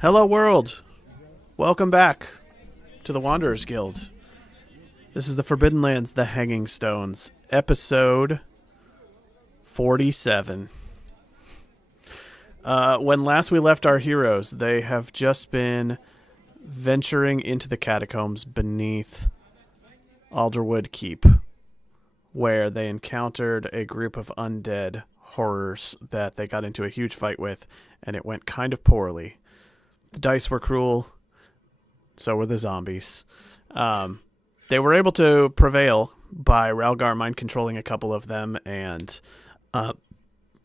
Hello, world. Welcome back to the Wanderers Guild. This is the Forbidden Lands, the Hanging Stones, episode 47. When last we left our heroes, they have just been venturing into the catacombs beneath Alderwood Keep, where they encountered a group of undead horrors that they got into a huge fight with, and it went kind of poorly. The dice were cruel, so were the zombies. They were able to prevail by Ralgar mind controlling a couple of them and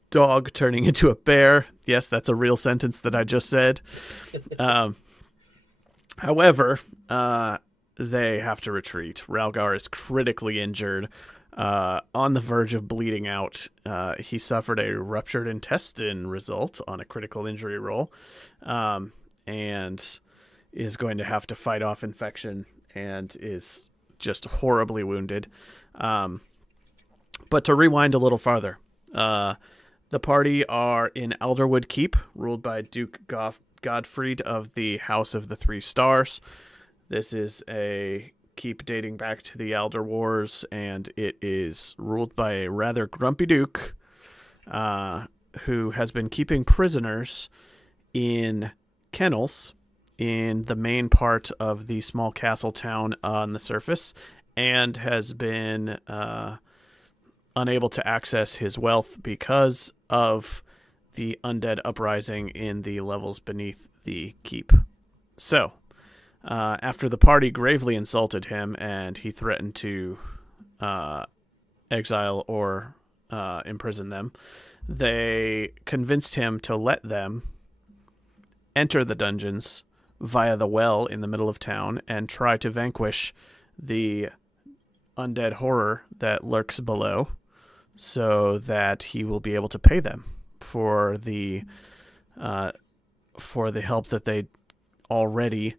dog turning into a bear. Yes, that's a real sentence that I just said. However, they have to retreat. Ralgar is critically injured, on the verge of bleeding out. He suffered a ruptured intestine result on a critical injury roll, and is going to have to fight off infection and is just horribly wounded. But to rewind a little farther, the party are in Alderwood Keep, ruled by Duke Godfried of the House of the Three Stars. This is a keep dating back to the Elder Wars, and it is ruled by a rather grumpy duke who has been keeping prisoners in kennels in the main part of the small castle town on the surface, and has been unable to access his wealth because of the undead uprising in the levels beneath the keep. So, after the party gravely insulted him and he threatened to exile or imprison them, they convinced him to let them enter the dungeons via the well in the middle of town and try to vanquish the undead horror that lurks below, so that he will be able to pay them for the help that they already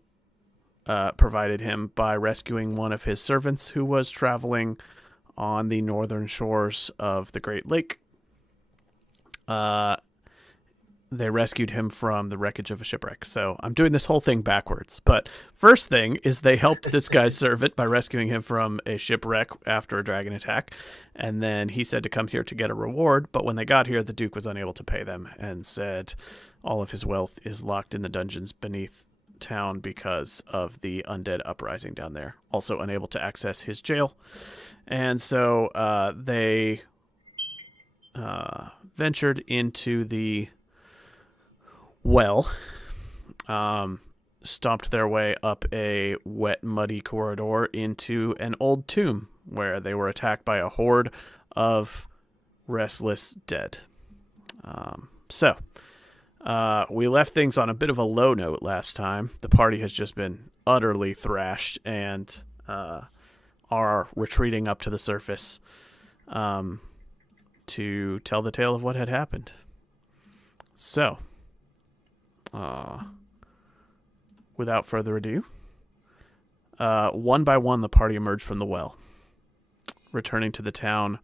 provided him by rescuing one of his servants who was traveling on the northern shores of the Great Lake. They rescued him from the wreckage of a shipwreck. So I'm doing this whole thing backwards. But first thing is they helped this guy's servant by rescuing him from a shipwreck after a dragon attack. And then he said to come here to get a reward. But when they got here, the Duke was unable to pay them and said all of his wealth is locked in the dungeons beneath town because of the undead uprising down there. Also unable to access his jail. And so they ventured into the well, stomped their way up a wet, muddy corridor into an old tomb where they were attacked by a horde of restless dead. We left things on a bit of a low note last time. The party has just been utterly thrashed and are retreating up to the surface to tell the tale of what had happened. So, without further ado, one by one the party emerged from the well, returning to the town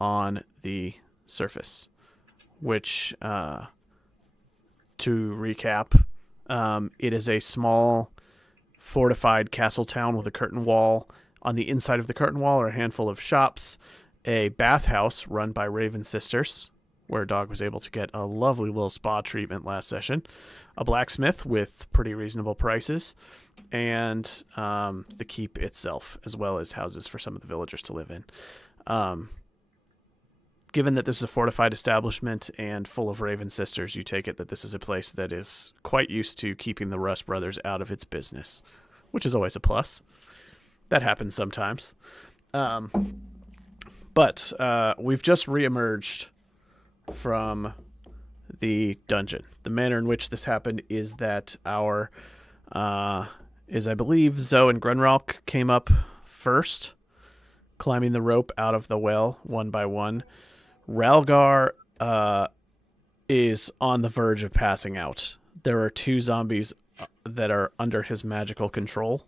on the surface, which, to recap, it is a small fortified castle town with a curtain wall. On the inside of the curtain wall are a handful of shops, a bathhouse run by Raven Sisters, where Dog was able to get a lovely little spa treatment last session, a blacksmith with pretty reasonable prices, and the keep itself, as well as houses for some of the villagers to live in. Given that this is a fortified establishment and full of Raven Sisters, you take it that this is a place that is quite used to keeping the Rust Brothers out of its business, which is always a plus. That happens sometimes. But we've just reemerged from the dungeon. The manner in which this happened is that I believe Zoe and Grunralk came up first, climbing the rope out of the well one by one. Ralgar is on the verge of passing out. There are two zombies that are under his magical control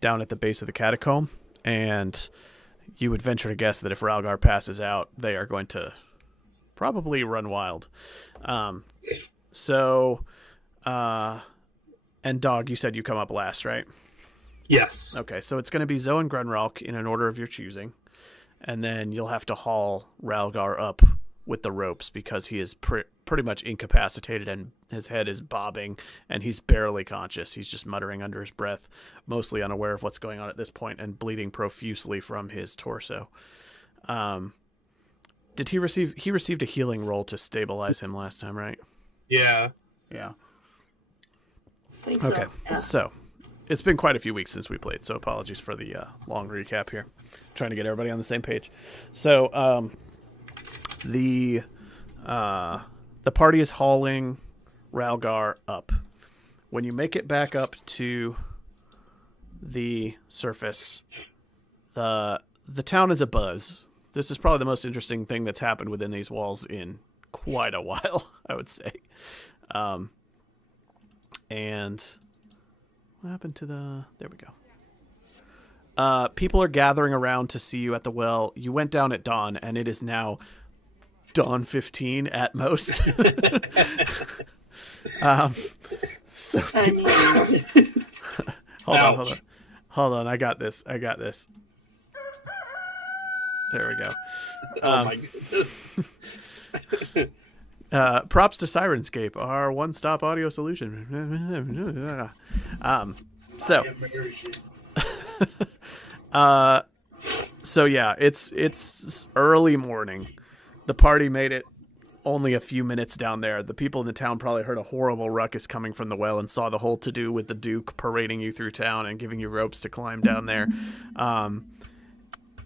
down at the base of the catacomb, and you would venture to guess that if Ralgar passes out, they are going to probably run wild. So And Dog, you said you come up last, right? Yes. Okay, so it's going to be Zoe and Grunralk in an order of your choosing. And then you'll have to haul Ralgar up with the ropes because he is pretty much incapacitated and his head is bobbing and he's barely conscious. He's just muttering under his breath, mostly unaware of what's going on at this point and bleeding profusely from his torso. Did he received a healing roll to stabilize him last time, right? Yeah. Yeah. Think so. Okay, Yeah. so it's been quite a few weeks since we played, so apologies for the long recap here. Trying to get everybody on the same page. So the party is hauling Ralgar up. When you make it back up to the surface, the town is abuzz. This is probably the most interesting thing that's happened within these walls in quite a while, I would say. And what happened to the... There we go. People are gathering around to see you at the well. You went down at dawn, and it is now dawn 15 at most. So people... Hold on. I got this. There we go. Oh my goodness. Props to Sirenscape, our one-stop audio solution. So yeah, it's early morning. The party made it only a few minutes down there. The people in the town probably heard a horrible ruckus coming from the well and saw the whole to-do with the Duke parading you through town and giving you ropes to climb down there.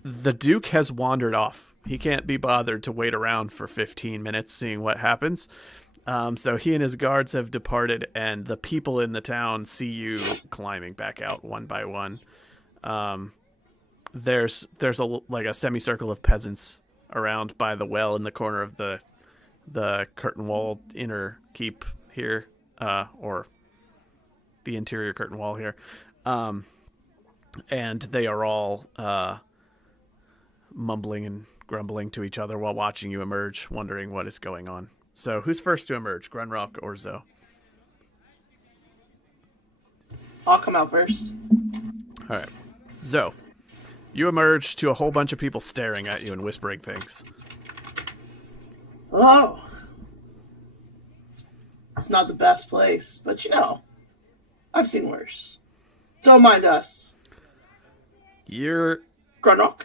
The Duke has wandered off. He can't be bothered to wait around for 15 minutes seeing what happens. So he and his guards have departed, and the people in the town see you climbing back out one by one. There's a semicircle of peasants around by the well in the corner of the curtain wall inner keep here, or the interior curtain wall here. And they are all mumbling and grumbling to each other while watching you emerge, wondering what is going on. So who's first to emerge, Grunrock or Zoe? I'll come out first. All right. Zoe, you emerge to a whole bunch of people staring at you and whispering things. Oh. It's not the best place, but I've seen worse. Don't mind us. You're Grunrock.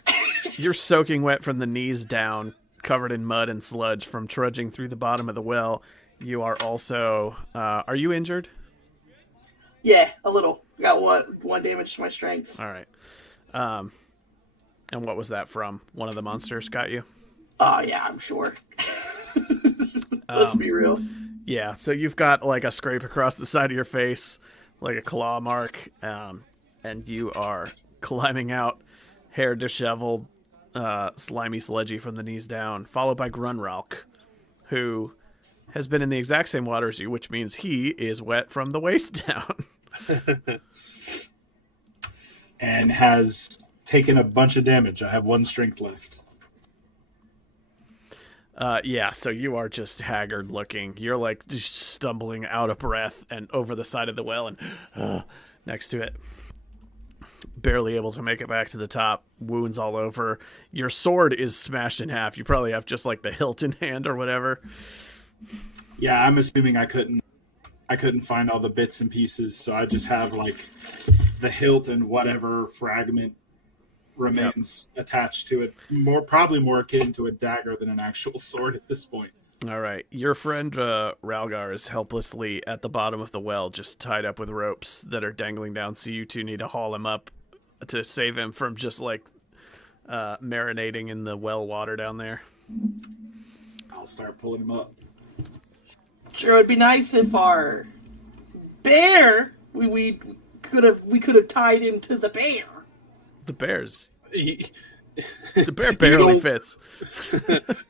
You're soaking wet from the knees down, covered in mud and sludge from trudging through the bottom of the well. You are also... are you injured? Yeah, a little. Got one damage to my strength. All right. And what was that from? One of the monsters got you? Oh, yeah, I'm sure. Let's be real. Yeah, so you've got like a scrape across the side of your face, like a claw mark, and you are climbing out, hair disheveled, slimy sludgy from the knees down, followed by Grunralk, who has been in the exact same water as you, which means he is wet from the waist down. And has taken a bunch of damage. I have 1 strength left. Yeah, so you are just haggard looking. You're like just stumbling out of breath and over the side of the well and next to it. Barely able to make it back to the top. Wounds all over. Your sword is smashed in half. You probably have just like the hilt in hand or whatever. Yeah, I'm assuming I couldn't find all the bits and pieces, so I just have like the hilt and whatever fragment remains attached to it. Probably more akin to a dagger than an actual sword at this point. All right. Your friend Ralgar is helplessly at the bottom of the well, just tied up with ropes that are dangling down, so you two need to haul him up to save him from just like marinating in the well water down there. I'll start pulling him up. Sure, it'd be nice if our bear we could have tied him to the bear. The bear's... The bear barely fits.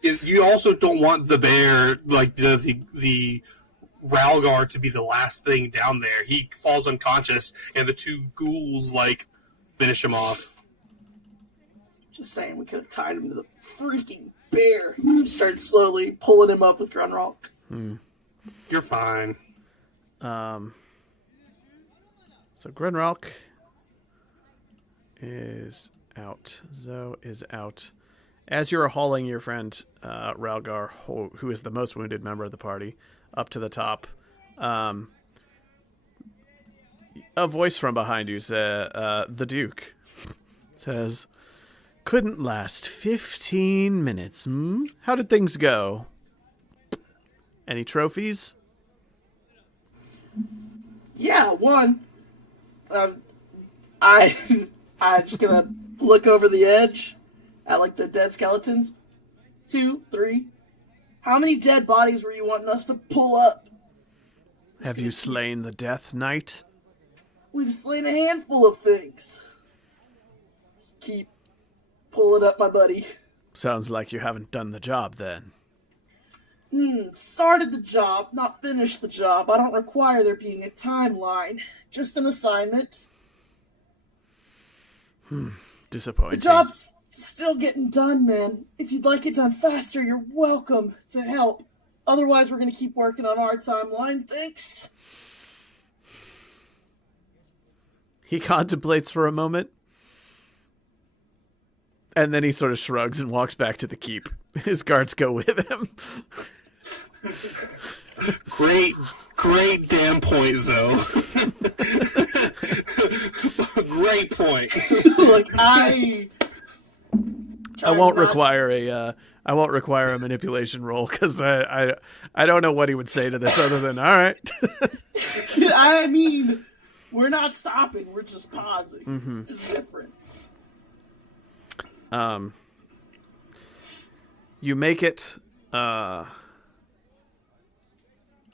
You also don't want the bear, like the Ralgar, to be the last thing down there. He falls unconscious, and the 2 ghouls like finish him off. Just saying, we could have tied him to the freaking bear. Start slowly pulling him up with Grunrock. You're fine. So Grenralk is out. Zoe is out. As you're hauling your friend Ralgar, who is the most wounded member of the party, up to the top, a voice from behind you, the Duke, says, "Couldn't last 15 minutes. How did things go? Any trophies?" Yeah, one. I'm just gonna look over the edge at like the dead skeletons. 2, 3. How many dead bodies were you wanting us to pull up? Have you slain the Death Knight? We've slain a handful of things. Just keep pulling up, my buddy. Sounds like you haven't done the job then. Started the job, not finished the job. I don't require there being a timeline. Just an assignment. Disappointing. The job's still getting done, man. If you'd like it done faster, you're welcome to help. Otherwise, we're going to keep working on our timeline. Thanks. He contemplates for a moment, and then he sort of shrugs and walks back to the keep. His guards go with him. Great damn point, Zoe. Great point. Look, I won't require a manipulation roll because I don't know what he would say to this other than all right. I mean, we're not stopping. We're just pausing. There's a difference. You make it.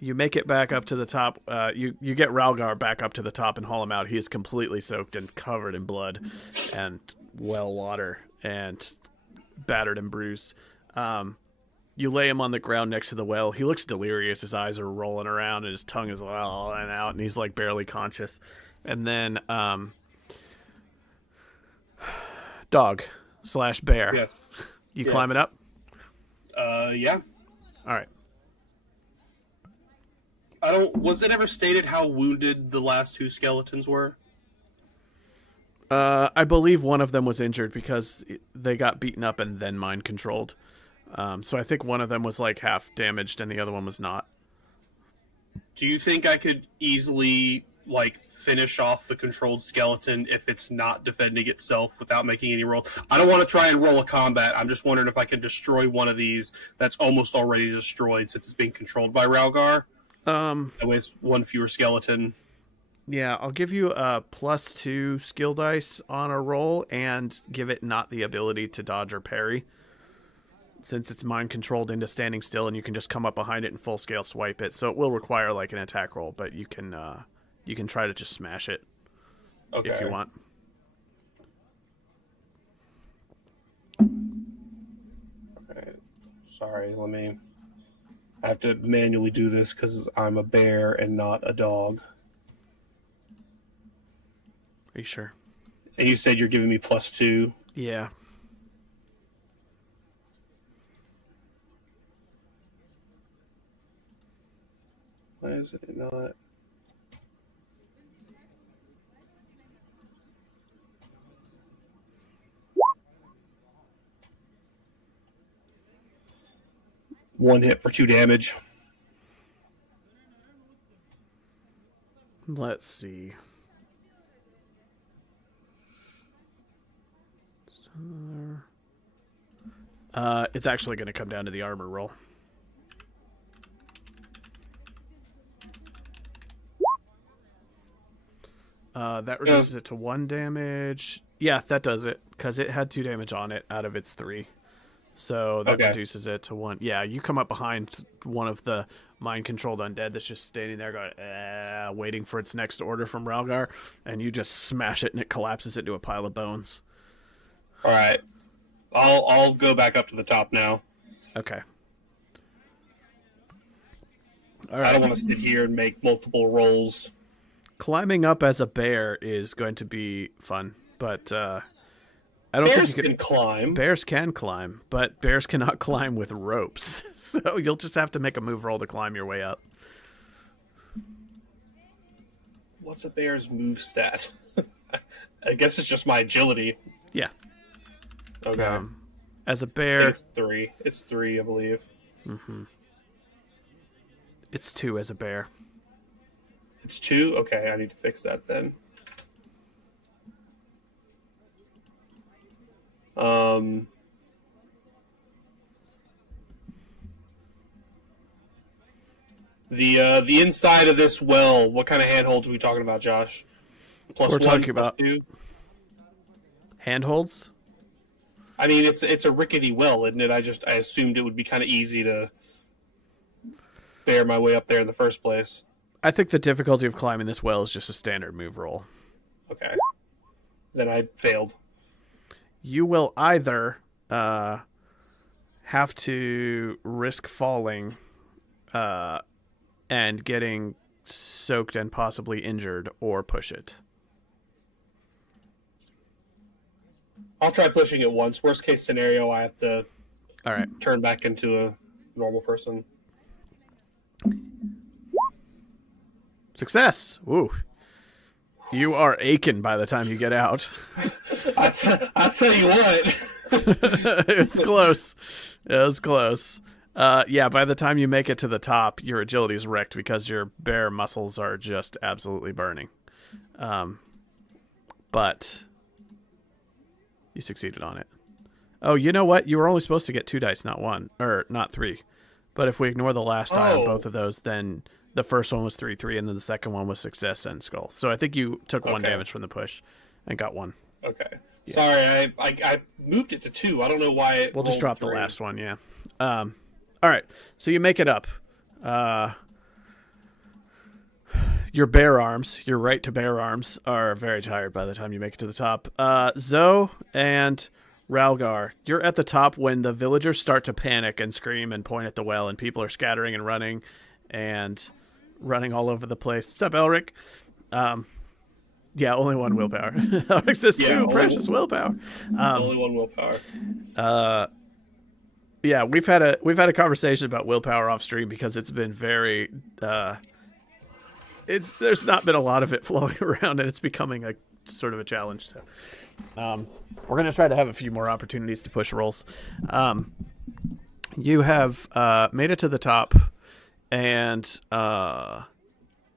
You make it back up to the top. You get Ralgar back up to the top and haul him out. He is completely soaked and covered in blood and well water and battered and bruised. You lay him on the ground next to the well. He looks delirious. His eyes are rolling around and his tongue is and out, and he's like barely conscious. And then dog/bear. Yes. You climb it up? Yeah. All right. Was it ever stated how wounded the last 2 skeletons were? I believe one of them was injured because they got beaten up and then mind controlled. So I think one of them was like half damaged and the other one was not. Do you think I could easily finish off the controlled skeleton if it's not defending itself without making any roll? I don't want to try and roll a combat. I'm just wondering if I can destroy one of these that's almost already destroyed since it's being controlled by Ralgar. That way it's one fewer skeleton. Yeah, I'll give you a +2 skill dice on a roll and give it not the ability to dodge or parry. Since it's mind controlled into standing still and you can just come up behind it and full scale swipe it. So it will require an attack roll, but you can try to just smash it if you want. Alright. Sorry, I have to manually do this because I'm a bear and not a dog. Are you sure? And you said you're giving me +2. Yeah. Why is it not? One hit for 2 damage. Let's see. It's actually going to come down to the armor roll. That reduces it to 1 damage. Yeah, that does it, because it had 2 damage on it out of its 3. So that reduces it to 1. Yeah, you come up behind one of the mind-controlled undead that's just standing there going, waiting for its next order from Ralgar, and you just smash it and it collapses into a pile of bones. All right. I'll go back up to the top now. Okay. All right. I don't want to sit here and make multiple rolls. Climbing up as a bear is going to be fun, but I don't Bears think you can climb. Bears can climb, but bears cannot climb with ropes. So you'll just have to make a move roll to climb your way up. what's a bear's move stat? I guess it's just my agility. Yeah. Okay. As a bear, It's 3. It's 3, I believe. it's 2 as a bear. It's 2? Okay, I need to fix that then. The inside of this well, what kind of handholds are we talking about, Josh? Plus We're 1, talking plus about 2? Handholds? I mean, it's a rickety well, isn't it? I assumed it would be kind of easy to bear my way up there in the first place. I think the difficulty of climbing this well is just a standard move roll. Okay. Then I failed. You will either have to risk falling and getting soaked and possibly injured, or push it. I'll try pushing it once. Worst case scenario, I have to All right. turn back into a normal person. Success. Ooh. You are aching by the time you get out. I'll tell you what. It was close. It was close. Yeah, by the time you make it to the top, your agility is wrecked because your bear muscles are just absolutely burning. But you succeeded on it. Oh, you know what? You were only supposed to get 2 dice, not 1. Or not 3. But if we ignore the last die on both of those, then the first one was 3-3, and then the second one was success and skull. So I think you took 1 damage from the push and got 1. Okay. Yeah. Sorry, I moved it to 2. I don't know why. We'll just drop 3. The last one, yeah. All right, so you make it up. Your bear arms, your right to bear arms, are very tired by the time you make it to the top. Zoe and Ralgar, you're at the top when the villagers start to panic and scream and point at the well, and people are scattering and running all over the place. What's up, Elric? Yeah, only 1 willpower. Elric says 2 precious willpower. Only 1 willpower. Yeah, we've had a conversation about willpower off stream because it's been very there's not been a lot of it flowing around, and it's becoming a sort of a challenge. So we're gonna try to have a few more opportunities to push rolls. You have made it to the top, and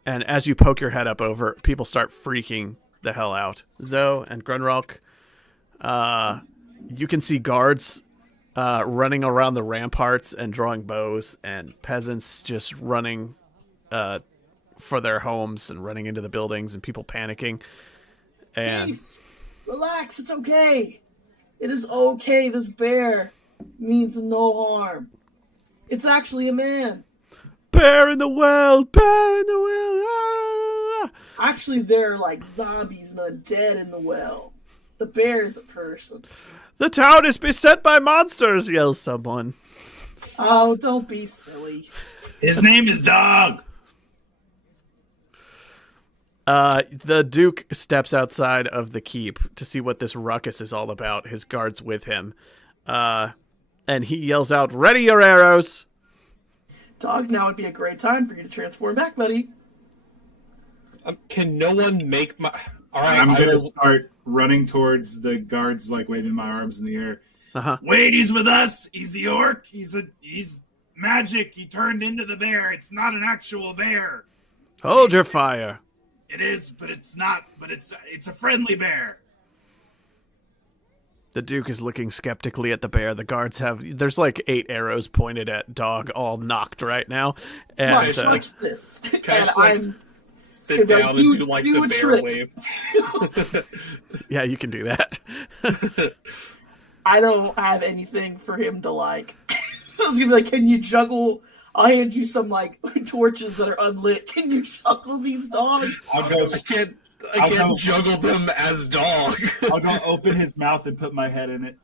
as you poke your head up over, people start freaking the hell out. Zoe and Grunralk, you can see guards running around the ramparts and drawing bows, and peasants just running for their homes and running into the buildings, and people panicking. And Peace. Relax, it's okay. It is okay. This bear means no harm. It's actually a man. Bear in the well! Bear in the well! Ah! Actually, they're like zombies and undead in the well. The bear is a person. The town is beset by monsters! Yells someone. Oh, don't be silly. His name is Dog. The Duke steps outside of the keep to see what this ruckus is all about. His guards with him. And he yells out, "Ready your arrows!" Dog, now would be a great time for you to transform back, buddy. Can no one make my... All right, I'm gonna start running towards the guards, like waving my arms in the air. Uh-huh. Wait, he's with us. He's the orc. He's magic. He turned into the bear. It's not an actual bear. Hold your fire. It is, but it's not. But it's a friendly bear. The Duke is looking skeptically at the bear. The guards there's like 8 arrows pointed at Dog, all knocked right now. And watch this. Can I sit down and do like the bear wave? Yeah, you can do that. I don't have anything for him to like. I was gonna be like, can you juggle? I'll hand you some like torches that are unlit. Can you juggle these dogs? I'll go. I can't juggle them as Dog. I'll go open his mouth and put my head in it.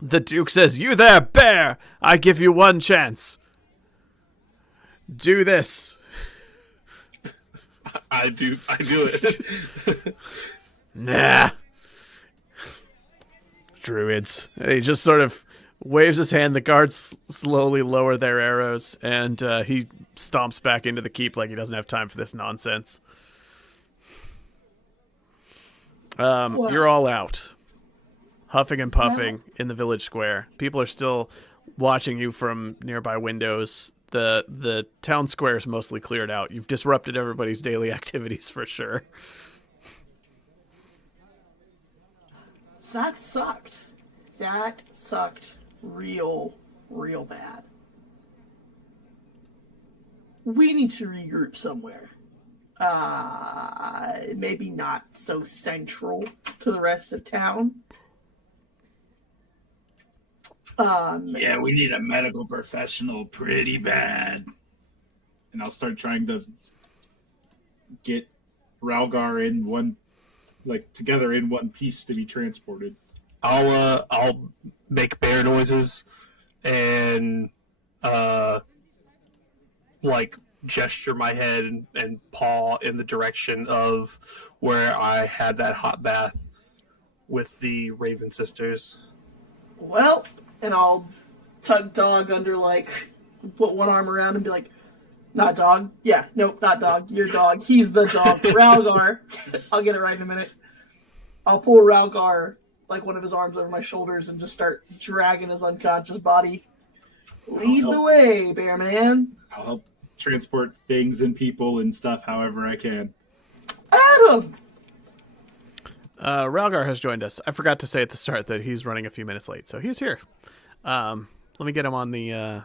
The Duke says, "You there, bear! I give you 1 chance. Do this." I do it. Nah. Druids. And he just sort of waves his hand. The guards slowly lower their arrows, and he stomps back into the keep like he doesn't have time for this nonsense. You're all out, huffing and puffing in the village square. People are still watching you from nearby windows. The town square is mostly cleared out. You've disrupted everybody's daily activities for sure. That sucked. That sucked real bad. We need to regroup somewhere. Maybe not so central to the rest of town. Yeah, we need a medical professional pretty bad. And I'll start trying to get Ralgar in one, like together in one piece to be transported. I'll make bear noises and like gesture my head and paw in the direction of where I had that hot bath with the Raven sisters. Well, and I'll tug Dog under, like, put one arm around and be like, not Dog. Yeah, nope, not Dog. You're Dog. He's the dog. Ralgar. I'll get it right in a minute. I'll pull Ralgar, like, one of his arms over my shoulders and just start dragging his unconscious body. Lead the way, Bear Man. I'll help transport things and people and stuff however I can. Adam! Ralgar has joined us. I forgot to say at the start that he's running a few minutes late, so he's here. Let me get him on the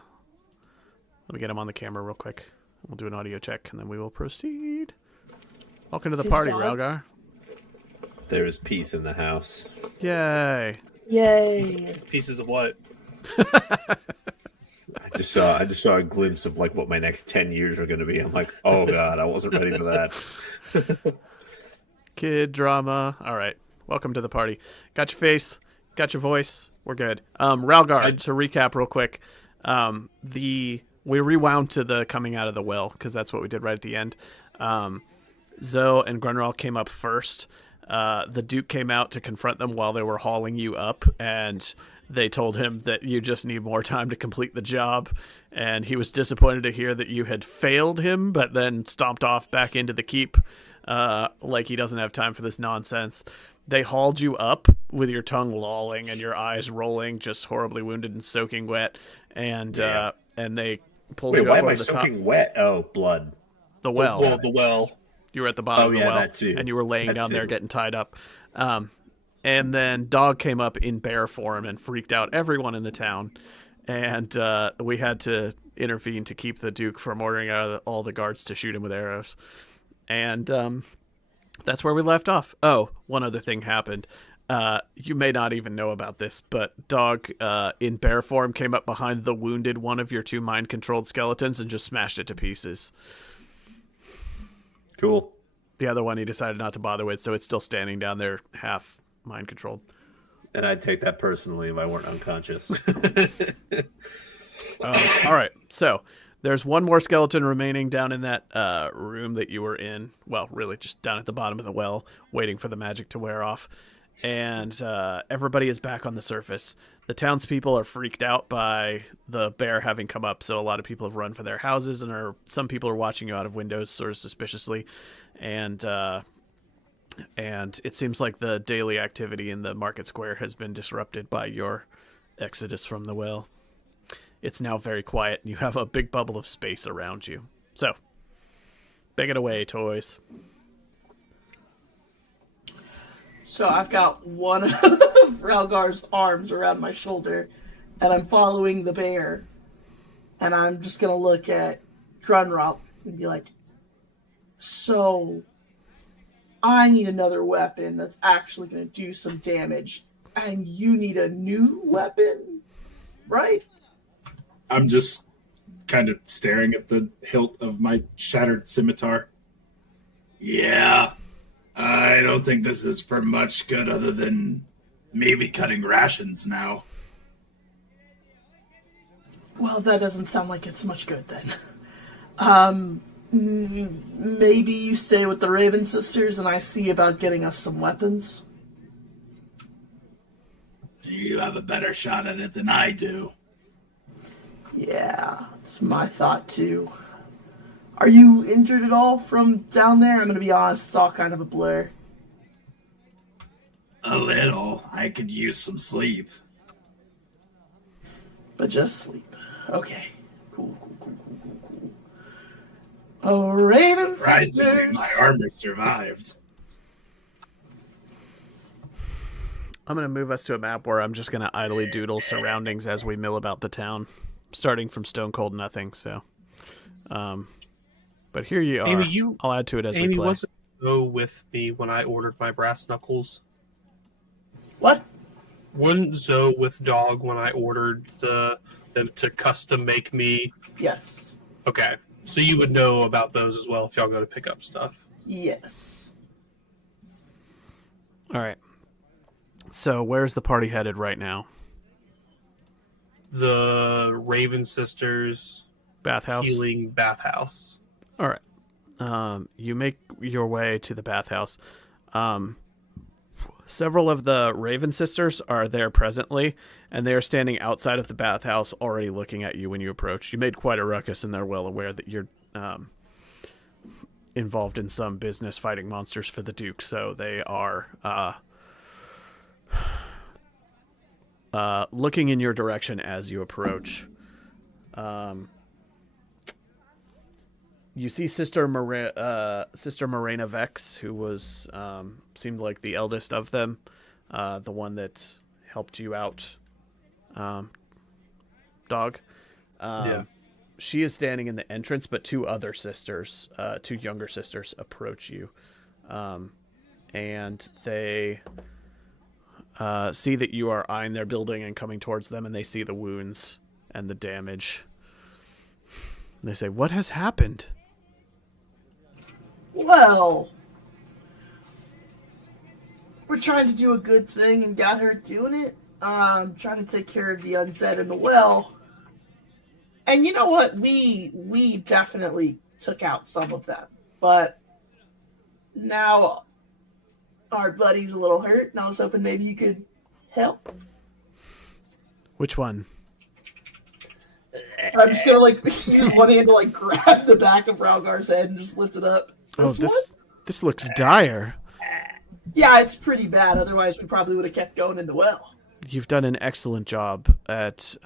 camera real quick. We'll do an audio check and then we will proceed. Welcome to the party, Ralgar. There is peace in the house. Yay! Yay! Pieces of what? I just saw a glimpse of like what my next 10 years are going to be. I'm like, oh god, I wasn't ready for that. Kid drama. All right. Welcome to the party. Got your face. Got your voice. We're good. Ralgar, to recap real quick. We rewound to the coming out of the well because that's what we did right at the end. Zoe and Grunral came up first. The Duke came out to confront them while they were hauling you up, and they told him that you just need more time to complete the job. And he was disappointed to hear that you had failed him, but then stomped off back into the keep. Like he doesn't have time for this nonsense. They hauled you up with your tongue lolling and your eyes rolling, just horribly wounded and soaking wet. And they pulled you up why am over I the soaking top. wet? Oh, blood. The well. The well. You were at the bottom of the well, that too. and you were laying That down there too. getting tied up. And then Dog came up in bear form and freaked out everyone in the town. And we had to intervene to keep the Duke from ordering out all the guards to shoot him with arrows. And that's where we left off. Oh, one other thing happened. You may not even know about this, but Dog, in bear form, came up behind the wounded one of your two mind-controlled skeletons and just smashed it to pieces. Cool. The other one he decided not to bother with, so it's still standing down there, half mind-controlled. And I'd take that personally if I weren't unconscious. All right, so there's one more skeleton remaining down in that room that you were in. Well, really just down at the bottom of the well, waiting for the magic to wear off. And everybody is back on the surface. The townspeople are freaked out by the bear having come up, so a lot of people have run for their houses, and some people are watching you out of windows sort of suspiciously. And it seems like the daily activity in the market square has been disrupted by your exodus from the well. It's now very quiet, and you have a big bubble of space around you. So, beg it away, toys. So I've got one of Ralgar's arms around my shoulder, and I'm following the bear. And I'm just going to look at Grunral and be like, so I need another weapon that's actually going to do some damage. And you need a new weapon, right? I'm just kind of staring at the hilt of my shattered scimitar. Yeah, I don't think this is for much good other than maybe cutting rations now. Well, that doesn't sound like it's much good then. Maybe you stay with the Raven sisters and I see about getting us some weapons. You have a better shot at it than I do. Yeah, it's my thought too. Are you injured at all from down there? I'm gonna be honest, it's all kind of a blur. A little. I could use some sleep. But just sleep. Okay. Cool. Oh, Raven Surprisingly, sisters. my armor survived. I'm going to move us to a map where I'm just going to idly doodle surroundings as we mill about the town, starting from stone cold nothing. So, but here you are. Amy, I'll add to it as Amy we play. wasn't go with me when I ordered my brass knuckles. What? Wasn't Zoe with Dog when I ordered them to custom make me? Yes. Okay, so you would know about those as well if y'all go to pick up stuff. Yes. All right. So where's the party headed right now? The Raven Sisters Bathhouse? healing bathhouse. All right. You make your way to the bathhouse. Several of the Raven sisters are there presently, and they are standing outside of the bathhouse already looking at you when you approach. You made quite a ruckus, and they're well aware that you're involved in some business fighting monsters for the Duke, so they are looking in your direction as you approach. You see Sister Morena Vex, who was seemed like the eldest of them, the one that helped you out, Dog. Yeah. She is standing in the entrance, but two other sisters, two younger sisters, approach you, and they see that you are eyeing their building and coming towards them, and they see the wounds and the damage. They say, "What has happened?" Well, we're trying to do a good thing and got her doing it. Trying to take care of the undead in the well. And you know what? We definitely took out some of them. But now our buddy's a little hurt, and I was hoping maybe you could help. Which one? I'm just gonna use one hand to grab the back of Ralgar's head and just lift it up. This looks dire. Yeah, it's pretty bad. Otherwise, we probably would have kept going in the well. You've done an excellent job at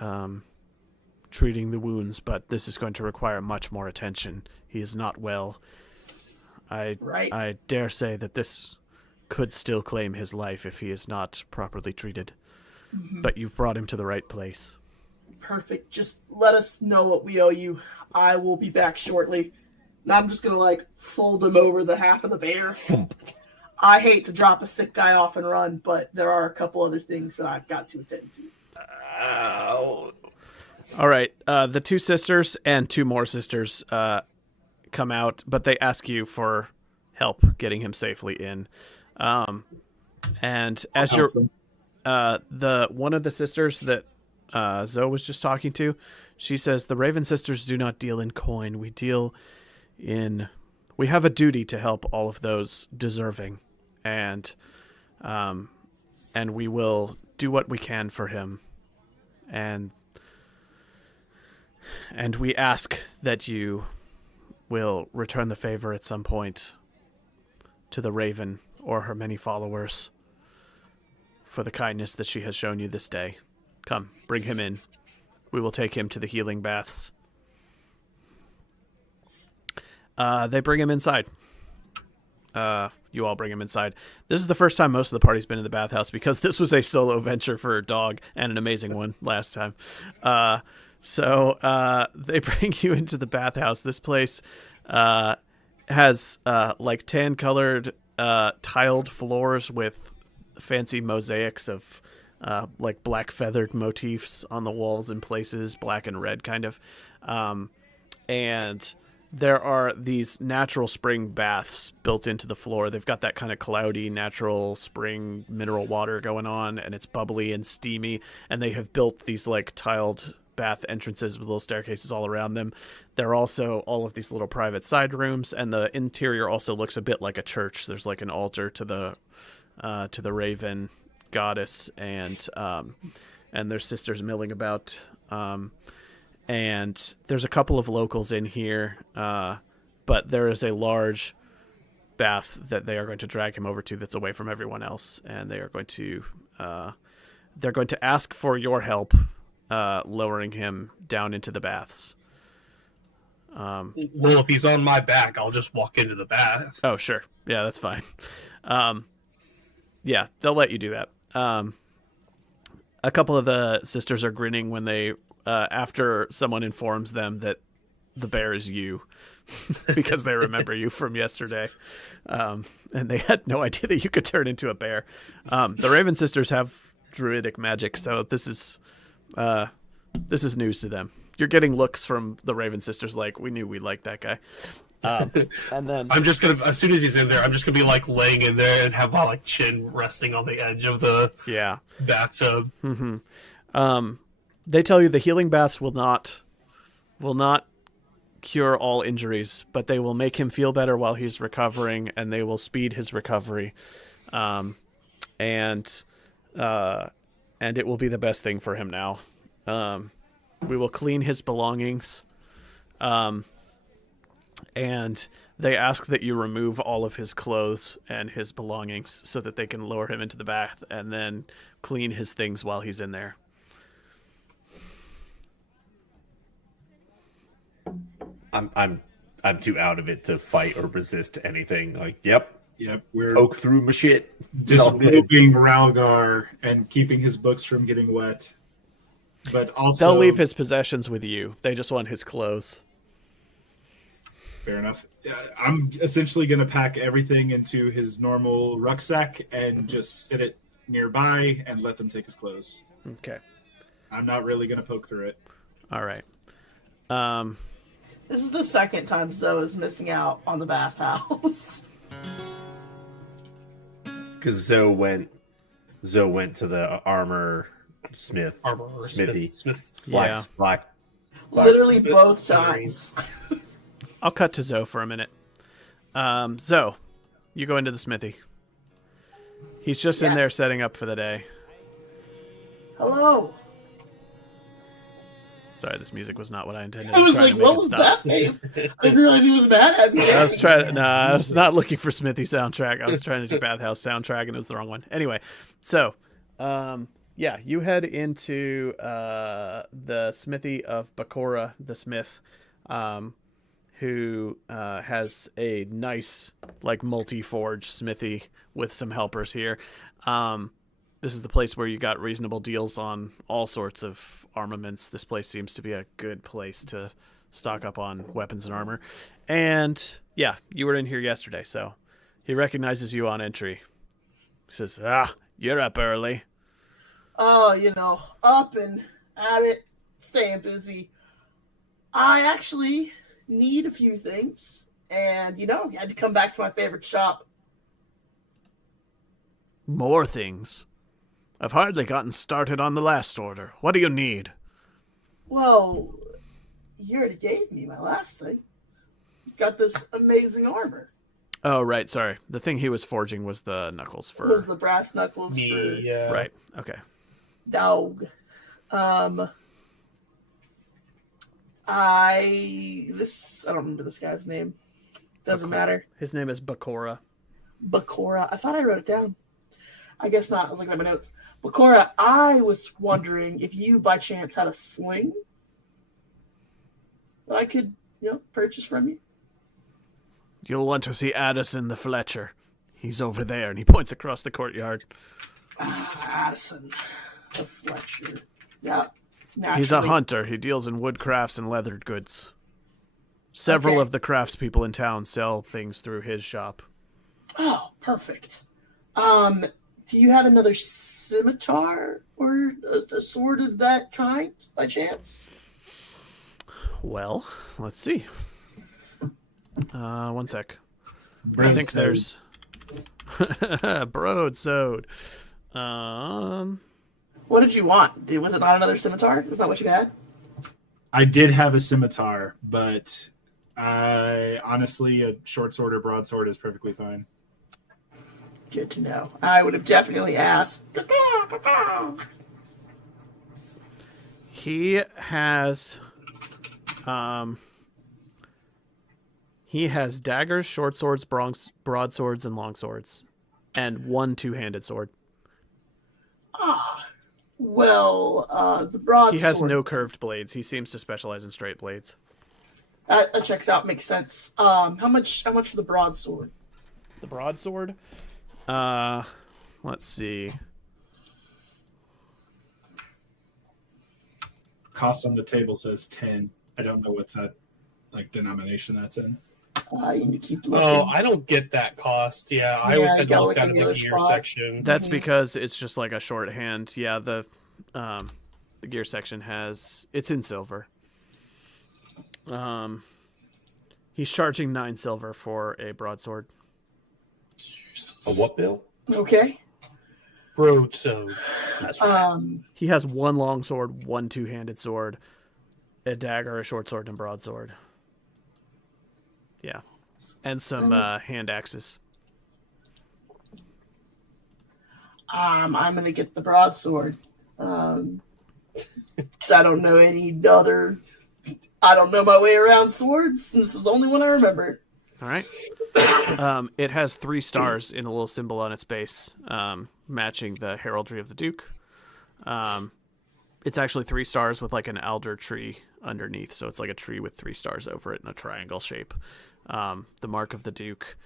treating the wounds, but this is going to require much more attention. He is not well. I dare say that this could still claim his life if he is not properly treated. Mm-hmm. But you've brought him to the right place. Perfect. Just let us know what we owe you. I will be back shortly. And I'm just going to fold him over the half of the bear. I hate to drop a sick guy off and run, but there are a couple other things that I've got to attend to. All right. The two sisters and two more sisters come out, but they ask you for help getting him safely in. And as you're the one of the sisters that Zoe was just talking to, she says the Raven sisters do not deal in coin. We have a duty to help all of those deserving, and we will do what we can for him, and we ask that you will return the favor at some point to the Raven or her many followers for the kindness that she has shown you this day. Come, bring him in. We will take him to the healing baths. They bring him inside. You all bring him inside. This is the first time most of the party's been in the bathhouse because this was a solo venture for a dog and an amazing one last time. So they bring you into the bathhouse. This place has tan-colored tiled floors with fancy mosaics of black feathered motifs on the walls in places, black and red kind of. And there are these natural spring baths built into the floor. They've got that kind of cloudy natural spring mineral water going on, and it's bubbly and steamy. And they have built these tiled bath entrances with little staircases all around them. There are also all of these little private side rooms, and the interior also looks a bit like a church. There's an altar to the Raven goddess and their sisters milling about. And there's a couple of locals in here, but there is a large bath that they are going to drag him over to that's away from everyone else, and they are going to ask for your help lowering him down into the baths. Well, if he's on my back, I'll just walk into the bath. Oh, sure. Yeah, that's fine. Yeah, they'll let you do that. A couple of the sisters are grinning when they, after someone informs them that the bear is you, because they remember you from yesterday. And they had no idea that you could turn into a bear. The Raven sisters have druidic magic, so this is news to them. You're getting looks from the Raven sisters like, we knew we liked that guy. And then I'm just gonna, as soon as he's in there, I'm just gonna be like laying in there and have my like chin resting on the edge of the bathtub. Mm-hmm. They tell you the healing baths will not cure all injuries, but they will make him feel better while he's recovering, and they will speed his recovery. And it will be the best thing for him now. We will clean his belongings. And they ask that you remove all of his clothes and his belongings so that they can lower him into the bath and then clean his things while he's in there. I'm too out of it to fight or resist anything. Like, yep, We're poke through my shit. disrobing Ralgar and keeping his books from getting wet. But also, They'll leave his possessions with you. They just want his clothes. fair enough. I'm essentially going to pack everything into his normal rucksack and just sit it nearby and let them take his clothes. Okay. I'm not really going to poke through it. All right. This is the second time Zoe is missing out on the bathhouse. Because Zoe went to the smithy. Yeah. Black. Literally both times. I'll cut to Zoe for a minute. Zoe, you go into the smithy. He's just in there setting up for the day. Hello. Sorry, this music was not what I intended. I was like, what was that face? I didn't realize he was mad at me. I was not looking for Smithy soundtrack. I was trying to do Bathhouse soundtrack, and it was the wrong one. Anyway, so, you head into the smithy of Bakura, the smith, who has a nice, like, multi-forge smithy with some helpers here. This is the place where you got reasonable deals on all sorts of armaments. This place seems to be a good place to stock up on weapons and armor. And, yeah, you were in here yesterday, so he recognizes you on entry. He says, you're up early. Oh, up and at it, staying busy. I actually need a few things. And, you had to come back to my favorite shop. More things. I've hardly gotten started on the last order. What do you need? Well, you already gave me my last thing. Got this amazing armor. Oh, right, sorry. The thing he was forging was the knuckles for... It was the brass knuckles for... Yeah. Right, okay. Dog. I don't remember this guy's name. Doesn't matter. His name is Bakura. Bakura. I thought I wrote it down. I guess not. I was looking at my notes. Bakura, I was wondering if you by chance had a sling that I could, purchase from you. You'll want to see Addison the Fletcher. He's over there, and he points across the courtyard. Addison the Fletcher. Yeah. Naturally. He's a hunter. He deals in woodcrafts and leathered goods. Several of the craftspeople in town sell things through his shop. Oh, perfect. Do you have another scimitar or a sword of that kind, by chance? Well, let's see. One sec. I think Broadsword. there's... Broadsword. What did you want? Was it not another scimitar? Is that what you had? I did have a scimitar, but honestly, a short sword or broadsword is perfectly fine. Good to know. I would have definitely asked. He has daggers, short swords, broadswords, and long swords, and one two-handed sword. Well, the broadsword. He has no curved blades. He seems to specialize in straight blades. That checks out. Makes sense. How much for the broadsword? The broadsword? Let's see. Cost on the table says 10. I don't know what's that denomination that's in. You need to keep looking. Oh, I don't get that cost. Yeah, I always had to look down at the gear section. That's because it's just like a shorthand. Yeah, the gear section it's in silver. He's charging 9 silver for a broadsword. A what, Bill? Okay. Broadsword. That's right. He has one long sword, one two-handed sword, a dagger, a short sword, and broadsword. Yeah. And some hand axes. I'm going to get the broadsword. 'Cause I don't know any other... I don't know my way around swords, and this is the only one I remember. All right. It has 3 stars in a little symbol on its base, matching the heraldry of the Duke. It's actually 3 stars with like an alder tree underneath, so it's like a tree with 3 stars over it in a triangle shape. The mark of the Duke.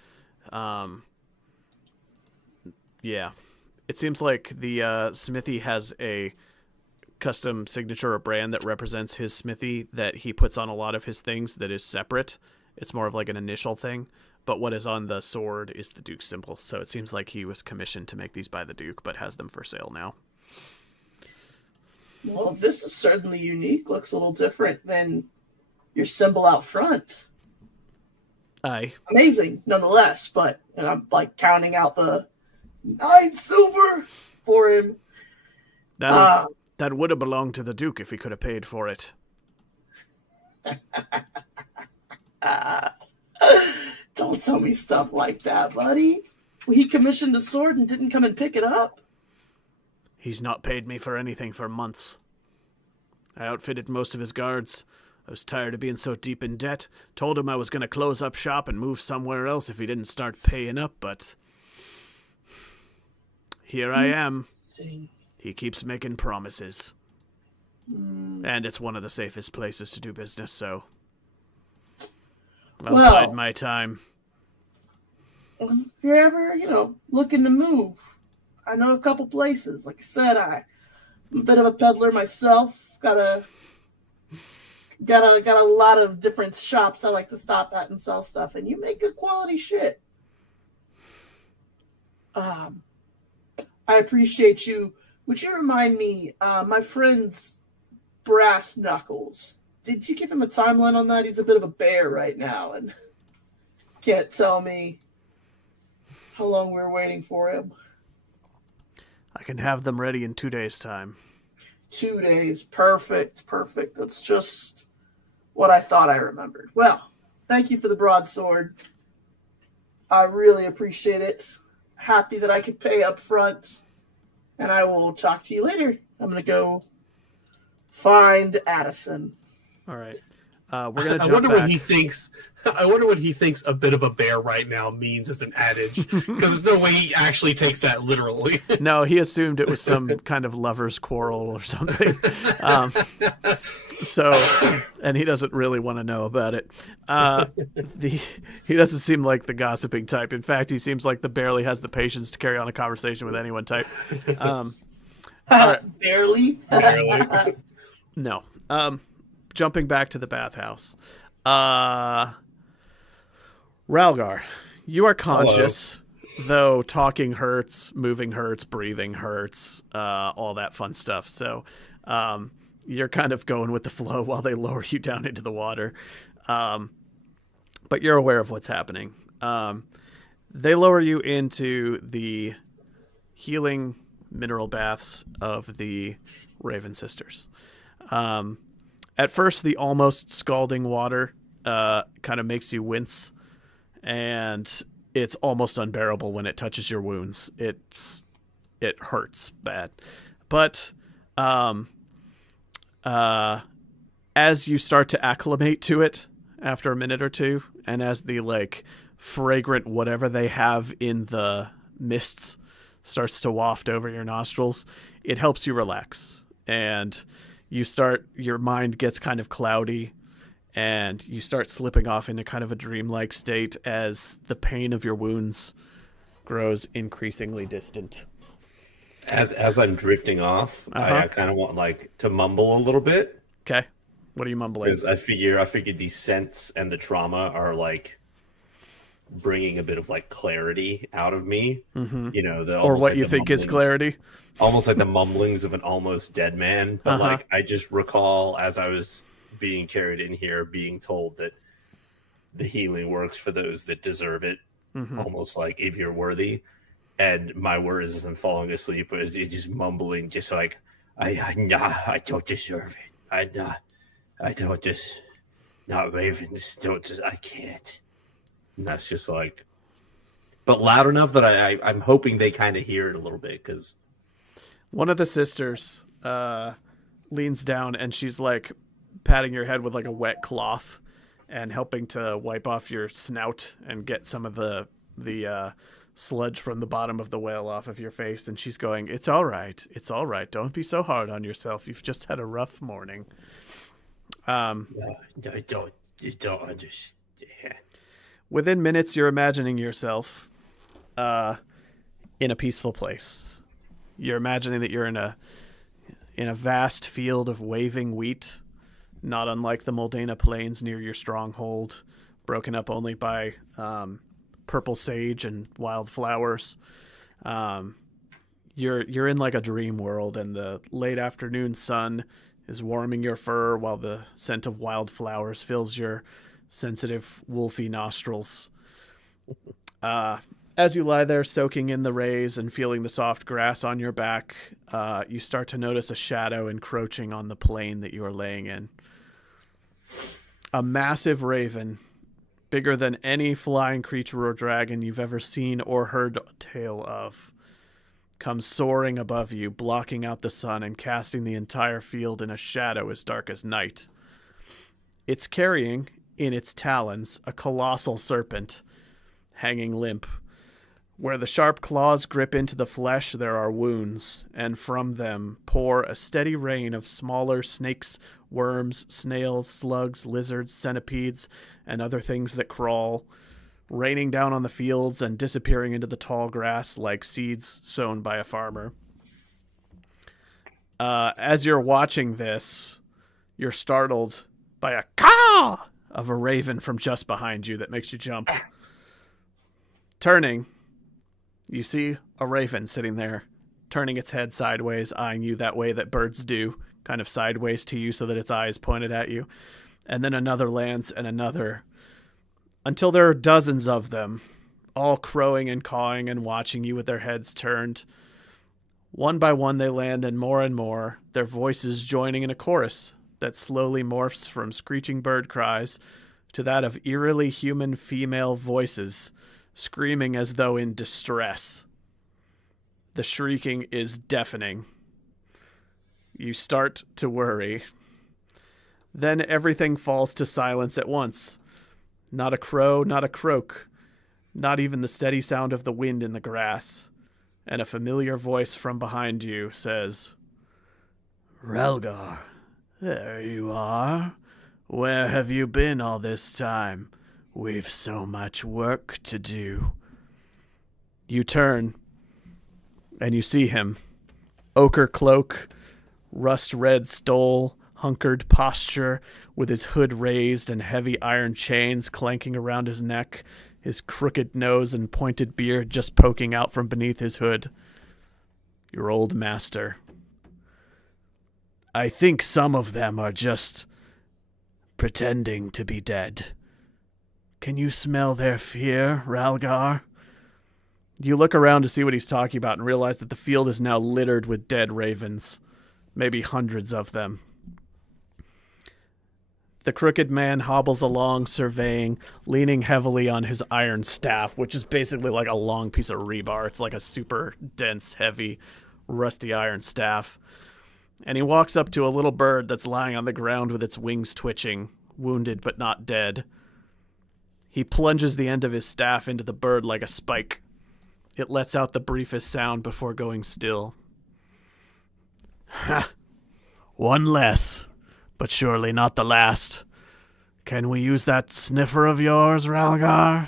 Yeah. It seems like the smithy has a custom signature or brand that represents his smithy that he puts on a lot of his things that is separate. It's more of like an initial thing, but what is on the sword is the Duke's symbol. So it seems like he was commissioned to make these by the Duke, but has them for sale now. Well, this is certainly unique. Looks a little different than your symbol out front. Aye. Amazing, nonetheless, but I'm like counting out the 9 silver for him. That would have belonged to the Duke if he could have paid for it. Don't tell me stuff like that, buddy. Well, he commissioned the sword and didn't come and pick it up. He's not paid me for anything for months. I outfitted most of his guards. I was tired of being so deep in debt. Told him I was going to close up shop and move somewhere else if he didn't start paying up, but here I am. He keeps making promises. And it's one of the safest places to do business, so I'll bide my time. If you're ever, looking to move, I know a couple places. Like I said, I'm a bit of a peddler myself. Got a lot of different shops I like to stop at and sell stuff, and you make good quality shit. I appreciate you. Would you remind me, my friend's brass knuckles? Did you give him a timeline on that? He's a bit of a bear right now, and can't tell me how long we're waiting for him. I can have them ready in 2 days' time. 2 days. Perfect. That's just what I thought I remembered. Well, thank you for the broadsword. I really appreciate it. Happy that I could pay up front. And I will talk to you later. I'm going to go find Addison. All right. We're going to jump wonder back. what he thinks. I wonder what he thinks a bit of a bear right now means as an adage. Because there's no way he actually takes that literally. No, he assumed it was some kind of lover's quarrel or something. And he doesn't really want to know about it. He doesn't seem like the gossiping type. In fact, he seems like the barely has the patience to carry on a conversation with anyone type. Right. Barely? No. Jumping back to the bathhouse. Ralgar, you are conscious, though talking hurts, moving hurts, breathing hurts, all that fun stuff. So you're kind of going with the flow while they lower you down into the water. But you're aware of what's happening. They lower you into the healing mineral baths of the Raven Sisters. At first, the almost scalding water kind of makes you wince, and it's almost unbearable when it touches your wounds. It hurts bad. But as you start to acclimate to it after a minute or two, and as the like fragrant whatever they have in the mists starts to waft over your nostrils, it helps you relax. And your mind gets kind of cloudy, and you start slipping off into kind of a dreamlike state as the pain of your wounds grows increasingly distant. As I'm drifting off, I kind of want like to mumble a little bit. Okay. What are you mumbling? Because I figured these scents and the trauma are like bringing a bit of like clarity out of me. Mm-hmm. You know, or what like you think is clarity. Almost like the mumblings of an almost dead man. But like I just recall as I was being carried in here, being told that the healing works for those that deserve it. Mm-hmm. Almost like if you're worthy. And my words as I'm falling asleep, but it's just mumbling, just like I don't deserve it. I don't just not ravens. Don't just I can't. And that's just like, but loud enough that I'm hoping they kind of hear it a little bit, because one of the sisters leans down and she's like patting your head with like a wet cloth and helping to wipe off your snout and get some of the sludge from the bottom of the whale off of your face. And she's going, it's all right. It's all right. Don't be so hard on yourself. You've just had a rough morning. I don't understand. Within minutes, you're imagining yourself in a peaceful place. You're imagining that you're in a vast field of waving wheat, not unlike the Moldena Plains near your stronghold, broken up only by purple sage and wildflowers. You're in like a dream world, and the late afternoon sun is warming your fur while the scent of wildflowers fills your sensitive wolfy nostrils. As you lie there soaking in the rays and feeling the soft grass on your back, you start to notice a shadow encroaching on the plain that you are laying in. A massive raven, bigger than any flying creature or dragon you've ever seen or heard tale of, comes soaring above you, blocking out the sun and casting the entire field in a shadow as dark as night. It's carrying, in its talons, a colossal serpent, hanging limp. Where the sharp claws grip into the flesh, there are wounds, and from them pour a steady rain of smaller snakes, worms, snails, slugs, lizards, centipedes, and other things that crawl, raining down on the fields and disappearing into the tall grass like seeds sown by a farmer. As you're watching this, you're startled by a caw of a raven from just behind you that makes you jump. Turning, you see a raven sitting there, turning its head sideways, eyeing you that way that birds do, kind of sideways to you so that its eyes pointed at you. And then another lands and another, until there are dozens of them, all crowing and cawing and watching you with their heads turned. One by one they land, and more, their voices joining in a chorus that slowly morphs from screeching bird cries to that of eerily human female voices, screaming as though in distress. The shrieking is deafening. You start to worry. Then everything falls to silence at once. Not a crow, not a croak, not even the steady sound of the wind in the grass. And a familiar voice from behind you says, "Relgar, there you are. Where have you been all this time? We've so much work to do." You turn, and you see him. Ochre cloak, rust-red stole, hunkered posture, with his hood raised and heavy iron chains clanking around his neck, his crooked nose and pointed beard just poking out from beneath his hood. Your old master. "I think some of them are just pretending to be dead. Can you smell their fear, Ralgar?" You look around to see what he's talking about and realize that the field is now littered with dead ravens, maybe hundreds of them. The crooked man hobbles along, surveying, leaning heavily on his iron staff, which is basically like a long piece of rebar. It's like a super dense, heavy, rusty iron staff. And he walks up to a little bird that's lying on the ground with its wings twitching, wounded but not dead. He plunges the end of his staff into the bird like a spike. It lets out the briefest sound before going still. Ha! One less, but surely not the last. Can we use that sniffer of yours, Ralgar?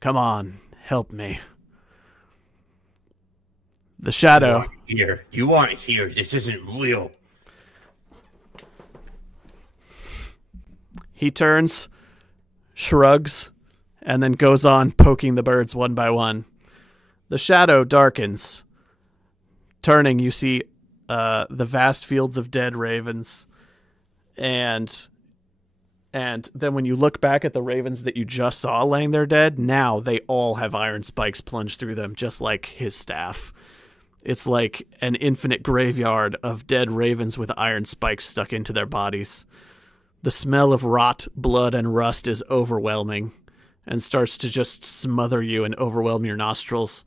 Come on, help me. The shadow. You aren't here. This isn't real. He turns, shrugs, and then goes on poking the birds one by one. The shadow darkens. Turning, you see the vast fields of dead ravens. And then when you look back at the ravens that you just saw laying there dead, now they all have iron spikes plunged through them, just like his staff. It's like an infinite graveyard of dead ravens with iron spikes stuck into their bodies. The smell of rot, blood, and rust is overwhelming and starts to just smother you and overwhelm your nostrils.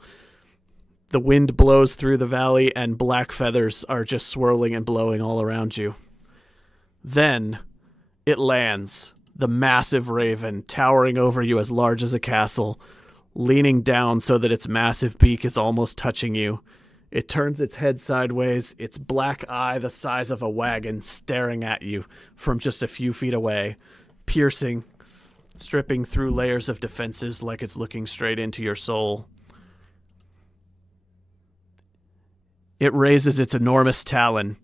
The wind blows through the valley and black feathers are just swirling and blowing all around you. Then it lands, the massive raven towering over you as large as a castle, leaning down so that its massive beak is almost touching you. It turns its head sideways, its black eye the size of a wagon staring at you from just a few feet away, piercing, stripping through layers of defenses like it's looking straight into your soul. It raises its enormous talon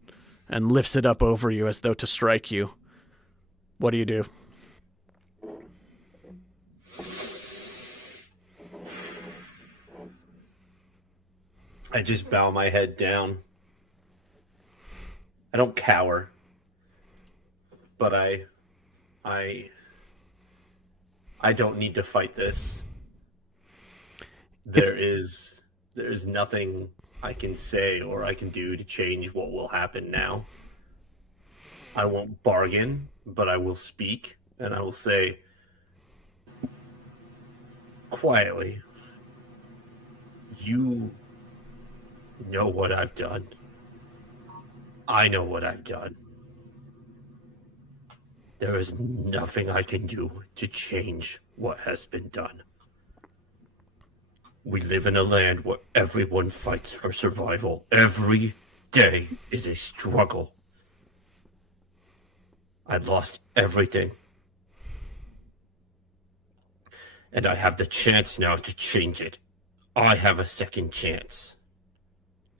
and lifts it up over you as though to strike you. What do you do? I just bow my head down. I don't cower, but I don't need to fight this. There's nothing I can say or I can do to change what will happen now. I won't bargain, but I will speak, and I will say quietly, you know what I've done. I know what I've done. There is nothing I can do to change what has been done. We live in a land where everyone fights for survival. Every day is a struggle. I lost everything. And I have the chance now to change it. I have a second chance.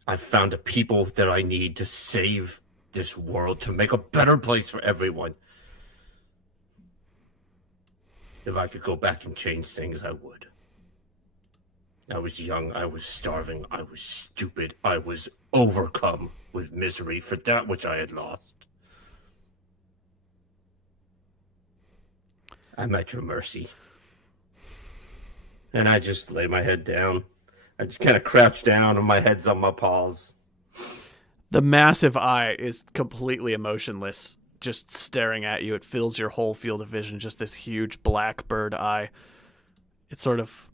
I've found the people that I need to save this world, to make a better place for everyone. If I could go back and change things, I would. I was young, I was starving, I was stupid, I was overcome with misery for that which I had lost. I'm at your mercy. And I just lay my head down. I just kind of crouch down and my head's on my paws. The massive eye is completely emotionless, just staring at you. It fills your whole field of vision, just this huge black bird eye. It sort of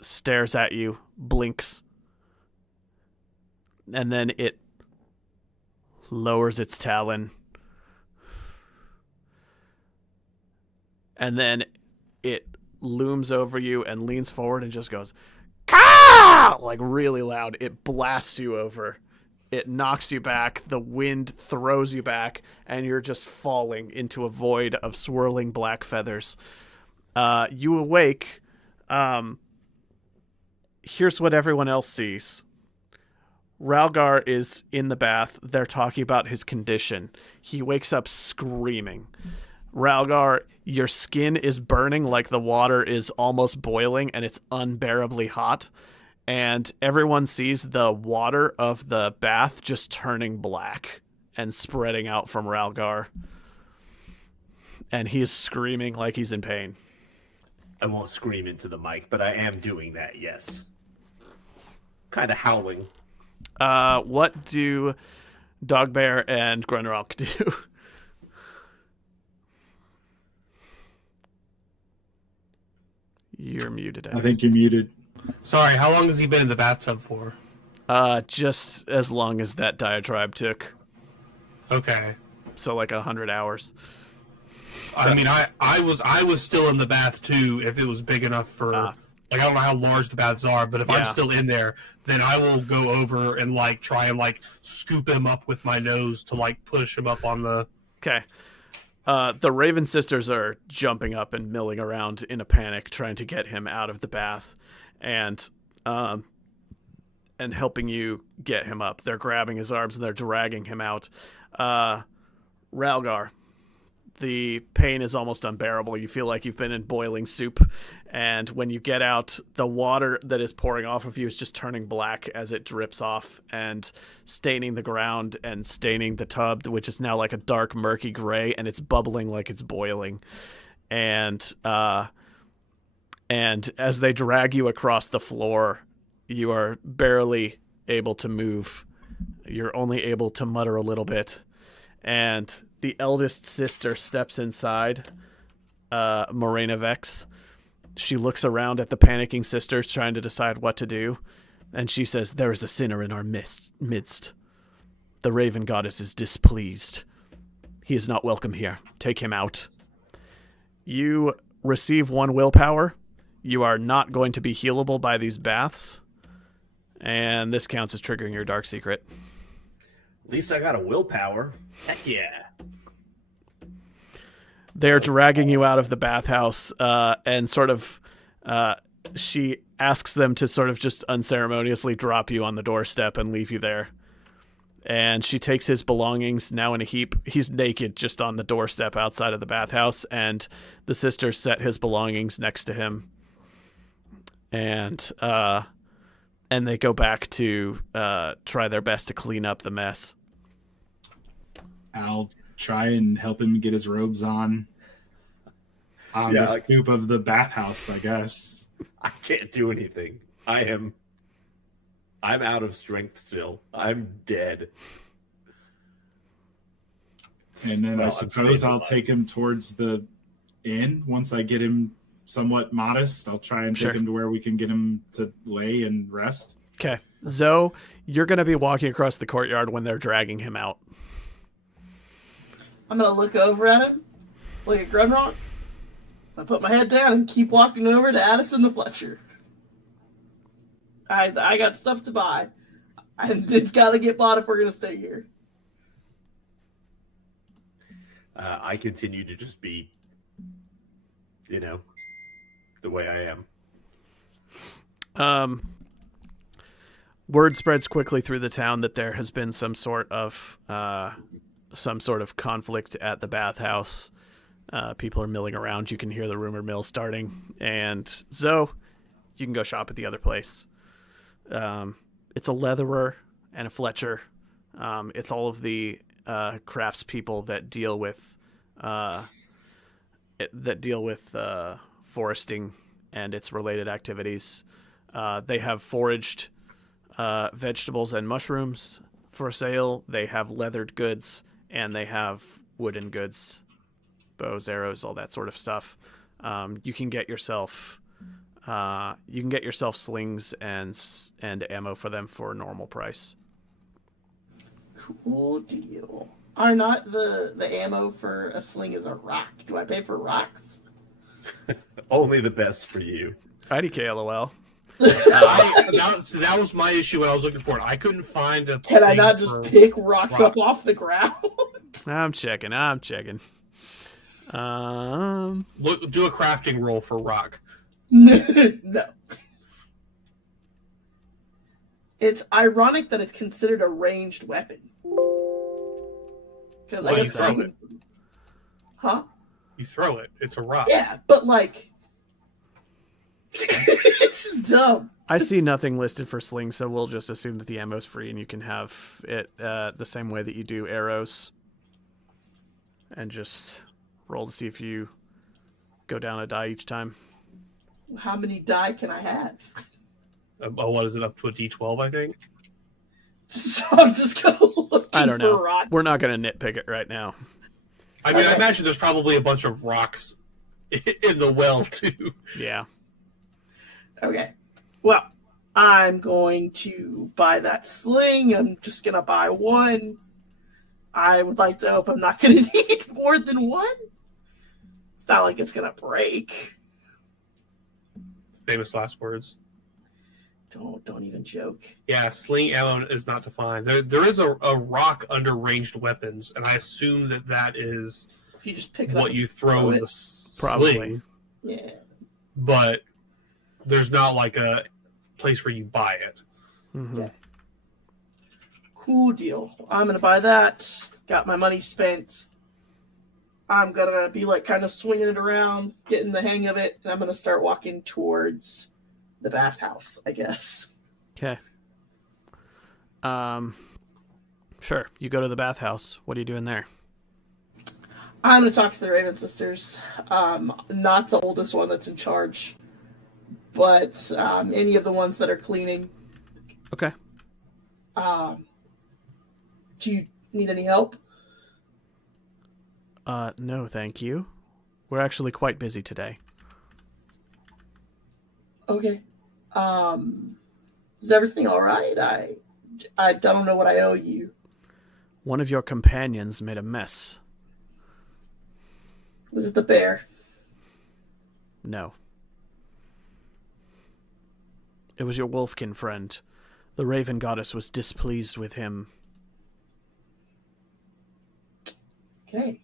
stares at you, blinks, and then it lowers its talon. And then it looms over you and leans forward and just goes, "Caw!" like really loud. It blasts you over. It knocks you back. The wind throws you back, and you're just falling into a void of swirling black feathers. You awake. Here's what everyone else sees. Ralgar is in the bath. They're talking about his condition. He wakes up screaming. Ralgar, your skin is burning like the water is almost boiling and it's unbearably hot. And everyone sees the water of the bath just turning black and spreading out from Ralgar. And he is screaming like he's in pain. I won't scream into the mic, but I am doing that, yes. Kind of howling. What do Dogbear and Grunrock do? You're muted. I think you're muted. Sorry, how long has he been in the bathtub for? Just as long as that diatribe took. Okay. So like 100 hours. I mean, I was still in the bath too. If it was big enough for, like, I don't know how large the baths are, but if I'm still in there, then I will go over and like try and like scoop him up with my nose to like push him up on the. Okay. The Raven sisters are jumping up and milling around in a panic, trying to get him out of the bath, and helping you get him up. They're grabbing his arms and they're dragging him out. Ralgar, the pain is almost unbearable. You feel like you've been in boiling soup, and when you get out, the water that is pouring off of you is just turning black as it drips off and staining the ground and staining the tub, which is now like a dark, murky gray, and it's bubbling like it's boiling. And as they drag you across the floor, you are morena able to move. You're only able to mutter a little bit. And the eldest sister steps inside, Morena Vex. She looks around at the panicking sisters, trying to decide what to do. And she says, "There is a sinner in our midst. The Raven Goddess is displeased. He is not welcome here. Take him out." You receive 1 willpower. You are not going to be healable by these baths. And this counts as triggering your dark secret. At least I got a willpower. Heck yeah. They're dragging you out of the bathhouse, and sort of, she asks them to sort of just unceremoniously drop you on the doorstep and leave you there. And she takes his belongings, now in a heap. He's naked just on the doorstep outside of the bathhouse, and the sisters set his belongings next to him. And they go back to try their best to clean up the mess. I'll try and help him get his robes on the scoop of the bathhouse, I guess. I can't do anything. I'm out of strength still. I'm dead. And then I suppose I'll take him towards the inn once I get him somewhat modest. I'll try and take him to where we can get him to lay and rest. Okay. Zoe, you're going to be walking across the courtyard when they're dragging him out. I'm going to look over at him, look at Grunrock. I put my head down and keep walking over to Addison the Fletcher. I got stuff to buy. And it's got to get bought if we're going to stay here. I continue to just be, the way I am. Word spreads quickly through the town that there has been some sort of conflict at the bathhouse. People are milling around. You can hear the rumor mill starting. And Zoe, you can go shop at the other place. It's a leatherer and a Fletcher. It's all of the craftspeople that deal with foresting and its related activities. They have foraged vegetables and mushrooms for sale. They have leathered goods, and they have wooden goods, bows, arrows, all that sort of stuff. You can get yourself slings and ammo for them for a normal price. Cool deal. Are not the ammo for a sling is a rock? Do I pay for rocks? Only the best for you. IDK LOL. That was my issue when I was looking for it. I couldn't find a. Can I not just pick rocks up off the ground? I'm checking. Do a crafting roll for rock. No. It's ironic that it's considered a ranged weapon. Because I guess throw it. Huh? You throw it. It's a rock. Yeah, but like, it's just dumb. I see nothing listed for slings, so we'll just assume that the ammo's free and you can have it the same way that you do arrows. And just roll to see if you go down a die each time. How many die can I have? What is it, up to a D12, I think? So I'm just going to look I don't know. for rocks. We're not going to nitpick it right now. I mean, I imagine there's probably a bunch of rocks in the well, too. Yeah. Okay. Well, I'm going to buy that sling. I'm just going to buy one. I would like to hope I'm not going to need more than one. It's not like it's going to break. Famous last words. Don't even joke. Yeah, sling ammo is not defined. There is a rock under ranged weapons, and I assume that is If you just pick it what up you throw in it. the Probably. sling. Yeah. But there's not like a place where you buy it. Mm-hmm. Okay. Cool deal. I'm going to buy that. Got my money spent. I'm going to be like kind of swinging it around, getting the hang of it, and I'm going to start walking towards the bathhouse, I guess. Okay. Sure. You go to the bathhouse. What are you doing there? I'm going to talk to the Raven sisters. Not the oldest one that's in charge, but any of the ones that are cleaning. Okay. Do you need any help? No, thank you. We're actually quite busy today. Okay. Is everything all right? I don't know what I owe you. One of your companions made a mess. Was it the bear? No. It was your wolfkin friend. The Raven Goddess was displeased with him. Okay.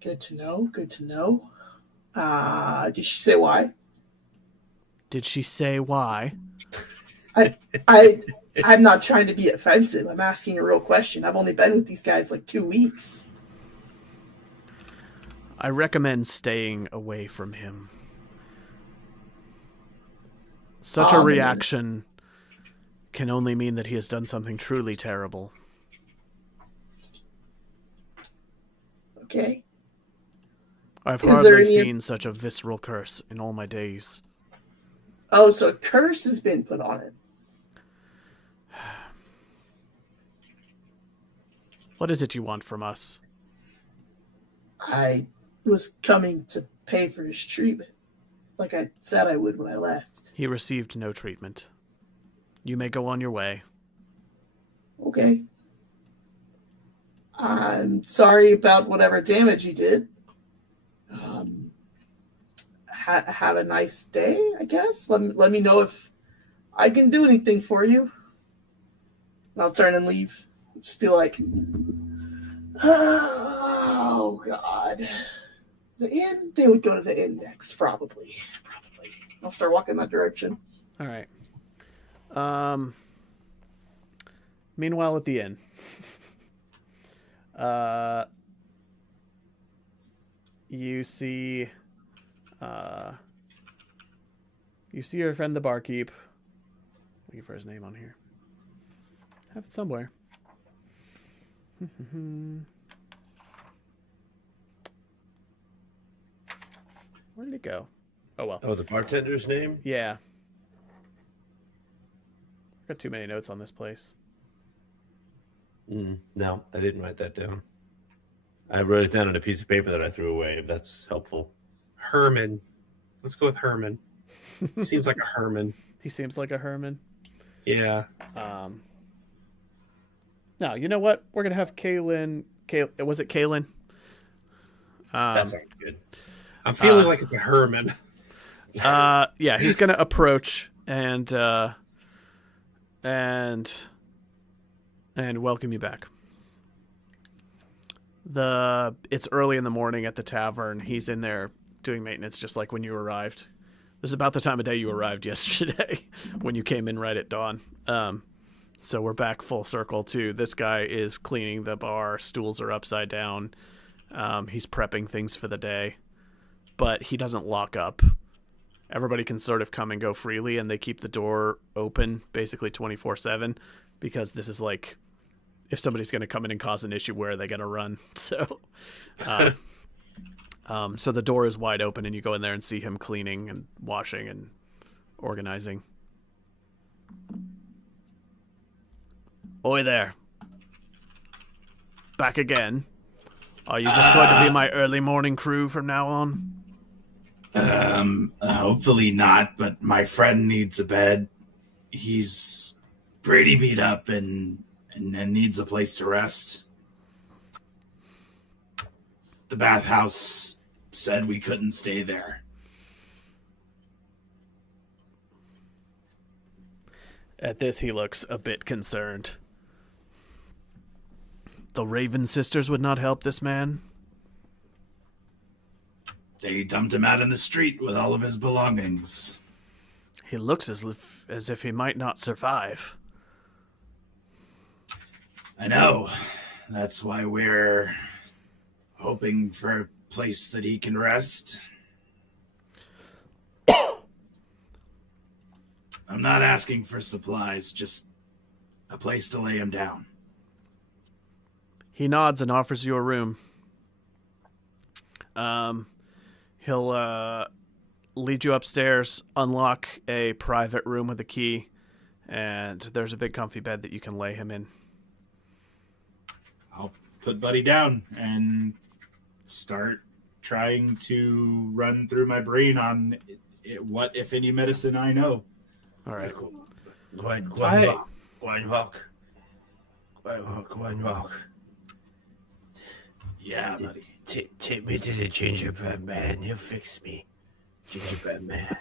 Good to know. Good to know. Did she say why? Did she say why? I'm not trying to be offensive. I'm asking a real question. I've only been with these guys like 2 weeks. I recommend staying away from him. Such a reaction can only mean that he has done something truly terrible. Okay. I've Is there hardly any- seen such a visceral curse in all my days. Oh, so a curse has been put on it. What is it you want from us? I was coming to pay for his treatment, like I said I would when I left. He received no treatment. You may go on your way. Okay. I'm sorry about whatever damage he did. Have a nice day, I guess. Let me know if I can do anything for you. And I'll turn and leave. Just be like, oh, God. The inn? They would go to the inn next, probably. I'll start walking that direction. All right. Meanwhile, at the inn, you see your friend the barkeep. Looking for his name on here. Have it somewhere. Where did it go? Oh well. Oh, the bartender's name? Yeah. Got too many notes on this place. No, I didn't write that down. I wrote it down on a piece of paper that I threw away, if that's helpful. Herman. Let's go with Herman. Seems like a Herman. He seems like a Herman. Yeah. No, you know what? We're gonna have Kaylin. Was it Kaylin? That sounds good. I'm feeling like it's a Herman. Yeah, he's gonna approach and welcome you back. It's early in the morning at the tavern. He's in there doing maintenance just like when you arrived. This is about the time of day you arrived yesterday when you came in right at dawn. So we're back full circle too. This guy is cleaning the bar. Stools are upside down. He's prepping things for the day, but he doesn't lock up. Everybody can sort of come and go freely, and they keep the door open basically 24/7 because this is like, if somebody's going to come in and cause an issue, where are they going to run? So, so the door is wide open, and you go in there and see him cleaning and washing and organizing. Oi there. Back again. Are you just going to be my early morning crew from now on? Hopefully not, but my friend needs a bed. He's pretty beat up and needs a place to rest. The bathhouse said we couldn't stay there. At this, he looks a bit concerned. The Raven sisters would not help this man? They dumped him out in the street with all of his belongings. He looks as if he might not survive. I know. That's why we're hoping for a place that he can rest. I'm not asking for supplies, just a place to lay him down. He nods and offers you a room. He'll lead you upstairs, unlock a private room with a key, and there's a big comfy bed that you can lay him in. I'll put Buddy down and start trying to run through my brain on what, if any, medicine I know. All right. Go ahead, walk. Yeah, buddy. Take me to the gingerbread man. He'll fix me. Gingerbread man.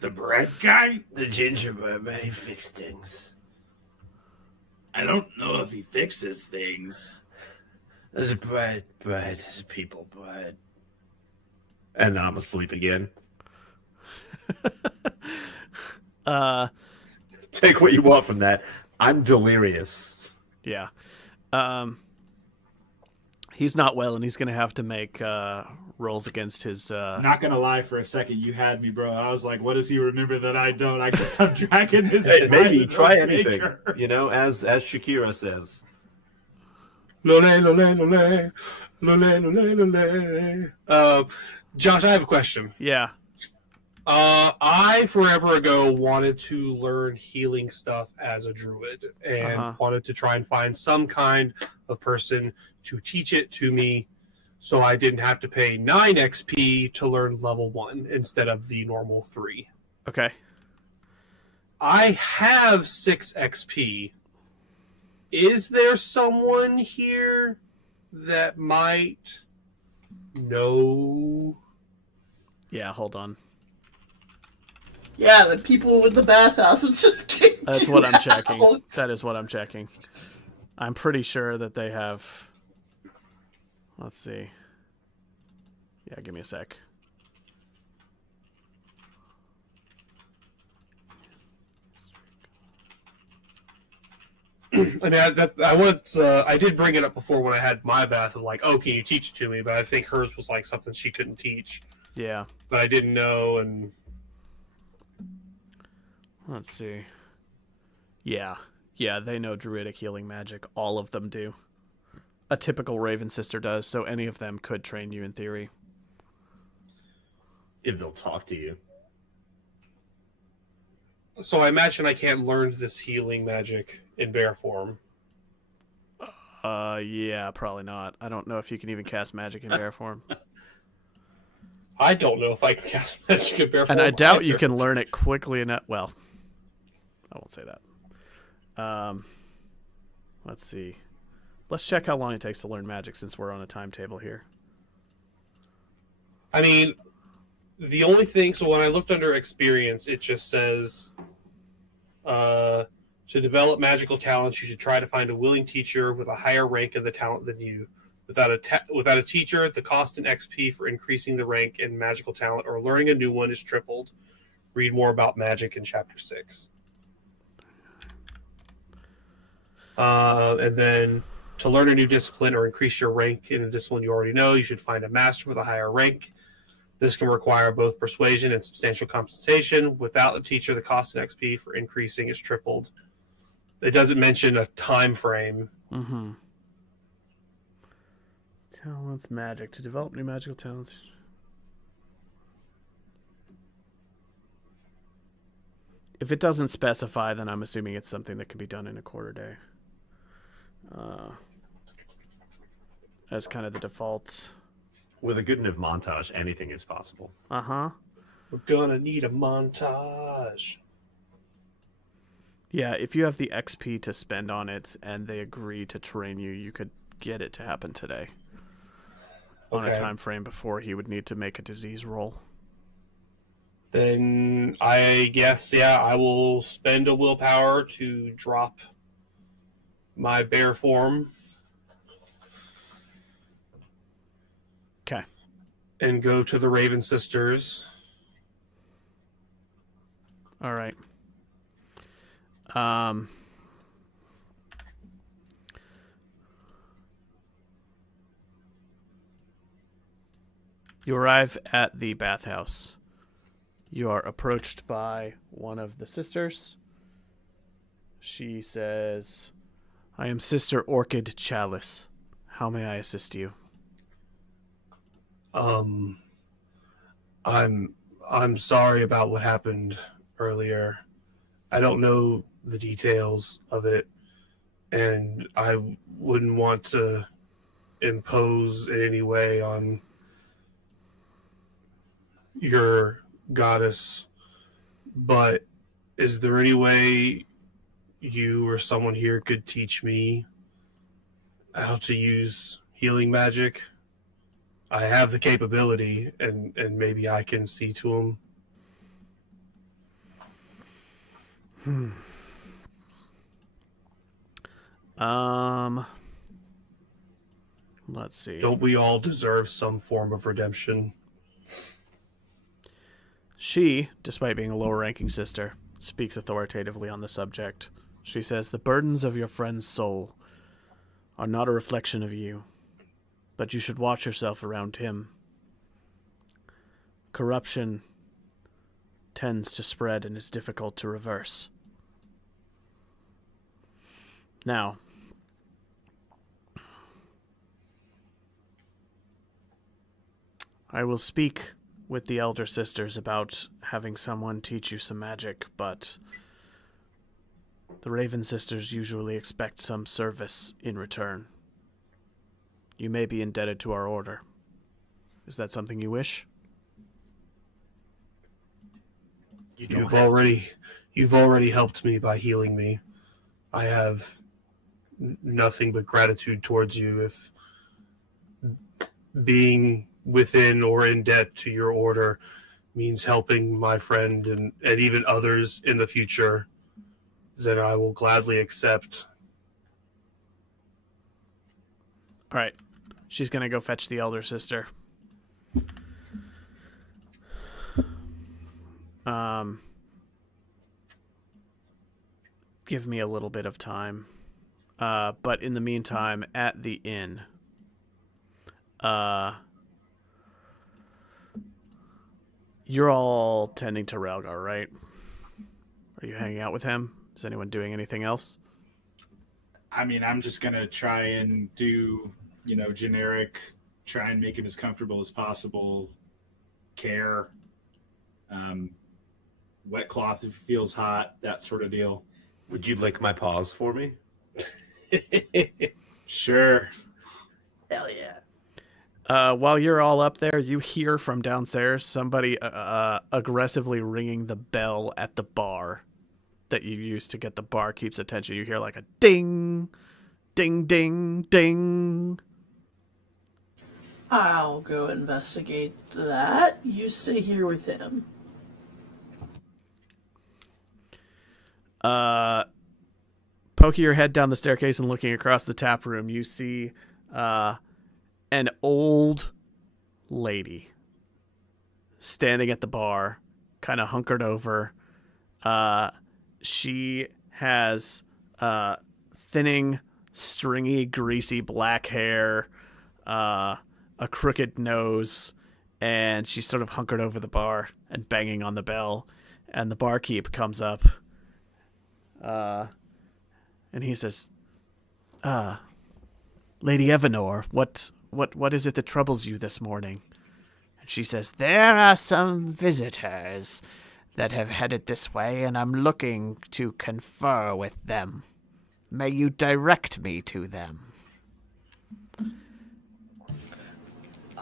The bread guy? The gingerbread man, he fixes things. I don't know if he fixes things. There's bread. There's people bread. And then I'm asleep again. Take what you want from that. I'm delirious. Yeah. He's not well, and he's going to have to make rolls against his... Not gonna lie, for a second you had me, bro. I was like, what does he remember that I don't? I guess I'm dragging this. Hey, maybe try maker. anything. You know, as Shakira says. Lole, lole, lole. Lole, lole, lole. Josh, I have a question. Yeah. I forever ago wanted to learn healing stuff as a druid and wanted to try and find some kind of person to teach it to me so I didn't have to pay 9 XP to learn level 1 instead of the normal 3. Okay. I have 6 XP. Is there someone here that might know? Yeah, hold on. Yeah, the people with the bathhouse just kicked That's you what I'm out. checking. That is what I'm checking. I'm pretty sure that they have... Let's see. Yeah, give me a sec. I mean, I did bring it up before when I had my bath of like, oh, can you teach it to me? But I think hers was like something she couldn't teach. Yeah. But I didn't know, and Let's see. Yeah. Yeah, they know druidic healing magic. All of them do. A typical Raven sister does, so any of them could train you in theory. If they'll talk to you. so I imagine I can't learn this healing magic in bear form. Yeah, probably not. I don't know if you can even cast magic in bear form. I don't know if I can cast magic in bear form. And I doubt you either. can learn it quickly enough. Well, I won't say that. Let's see. Let's check how long it takes to learn magic since we're on a timetable here. I mean, the only thing, so when I looked under experience, it just says, to develop magical talents, you should try to find a willing teacher with a higher rank of the talent than you. Without a teacher, the cost in XP for increasing the rank in magical talent or learning a new one is tripled. Read more about magic in Chapter 6. And then to learn a new discipline or increase your rank in a discipline you already know, you should find a master with a higher rank. This can require both persuasion and substantial compensation. Without a teacher, the cost in XP for increasing is tripled. It doesn't mention a time frame. Mm-hmm. Talents, magic. To develop new magical talents. If it doesn't specify, then I'm assuming it's something that can be done in a quarter day. As kind of the default. With a good enough montage, anything is possible. Uh-huh. We're gonna need a montage. Yeah, if you have the XP to spend on it and they agree to train you, you could get it to happen today. On a Okay. time frame before he would need to make a disease roll. Then I guess, yeah, I will spend a willpower to drop my bear form Okay. and go to the Raven Sisters. All right. You arrive at the bathhouse. You are approached by one of the sisters. She says, "I am Sister Orchid Chalice. How may I assist you?" I'm sorry about what happened earlier. I don't know the details of it, and I wouldn't want to impose in any way on your goddess, but is there any way you or someone here could teach me how to use healing magic? I have the capability, and maybe I can see to them. Let's see. Don't we all deserve some form of redemption? She, despite being a lower-ranking sister, speaks authoritatively on the subject. She says, "The burdens of your friend's soul are not a reflection of you, but you should watch yourself around him. Corruption tends to spread and is difficult to reverse. Now, I will speak with the elder sisters about having someone teach you some magic, but the Raven sisters usually expect some service in return. You may be indebted to our order. Is that something you wish?" You've already helped me by healing me. I have nothing but gratitude towards you. If being within or in debt to your order means helping my friend and even others in the future, then I will gladly accept. All right. She's going to go fetch the elder sister. Give me a little bit of time. But in the meantime, at the inn, you're all tending to Ralgar, right? Are you hanging out with him? Is anyone doing anything else? I mean, I'm just gonna try and do, generic, try and make him as comfortable as possible, care, wet cloth if it feels hot, that sort of deal. Would you lick my paws for me? Sure. Hell yeah. While you're all up there, you hear from downstairs somebody aggressively ringing the bell at the bar that you use to get the barkeep's attention. You hear like a ding, ding, ding, ding. I'll go investigate that. You stay here with him. Poking your head down the staircase and looking across the tap room, you see an old lady standing at the bar, kind of hunkered over. She has thinning, stringy, greasy black hair, a crooked nose, and she's sort of hunkered over the bar and banging on the bell. And the barkeep comes up, and he says, "Lady Evanor, what is it that troubles you this morning?" And she says, "There are some visitors that have headed this way, and I'm looking to confer with them. May you direct me to them?"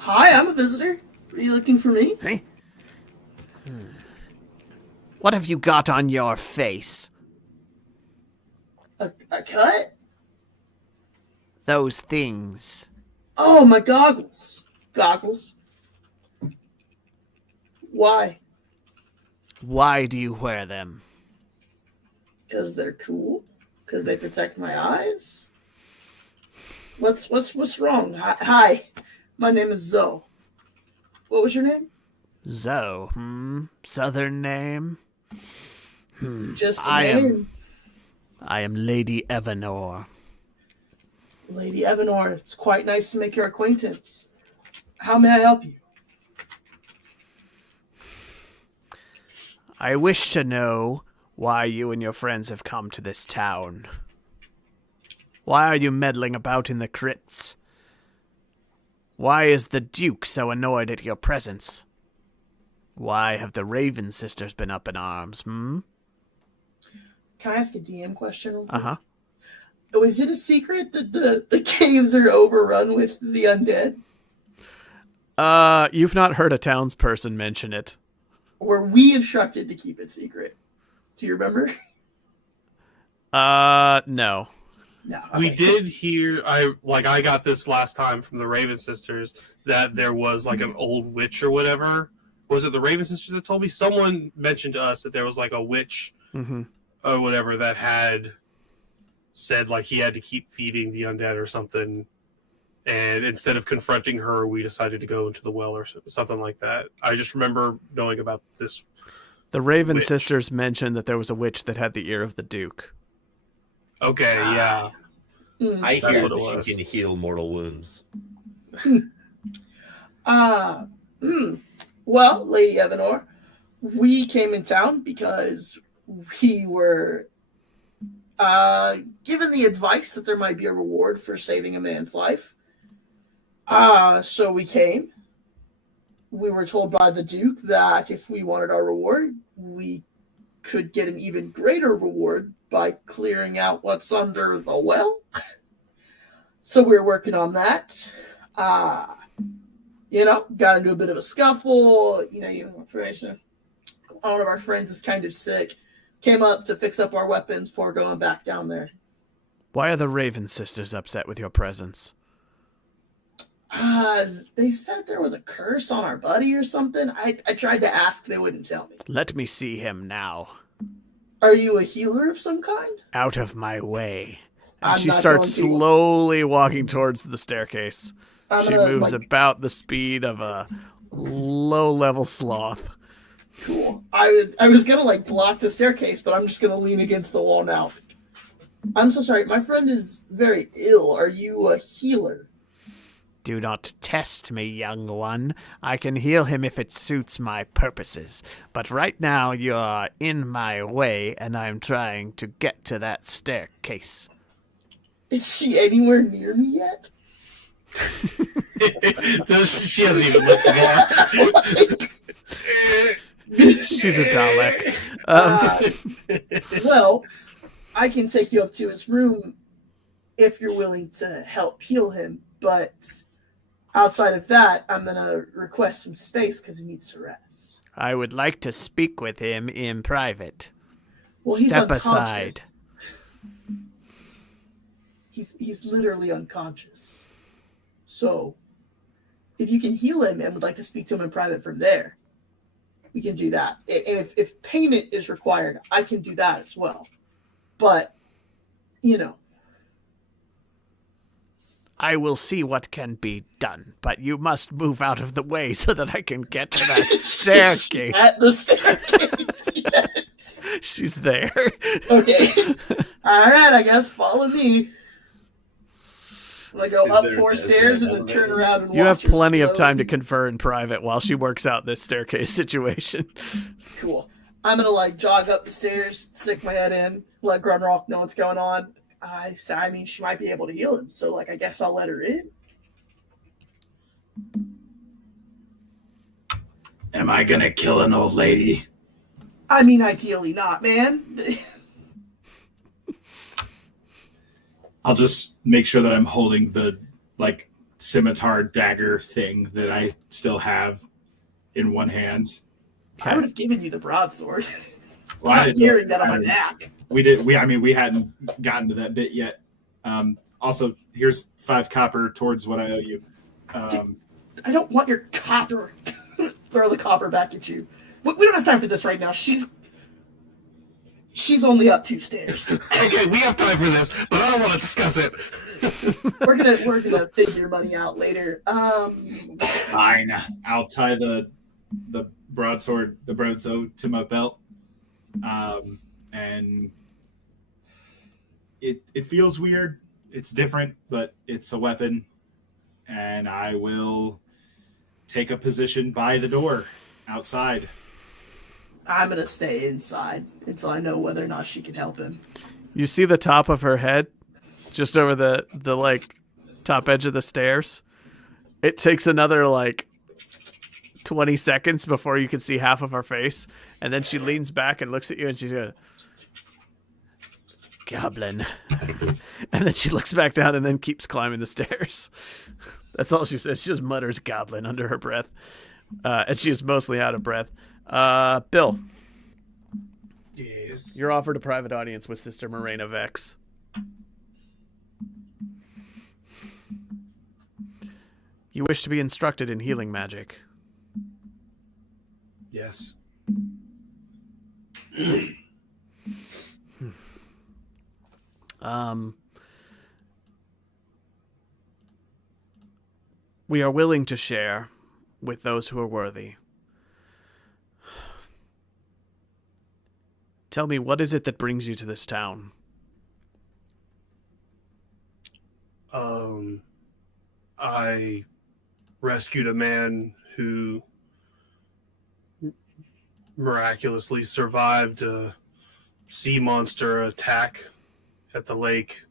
Hi, I'm a visitor. Are you looking for me? Hey. What have you got on your face? A cut? Those things. Oh, my goggles. Goggles? Why? Why do you wear them? Because they're cool? Because they protect my eyes? What's wrong? Hi, my name is Zoe. What was your name? Zoe, Southern name? Just a name. I am Lady Evanor. Lady Evanor, it's quite nice to make your acquaintance. How may I help you? I wish to know why you and your friends have come to this town. Why are you meddling about in the crypts? Why is the Duke so annoyed at your presence? Why have the Raven sisters been up in arms, Can I ask a DM question? Uh-huh. Oh, is it a secret that the caves are overrun with the undead? You've not heard a townsperson mention it. Were we instructed to keep it secret? Do you remember? No. No. We okay. did hear. I got this last time from the Raven sisters that there was like an old witch or whatever. Was it the Raven sisters that told me? Someone mentioned to us that there was like a witch or whatever that had said like he had to keep feeding the undead or something. And instead of confronting her, we decided to go into the well or something like that. I just remember knowing about this. The Raven Witch. sisters mentioned that there was a witch that had the ear of the Duke. Okay, yeah. I That's hear what it that was. she can heal mortal wounds. Well, Lady Evanor, we came in town because we were given the advice that there might be a reward for saving a man's life. So we came. We were told by the Duke that if we wanted our reward, we could get an even greater reward by clearing out what's under the well. So we're working on that. Got into a bit of a scuffle. Information. One of our friends is kind of sick. Came up to fix up our weapons before going back down there. Why are the Raven sisters upset with your presence? They said there was a curse on our buddy or something. I tried to ask, they wouldn't tell me. Let me see him now. Are you a healer of some kind? Out of my way. And I'm she not starts going to. slowly walking towards the staircase. I'm She gonna, moves about the speed of a low-level sloth. Cool. I was gonna block the staircase, but I'm just gonna lean against the wall now. I'm so sorry. My friend is very ill. Are you a healer? Do not test me, young one. I can heal him if it suits my purposes. But right now you're in my way, and I'm trying to get to that staircase. Is she anywhere near me yet? She hasn't even looked at She's a Dalek. Well, I can take you up to his room if you're willing to help heal him, but outside of that, I'm going to request some space because he needs to rest. I would like to speak with him in private. Well, he's Step unconscious. aside. He's literally unconscious. So, if you can heal him and would like to speak to him in private from there, we can do that. And if payment is required, I can do that as well. But, I will see what can be done, but you must move out of the way so that I can get to that staircase. At the staircase, yes. She's there. Okay. All right, I guess follow me. I'm going to go up 4 stairs and then turn around and You have watch her plenty of time to slowly. confer in private while she works out this staircase situation. Cool. I'm going to jog up the stairs, stick my head in, let Grunrock know what's going on. I mean, she might be able to heal him, so I guess I'll let her in. Am I gonna kill an old lady? I mean, ideally not, man. I'll just make sure that I'm holding the scimitar dagger thing that I still have in one hand. I would have given you the broadsword. Well, I'm I not didn't- carrying that on my back. We hadn't gotten to that bit yet. Also, here's 5 copper towards what I owe you. I don't want your copper. Throw the copper back at you. We don't have time for this right now. She's only up 2 stairs. Okay, we have time for this, but I don't want to discuss it. we're gonna figure money out later. Fine. I'll tie the broadsword to my belt. And it feels weird. It's different, but it's a weapon. And I will take a position by the door outside. I'm gonna stay inside until I know whether or not she can help him. You see the top of her head, just over the like top edge of the stairs. It takes another like 20 seconds before you can see half of her face, and then she leans back and looks at you, and she goes, "Goblin," and then she looks back down and then keeps climbing the stairs. That's all she says. She just mutters "goblin" under her breath, and she is mostly out of breath. Bill, Yes. you're offered a private audience with Sister Morena Vex. You wish to be instructed in healing magic. Yes. We are willing to share with those who are worthy. Tell me, what is it that brings you to this town? I rescued a man who miraculously survived a sea monster attack at the lake.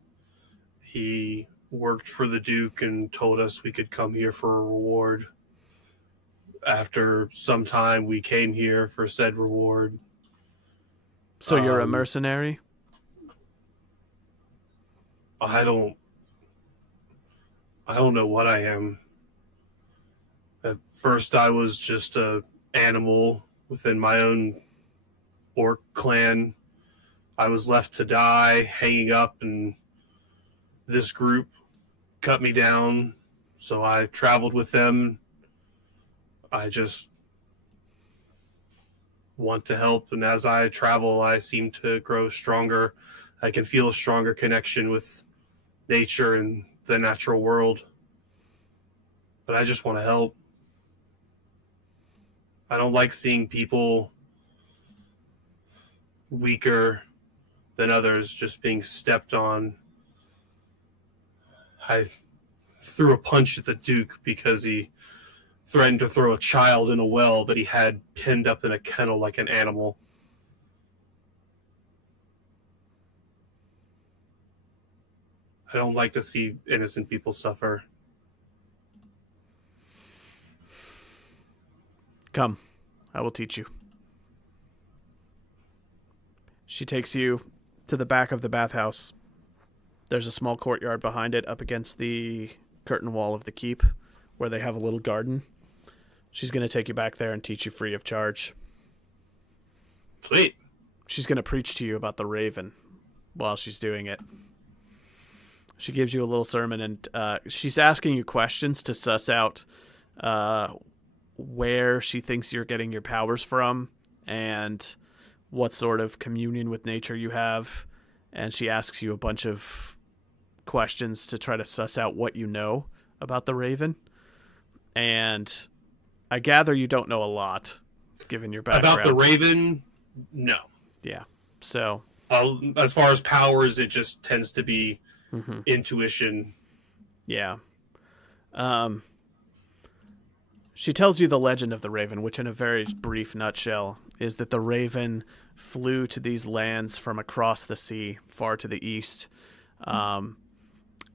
He worked for the Duke and told us we could come here for a reward. After some time, we came here for said reward. So you're a mercenary? I don't know what I am. At first, I was just a animal within my own orc clan. I was left to die, hanging up, and this group cut me down. So I traveled with them. I just want to help, and as I travel, I seem to grow stronger. I can feel a stronger connection with nature and the natural world. But I just want to help. I don't like seeing people weaker than others just being stepped on. I threw a punch at the Duke because he threatened to throw a child in a well that he had pinned up in a kennel like an animal. I don't like to see innocent people suffer. Come, I will teach you. She takes you to the back of the bathhouse. There's a small courtyard behind it up against the curtain wall of the keep where they have a little garden. She's going to take you back there and teach you free of charge. Sweet. She's going to preach to you about the raven while she's doing it. She gives you a little sermon, and she's asking you questions to suss out where she thinks you're getting your powers from and what sort of communion with nature you have. And she asks you a bunch of questions to try to suss out what you know about the raven. And I gather you don't know a lot, given your background. About the raven, no. Yeah. So As far as powers, it just tends to be intuition. yeah. She tells you the legend of the raven, which in a very brief nutshell is that the raven flew to these lands from across the sea, far to the east,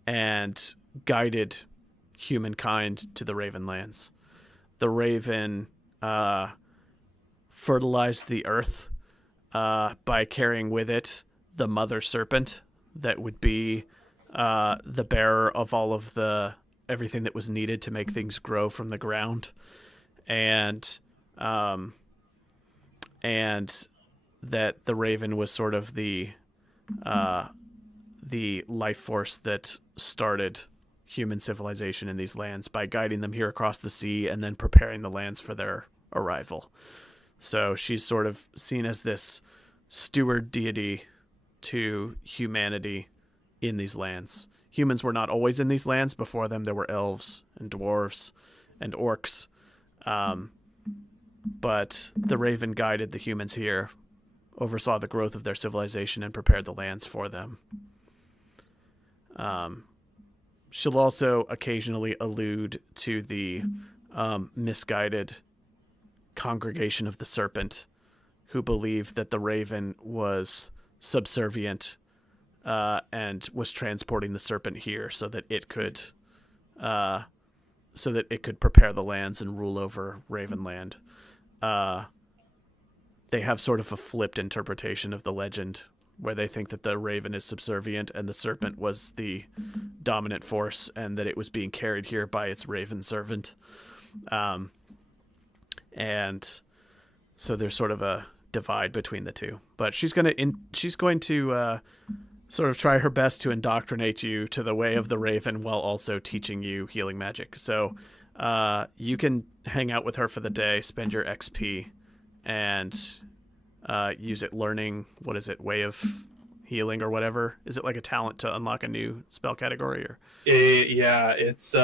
and guided humankind to the Raven lands. The raven fertilized the earth by carrying with it the mother serpent that would be the bearer of all of the everything that was needed to make things grow from the ground, and that the raven was sort of the life force that started human civilization in these lands by guiding them here across the sea and then preparing the lands for their arrival. So she's sort of seen as this steward deity to humanity in these lands. Humans were not always in these lands. Before them, there were elves and dwarves and orcs. But the raven guided the humans here, oversaw the growth of their civilization, and prepared the lands for them. She'll also occasionally allude to the misguided congregation of the serpent, who believed that the raven was subservient and was transporting the serpent here so that it could prepare the lands and rule over Ravenland. They have sort of a flipped interpretation of the legend, where they think that the raven is subservient and the serpent was the dominant force, and that it was being carried here by its raven servant. And so there's sort of a divide between the two. But she's going to sort of try her best to indoctrinate you to the way of the raven while also teaching you healing magic. So you can hang out with her for the day, spend your XP, and use it learning, what is it, way of healing or whatever? Is it like a talent to unlock a new spell category? Or Yeah, it's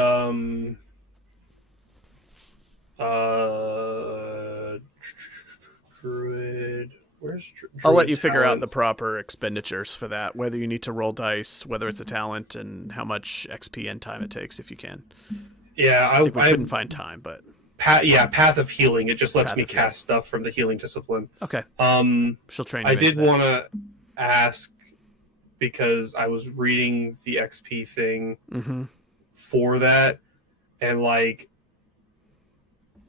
druid. Where's druid? I'll let you figure out talents? the proper expenditures for that, whether you need to roll dice, whether it's a talent, and how much XP and time it takes if you can. Yeah, I think we couldn't find time, but Path of Healing. It just lets Path me of cast stuff from the healing discipline. okay. She'll train you. I into did that. want to ask, because I was reading the XP thing for that, and like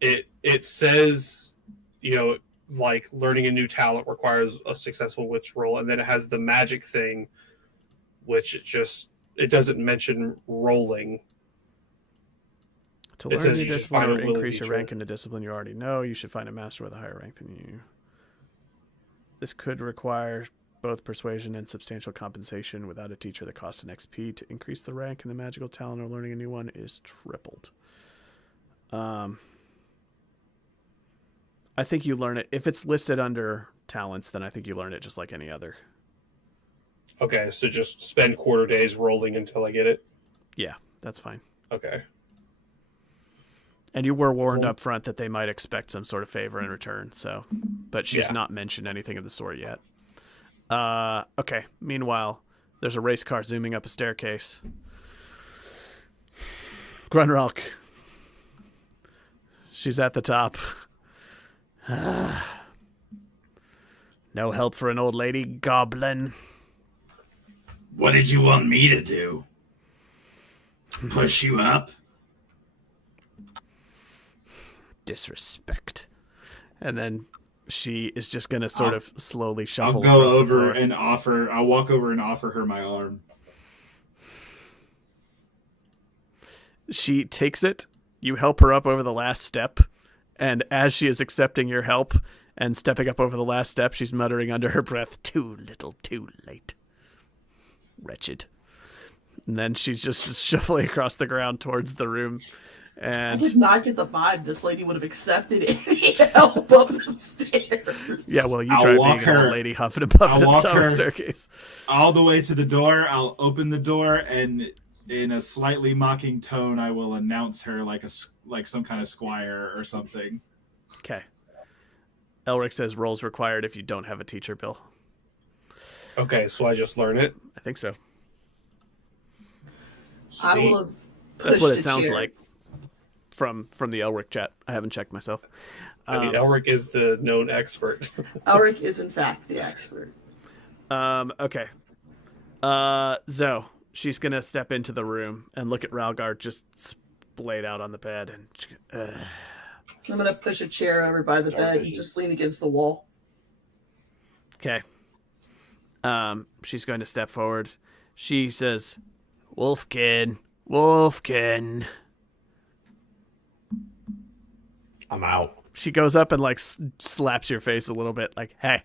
it says, like learning a new talent requires a successful witch roll, and then it has the magic thing, which it doesn't mention rolling. To It learn says new you should discipline find or a willing increase your teacher. rank in a discipline you already know, you should find a master with a higher rank than you. This could require both persuasion and substantial compensation. Without a teacher, the cost in XP to increase the rank in the magical talent or learning a new one is tripled. I think you learn it. If it's listed under talents, then I think you learn it just like any other. Okay, so just spend quarter days rolling until I get it. Yeah, that's fine. Okay. And you were warned Cool. up front that they might expect some sort of favor in return, so. But she's Yeah. not mentioned anything of the sort yet. Okay. Meanwhile, there's a race car zooming up a staircase. Grunrock. She's at the top. No help for an old lady, goblin. What did you want me to do? Push you up? Disrespect. And then she is just going to sort of slowly I'll shuffle go across the over floor. and offer. I'll walk over and offer her my arm. She takes it. You help her up over the last step. And as she is accepting your help and stepping up over the last step, she's muttering under her breath, "Too little, too late. Wretched." And then she's just shuffling across the ground towards the room. I And did not get the vibe this lady would have accepted any help up the stairs. yeah, well, you I'll tried walk being an old her- lady huffing and puffing I'll at the walk top of the her- staircase. All the way to the door. I'll open the door, and in a slightly mocking tone, I will announce her like some kind of squire or something. Okay. Elric says rolls required if you don't have a teacher, Bill. Okay, so I just learn it. I think so. I Sweet. will have That's pushed what it a sounds chair. like from the Elric chat. I haven't checked myself. I mean, Elric is the known expert. Elric is in fact the expert. Okay. Zoe, she's gonna step into the room and look at Ralgar just splayed out on the bed, and I'm gonna push a chair over by the bed and just lean against the wall. okay. She's going to step forward. She says, "Wolfkin, Wolfkin. I'm out. She goes up and like slaps your face a little bit, like, hey.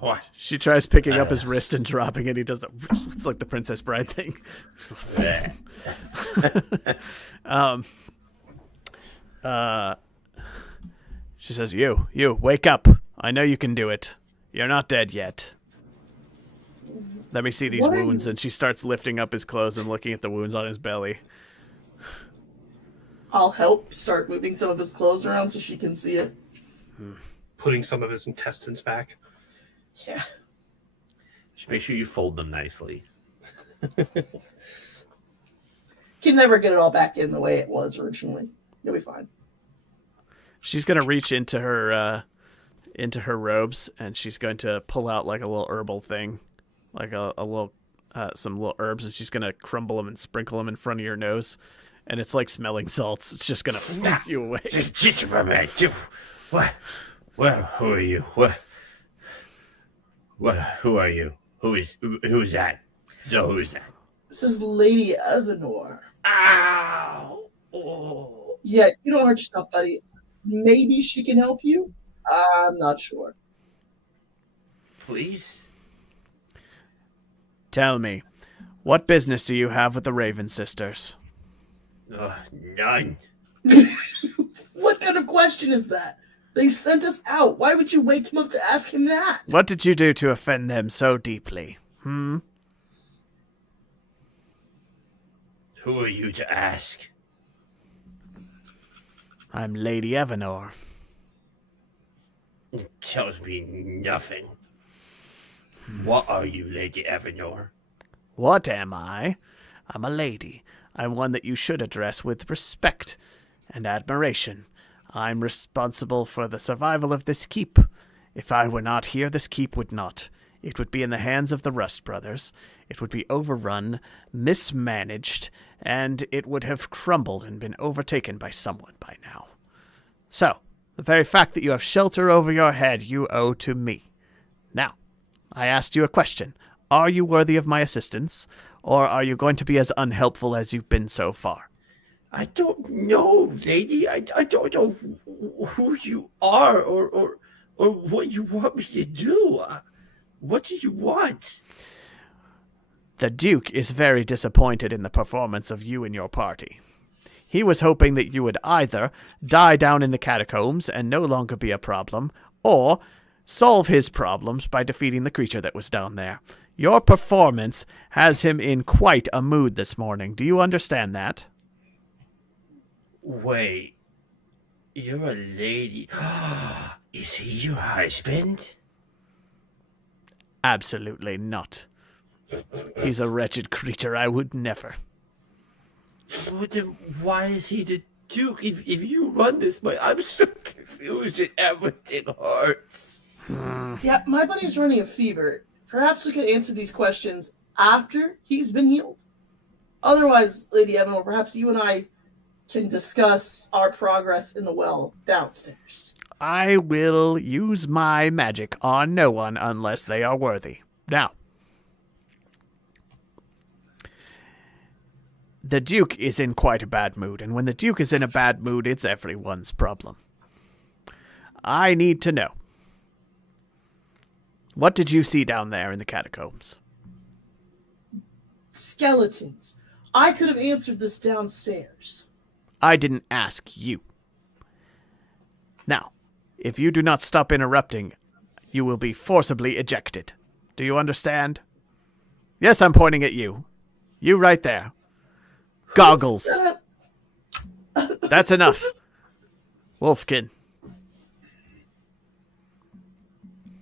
What? She tries picking up his wrist and dropping it. He does it. It's like the Princess Bride thing. She says, you, wake up. I know you can do it. You're not dead yet. Let me see these What are wounds. you- And she starts lifting up his clothes and looking at the wounds on his belly. I'll help start moving some of his clothes around so she can see it. Putting some of his intestines back. Yeah. Just make sure you fold them nicely. Can never get it all back in the way it was originally. You'll be fine. She's going to reach into her robes, and she's going to pull out like a little herbal thing, like a little some little herbs, and she's going to crumble them and sprinkle them in front of your nose. And it's like smelling salts. It's just going to freak you away. What? Who are you? Who are you? Who's that? So who's that? This is Lady Evanor. Ow! Oh. Yeah, you don't hurt yourself, buddy. Maybe she can help you? I'm not sure. Please? Tell me, what business do you have with the Raven sisters? None. What kind of question is that? They sent us out. Why would you wake him up to ask him that? What did you do to offend them so deeply? Who are you to ask? I'm Lady Evanor. It tells me nothing. What are you, Lady Evanor? What am I? I'm a lady. I'm one that you should address with respect and admiration. I'm responsible for the survival of this keep. If I were not here, this keep would not. It would be in the hands of the Rust brothers. It would be overrun, mismanaged, and it would have crumbled and been overtaken by someone by now. So, the very fact that you have shelter over your head you owe to me. Now, I asked you a question. Are you worthy of my assistance, or are you going to be as unhelpful as you've been so far? I don't know, lady. I don't know who you are or what you want me to do. What do you want? The Duke is very disappointed in the performance of you and your party. He was hoping that you would either die down in the catacombs and no longer be a problem, or solve his problems by defeating the creature that was down there. Your performance has him in quite a mood this morning. Do you understand that? Wait, you're a lady. Is he your husband? Absolutely not. He's a wretched creature. I would never. Well, then why is he the Duke? If you run this way, I'm so confused and everything hurts. Yeah, my buddy's running a fever. Perhaps we could answer these questions after he's been healed. Otherwise, Lady Evanor, perhaps you and I can discuss our progress in the well downstairs. I will use my magic on no one unless they are worthy. Now, the Duke is in quite a bad mood, and when the Duke is in a bad mood, it's everyone's problem. I need to know. What did you see down there in the catacombs? Skeletons. I could have answered this downstairs. I didn't ask you. Now, if you do not stop interrupting, you will be forcibly ejected. Do you understand? Yes, I'm pointing at you. You right there. Goggles. That's enough. Wolfkin.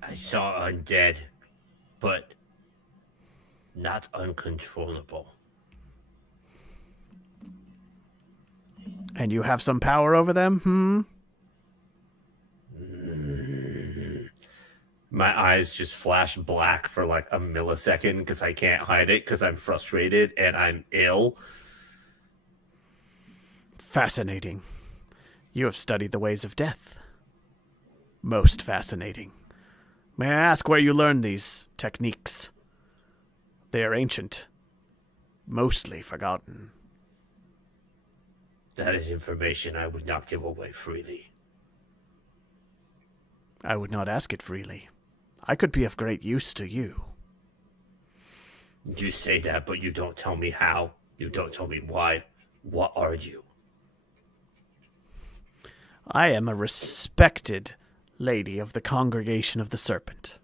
I saw undead, but not uncontrollable. And you have some power over them, My eyes just flash black for like a millisecond because I can't hide it because I'm frustrated and I'm ill. Fascinating. You have studied the ways of death. Most fascinating. May I ask where you learned these techniques? They are ancient, mostly forgotten. That is information I would not give away freely. I would not ask it freely. I could be of great use to you. You say that, but you don't tell me how. You don't tell me why. What are you? I am a respected lady of the Congregation of the Serpent.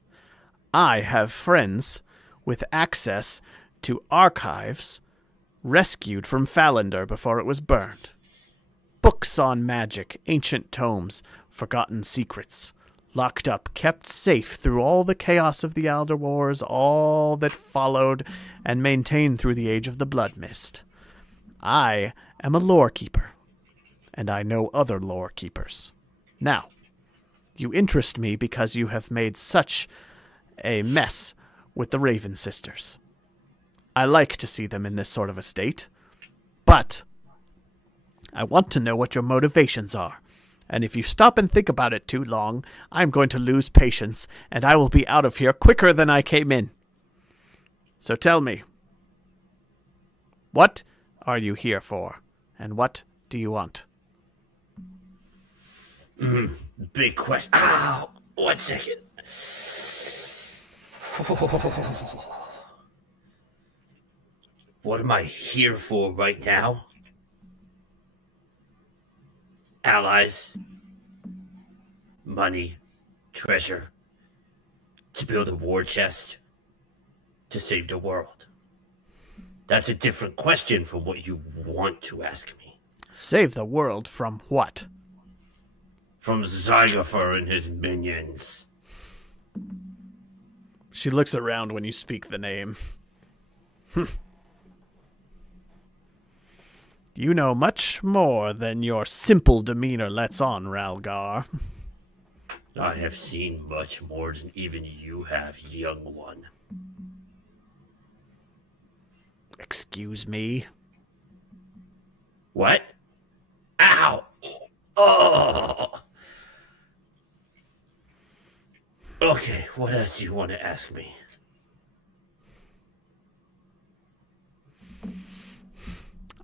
I have friends with access to archives rescued from Falander before it was burned. Books on magic, ancient tomes, forgotten secrets, locked up, kept safe through all the chaos of the Elder Wars, all that followed, and maintained through the Age of the Blood Mist. I am a lore keeper, and I know other lore keepers. Now, you interest me because you have made such a mess with the Raven sisters. I like to see them in this sort of a state, but I want to know what your motivations are. And if you stop and think about it too long, I'm going to lose patience, and I will be out of here quicker than I came in. So tell me, what are you here for, and what do you want? Big question. Ow! 1 second. What am I here for right now? Allies, money, treasure, to build a war chest, to save the world. That's a different question from what you want to ask me. Save the world from what? From Zygofer and his minions. She looks around when you speak the name. You know much more than your simple demeanor lets on, Ralgar. I have seen much more than even you have, young one. Excuse me? What? Ow! Oh! Okay, what else do you want to ask me?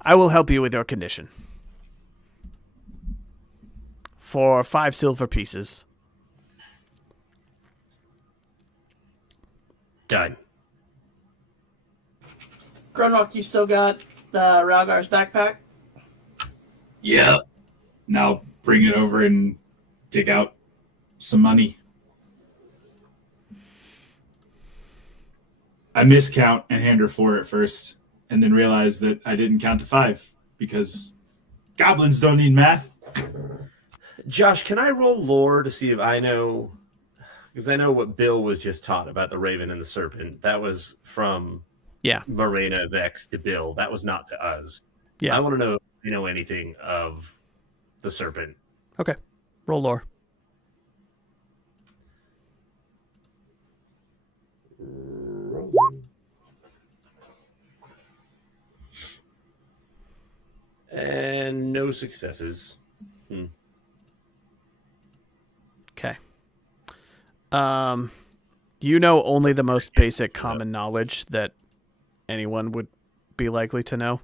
I will help you with your condition. For 5 silver pieces. Done. Grunrock, you still got Ralgar's backpack? Yeah. Now bring it over and dig out some money. I miscount and hand her 4 at first, and then realize that I didn't count to 5 because goblins don't need math. Josh, can I roll lore to see if I know? Because I know what Bill was just taught about the Raven and the Serpent. That was from Morena Vex to Bill. That was not to us. Yeah. I want to know if you know anything of the Serpent. Okay. Roll lore. And no successes. Okay. You know only the most basic common knowledge that anyone would be likely to know,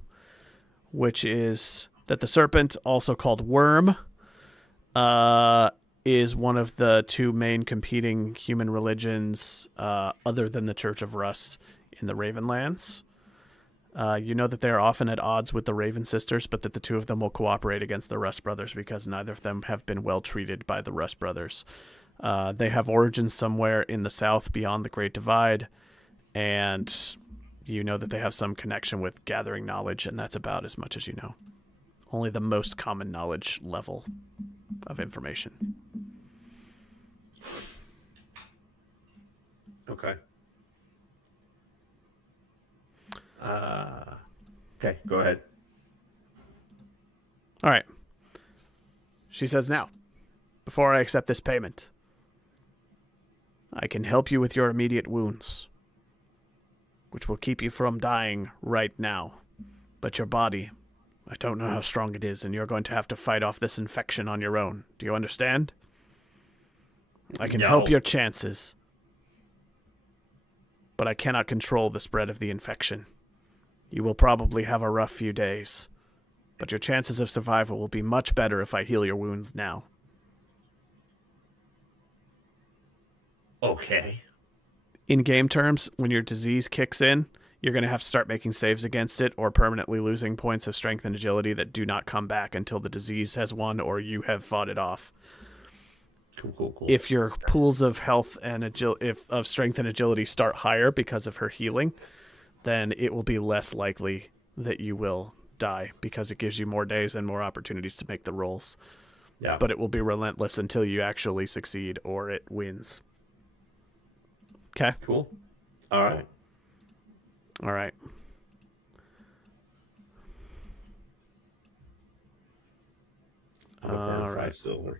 which is that the serpent, also called Worm, is one of the 2 main competing human religions other than the Church of Rust in the Ravenlands. You know that they are often at odds with the Raven sisters, but that the 2 of them will cooperate against the Rust brothers because neither of them have been well treated by the Rust brothers. They have origins somewhere in the south beyond the Great Divide, and you know that they have some connection with gathering knowledge, and that's about as much as you know. Only the most common knowledge level of information. Okay. Okay, go ahead. All right. She says, now, before I accept this payment, I can help you with your immediate wounds, which will keep you from dying right now. But your body, I don't know how strong it is, and you're going to have to fight off this infection on your own. Do you understand? I can help your chances, but but I cannot control the spread of the infection. You will probably have a rough few days, but your chances of survival will be much better if I heal your wounds now. Okay. In game terms, when your disease kicks in, you're going to have to start making saves against it or permanently losing points of strength and agility that do not come back until the disease has won or you have fought it off. Cool. If your pools of health and of strength and agility start higher because of her healing, then it will be less likely that you will die because it gives you more days and more opportunities to make the rolls. Yeah. But it will be relentless until you actually succeed or it wins. Okay. Cool. All right. All right. All right. Silver.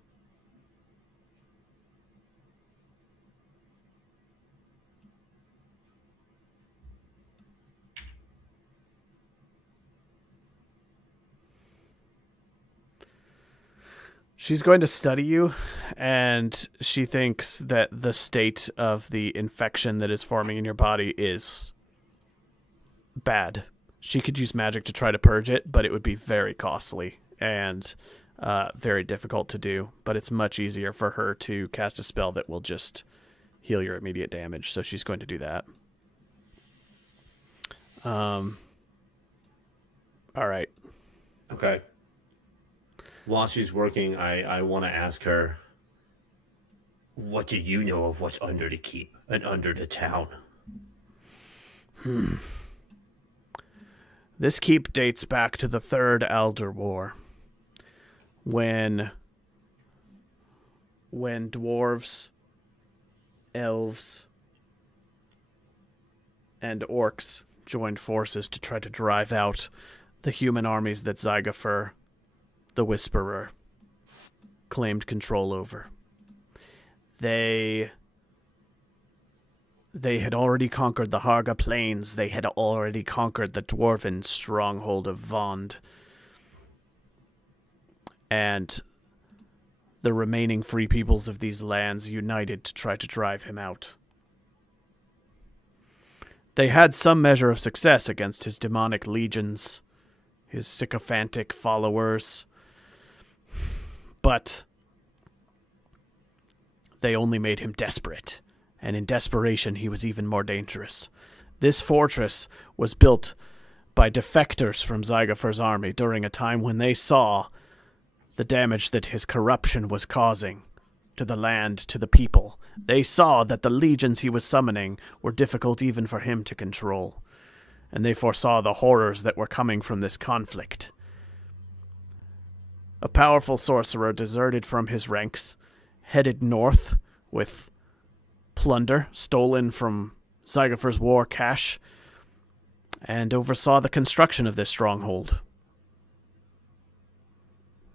She's going to study you, and she thinks that the state of the infection that is forming in your body is bad. She could use magic to try to purge it, but it would be very costly and very difficult to do. But it's much easier for her to cast a spell that will just heal your immediate damage, so she's going to do that. All right. Okay. While she's working, I want to ask her, what do you know of what's under the keep and under the town? This keep dates back to the Third Elder War, when dwarves, elves, and orcs joined forces to try to drive out the human armies that Zygofer, the Whisperer, claimed control over. They had already conquered the Harga Plains. They had already conquered the dwarven stronghold of Vond. And the remaining free peoples of these lands united to try to drive him out. They had some measure of success against his demonic legions, his sycophantic followers, but they only made him desperate, and in desperation he was even more dangerous. This fortress was built by defectors from Zygofer's army during a time when they saw the damage that his corruption was causing to the land, to the people. They saw that the legions he was summoning were difficult even for him to control, and they foresaw the horrors that were coming from this conflict. A powerful sorcerer deserted from his ranks, headed north with plunder stolen from Zygofer's war cache, and oversaw the construction of this stronghold.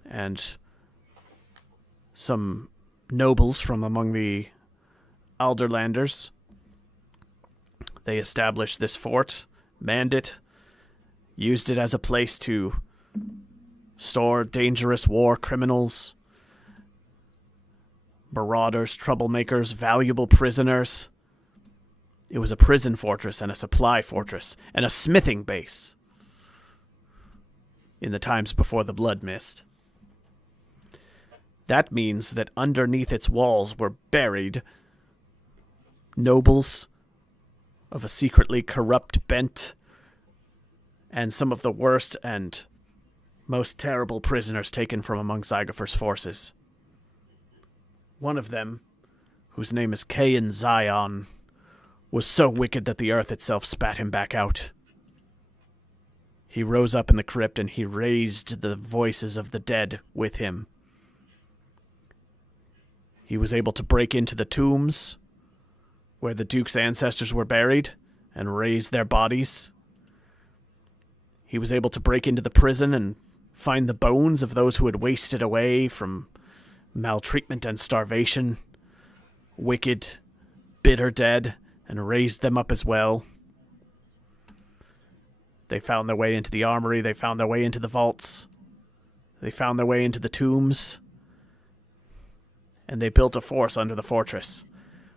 And some nobles from among the Alderlanders, they established this fort, manned it, used it as a place to store dangerous war criminals, marauders, troublemakers, valuable prisoners. It was a prison fortress and a supply fortress and a smithing base in the times before the Blood Mist. That means that underneath its walls were buried nobles of a secretly corrupt bent and some of the worst and most terrible prisoners taken from among Zygofer's forces. One of them, whose name is Cain Zion, was so wicked that the earth itself spat him back out. He rose up in the crypt and he raised the voices of the dead with him. He was able to break into the tombs where the Duke's ancestors were buried and raise their bodies. He was able to break into the prison and find the bones of those who had wasted away from maltreatment and starvation, wicked, bitter dead, and raised them up as well. They found their way into the armory, they found their way into the vaults, they found their way into the tombs, and they built a force under the fortress.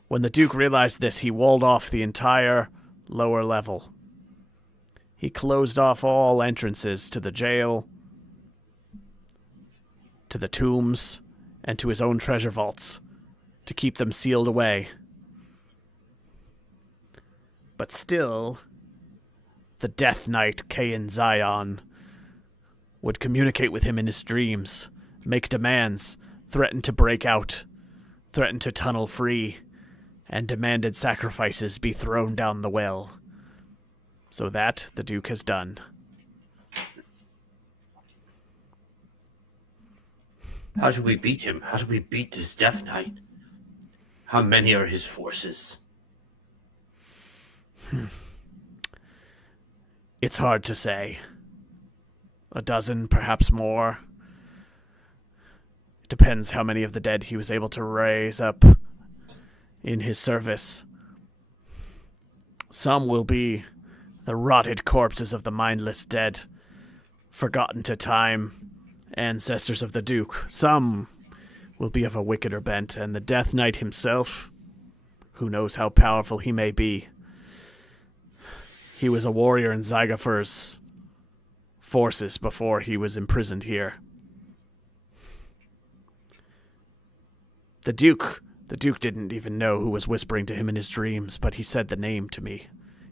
When the Duke realized this, he walled off the entire lower level. He closed off all entrances to the jail, to the tombs, and to his own treasure vaults, to keep them sealed away. But still, the Death Knight Cain Zion would communicate with him in his dreams, make demands, threaten to break out, threaten to tunnel free, and demanded sacrifices be thrown down the well. So that the Duke has done. How do we beat him? How do we beat this Death Knight? How many are his forces? It's hard to say. A dozen, perhaps more. It depends how many of the dead he was able to raise up in his service. Some will be the rotted corpses of the mindless dead, forgotten to time, ancestors of the Duke. Some will be of a wickeder bent, and the Death Knight himself, who knows how powerful he may be. He was a warrior in Zygofer's forces before he was imprisoned here. The Duke didn't even know who was whispering to him in his dreams, but he said the name to me.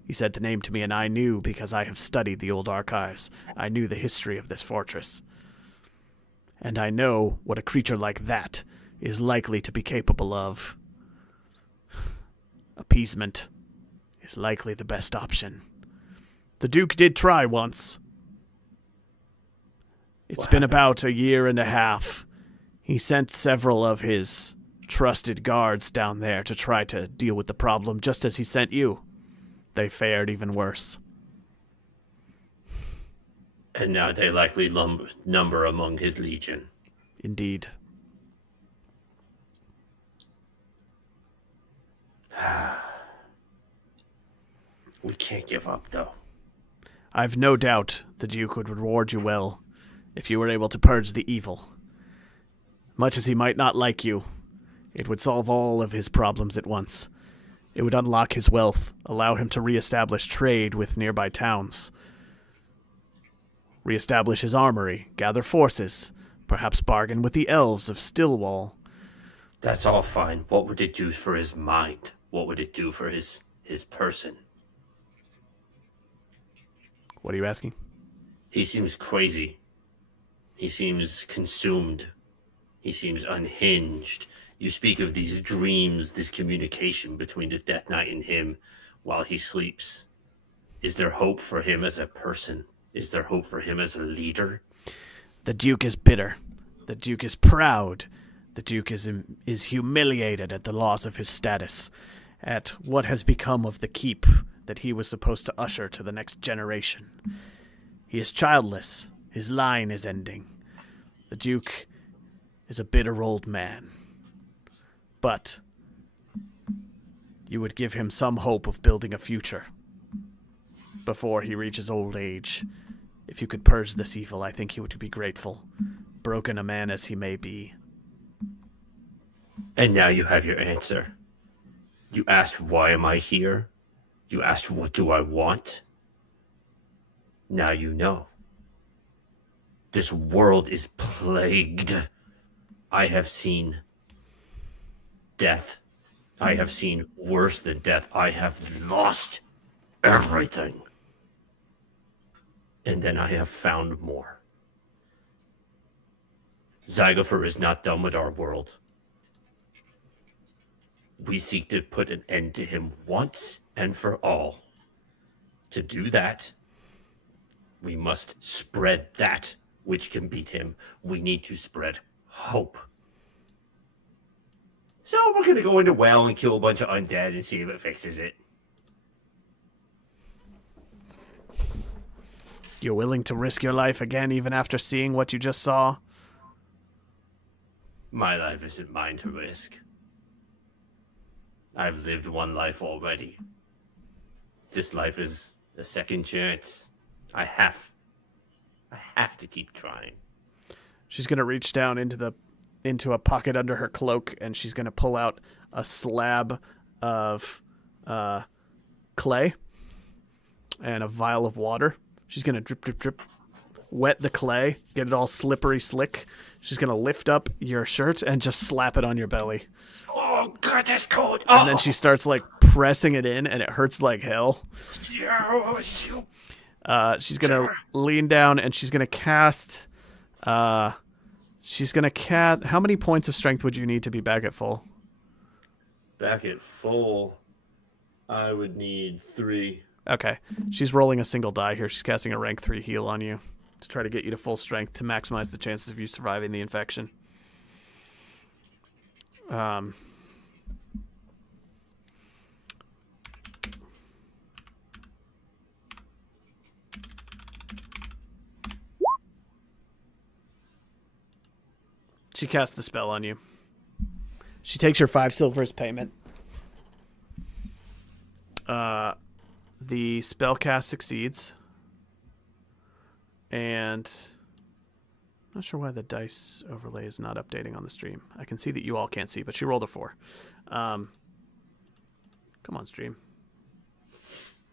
He said the name to me, and I knew because I have studied the old archives. I knew the history of this fortress. And I know what a creature like that is likely to be capable of. Appeasement is likely the best option. The Duke did try once. It's been about a year and a half. He sent several of his trusted guards down there to try to deal with the problem, just as he sent you. They fared even worse. And now they likely number among his legion. Indeed. We can't give up, though. I've no doubt the Duke would reward you well if you were able to purge the evil. Much as he might not like you, it would solve all of his problems at once. It would unlock his wealth, allow him to reestablish trade with nearby towns, reestablish his armory, gather forces, perhaps bargain with the elves of Stillwall. That's all fine. What would it do for his mind? What would it do for his person? What are you asking? He seems crazy. He seems consumed. He seems unhinged. You speak of these dreams, this communication between the Death Knight and him while he sleeps. Is there hope for him as a person? Is there hope for him as a leader? The Duke is bitter. The Duke is proud. The Duke is humiliated at the loss of his status, at what has become of the keep that he was supposed to usher to the next generation. He is childless. His line is ending. The Duke is a bitter old man. But you would give him some hope of building a future before he reaches old age. If you could purge this evil, I think he would be grateful, broken a man as he may be. And now you have your answer. You asked, why am I here? You asked, what do I want? Now you know. This world is plagued. I have seen death. I have seen worse than death. I have lost everything. And then I have found more. Zygofer is not done with our world. We seek to put an end to him once and for all. To do that, we must spread that which can beat him. We need to spread hope. So we're going to go into well and kill a bunch of undead and see if it fixes it. You're willing to risk your life again even after seeing what you just saw? My life isn't mine to risk. I've lived one life already. This life is a second chance. I have to keep trying. She's going to reach down into a pocket under her cloak, and she's going to pull out a slab of clay. and a vial of water. She's going to drip, drip, drip, wet the clay, get it all slippery slick. She's going to lift up your shirt and just slap it on your belly. Oh, God, that's cold. And then she starts, like, pressing it in, and it hurts like hell. She's going to lean down, and she's going to cast... how many points of strength would you need to be back at full? Back at full, I would need 3. Okay. She's rolling a single die here. She's casting a rank 3 heal on you to try to get you to full strength to maximize the chances of you surviving the infection. She casts the spell on you. She takes your 5 silver as payment. The spell cast succeeds. And I'm not sure why the dice overlay is not updating on the stream. I can see that you all can't see, but she rolled a 4. Come on, stream.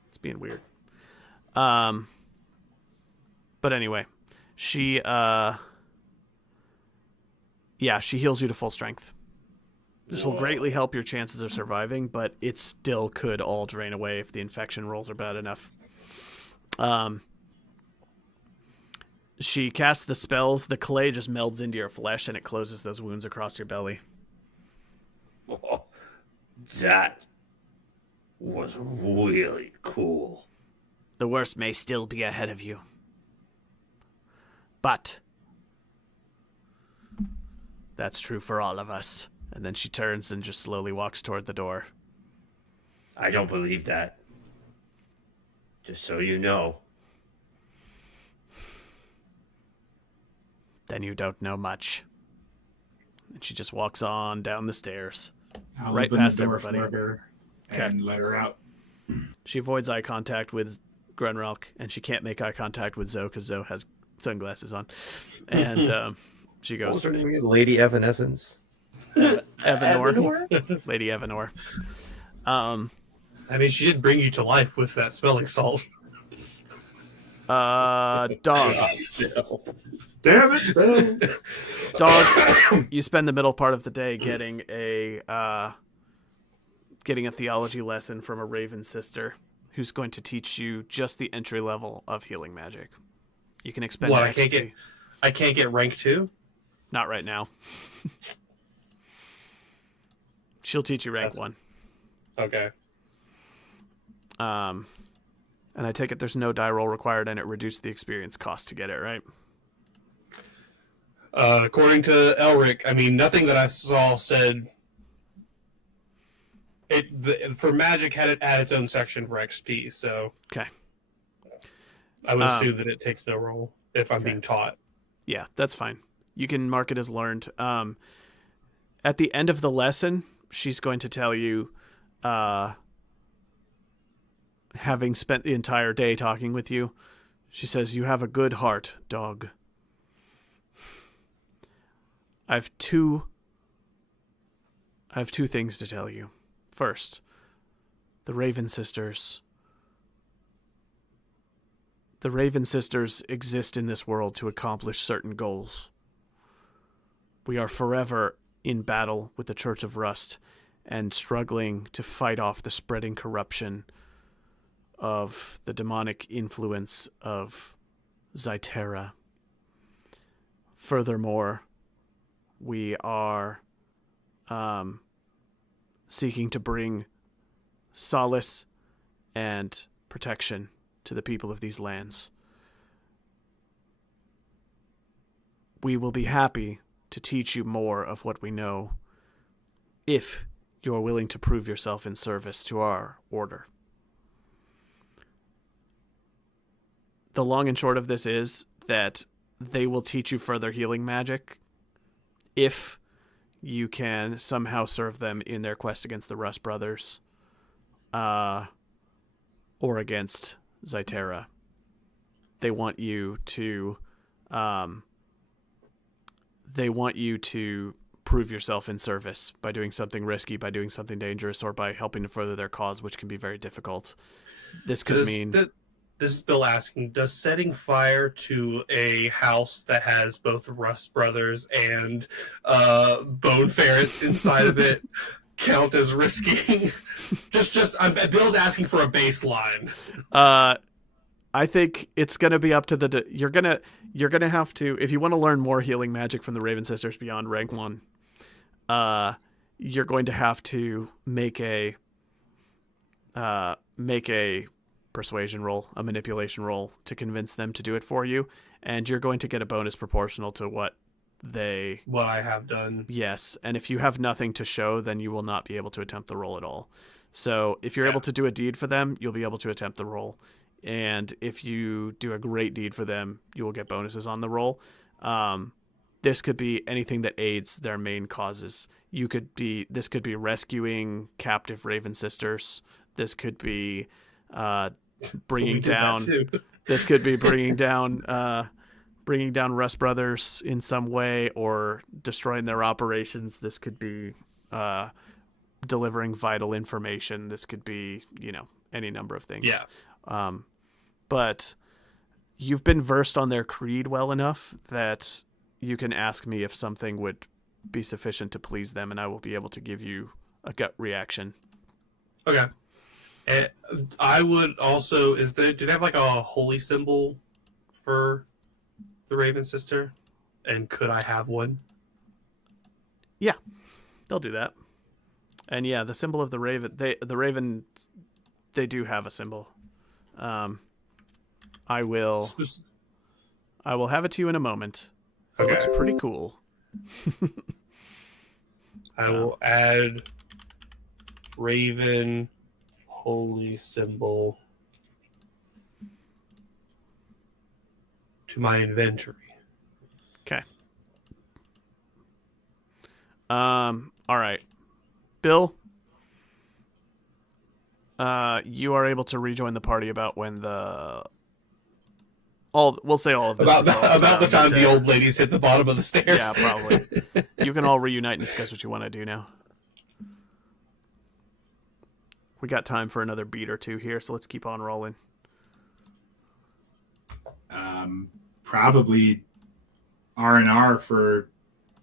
It's being weird. But anyway, she heals you to full strength. This will greatly help your chances of surviving, but it still could all drain away if the infection rolls are bad enough. She casts the spells. The clay just melds into your flesh, and it closes those wounds across your belly. Oh, that was really cool. The worst may still be ahead of you. But that's true for all of us. And then she turns and just slowly walks toward the door. I don't believe that. Just so you know. Then you don't know much. And she just walks on down the stairs. I'll Right open past the door everybody. for her and let her out. She avoids eye contact with Grunralk, and she can't make eye contact with Zoe because Zoe has sunglasses on. And she What goes, was her name again? Lady Evanescence? Evanor. Lady Evanor. I mean, she did bring you to life with that smelling salt. Dog. Damn it, Bill. Dog, you spend the middle part of the day getting a theology lesson from a Raven sister who's going to teach you just the entry level of healing magic. You can expend What, XP. I can't get rank 2? Not right now. She'll teach you rank 1. Okay. And I take it there's no die roll required, and it reduced the experience cost to get it, right? According to Elric, I mean, nothing that I saw said for magic had its own section for XP, so Okay. I would assume that it takes no roll if I'm being taught. Yeah, that's fine. You can mark it as learned. At the end of the lesson, she's going to tell you, having spent the entire day talking with you, she says, "You have a good heart, dog. I have two things to tell you. First, the Raven Sisters. The Raven Sisters exist in this world to accomplish certain goals. We are forever in battle with the Church of Rust and struggling to fight off the spreading corruption of the demonic influence of Zyterra. Furthermore, we are seeking to bring solace and protection to the people of these lands. We will be happy to teach you more of what we know if you are willing to prove yourself in service to our order." The long and short of this is that they will teach you further healing magic if you can somehow serve them in their quest against the Rust Brothers, or against Zyterra. They want you to prove yourself in service by doing something risky, by doing something dangerous, or by helping to further their cause, which can be very difficult. This could mean this is Bill asking, does setting fire to a house that has both Rust Brothers and Bone Ferrets inside of it count as risking? Bill's asking for a baseline. I think it's gonna be up to the. You're gonna have to, if you want to learn more healing magic from the Raven Sisters beyond rank 1. You're going to have to make a persuasion roll, a manipulation roll to convince them to do it for you, and you're going to get a bonus proportional to what I have done. Yes, and if you have nothing to show, then you will not be able to attempt the roll at all. So if you're able to do a deed for them, you'll be able to attempt the roll. And if you do a great deed for them, you will get bonuses on the roll. This could be anything that aids their main causes. This could be rescuing captive Raven Sisters. This could be bringing down. This could be bringing down Rust Brothers in some way, or destroying their operations. This could be delivering vital information. This could be, any number of things. Yeah. But you've been versed on their creed well enough that you can ask me if something would be sufficient to please them, and I will be able to give you a gut reaction. Okay. And I would also, do they have like a holy symbol for the Raven Sister? And could I have one? Yeah, they'll do that. And yeah, the symbol of the Raven, they do have a symbol. I will have it to you in a moment. Okay. It looks pretty cool. I will add Raven holy symbol to my inventory. Okay. All right. Bill, you are able to rejoin the party about when we'll say all of this about the time the old ladies hit the bottom of the stairs. Yeah, probably. You can all reunite and discuss what you want to do now. We got time for another beat or two here, so let's keep on rolling. Probably R&R for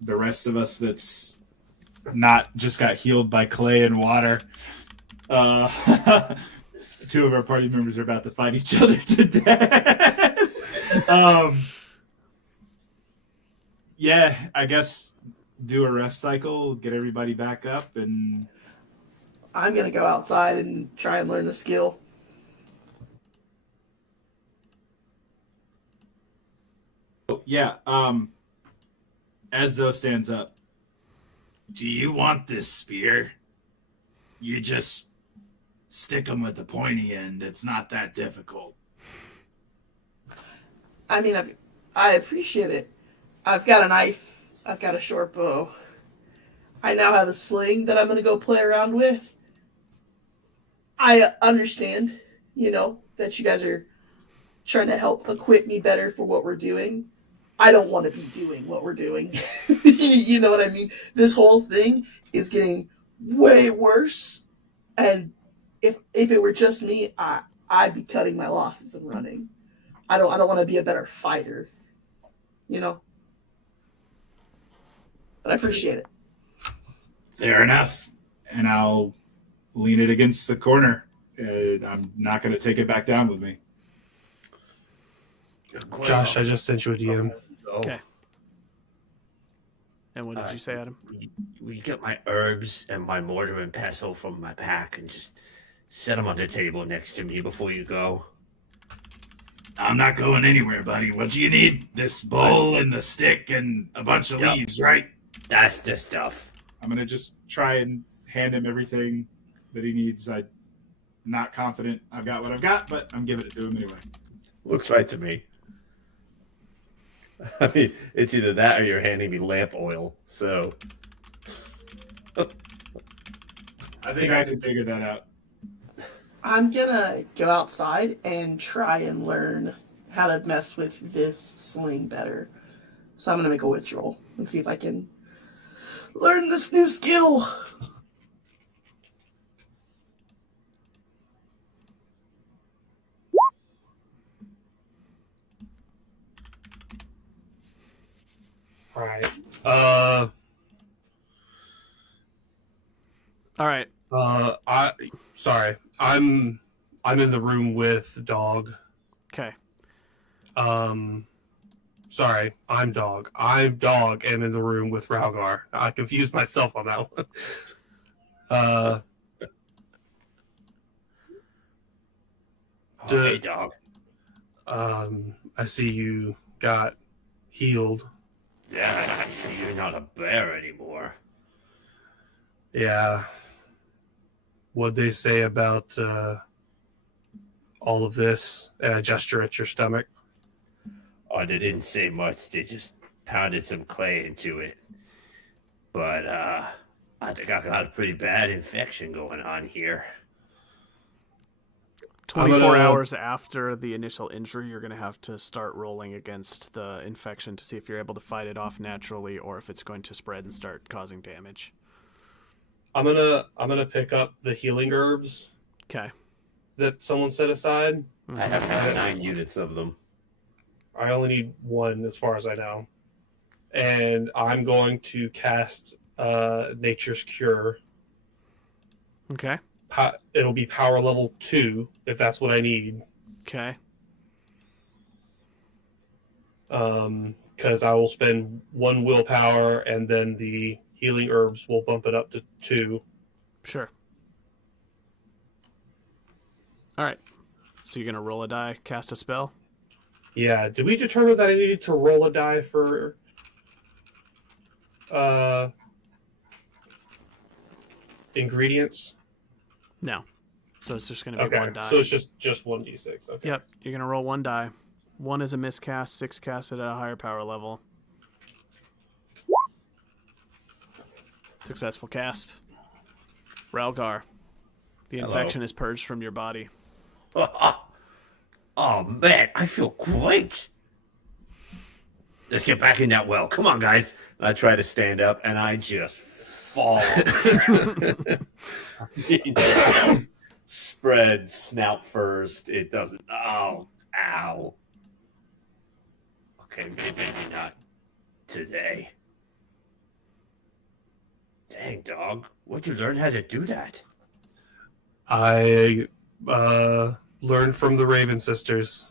the rest of us that's not just got healed by clay and water. Two of our party members are about to fight each other to death. Yeah, I guess do a rest cycle, get everybody back up, and I'm gonna go outside and try and learn the skill. yeah. As Zoe stands up, Do you want this spear? You just stick them with the pointy end. It's not that difficult. I mean, I appreciate it. I've got a knife. I've got a short bow. I now have a sling that I'm going to go play around with. I understand, that you guys are trying to help equip me better for what we're doing. I don't want to be doing what we're doing. You know what I mean? This whole thing is getting way worse. And if it were just me, I'd be cutting my losses and running. I don't want to be a better fighter, But I appreciate it. Fair enough. and I'll lean it against the corner. I'm not going to take it back down with me. Josh, I just sent you a DM. Okay. And what did you say, Adam? We get my herbs and my mortar and pestle from my pack and just set them on the table next to me before you go. I'm not going anywhere, buddy. What do you need? This bowl and the stick and a bunch of leaves, right? That's the stuff. I'm going to just try and hand him everything that he needs. I'm not confident I've got what I've got, but I'm giving it to him anyway. Looks right to me. I mean, it's either that or you're handing me lamp oil, so... I think I can figure that out. I'm gonna go outside and try and learn how to mess with this sling better. So I'm gonna make a wits roll and see if I can learn this new skill. Right. All right. Sorry. I'm in the room with Dog. Okay. Sorry, I'm Dog. I'm Dog and in the room with Ralgar. I confused myself on that one. Hey, dog. I see you got healed. Yeah, I see you're not a bear anymore. Yeah. What'd they say about all of this? And I gesture at your stomach. Oh, they didn't say much. They just pounded some clay into it. But I think I got a pretty bad infection going on here. 24 hours after the initial injury, you're going to have to start rolling against the infection to see if you're able to fight it off naturally or if it's going to spread and start causing damage. I'm gonna pick up the healing herbs. Okay. That someone set aside. I have 9 units of them. I only need 1 as far as I know. And I'm going to cast Nature's Cure. Okay. It'll be power level 2 if that's what I need. Okay. Because I will spend 1 willpower and then the healing herbs will bump it up to 2. Sure. All right. So you're going to roll a die, cast a spell? Yeah. Did we determine that I needed to roll a die for ingredients? No. So it's just going to be Okay. one die. So it's just 1d6. Okay. Yep. You're going to roll 1 die. 1 is a miscast, 6 casted at a higher power level. Successful cast. Ralgar, the infection is purged from your body. Oh, man, I feel great. Let's get back in that well. Come on, guys. I try to stand up, and I just fall. Spread snout first. It doesn't. Oh, ow. Okay, maybe not today. Dang, dog. Where'd you learn how to do that? I learned from the Raven sisters.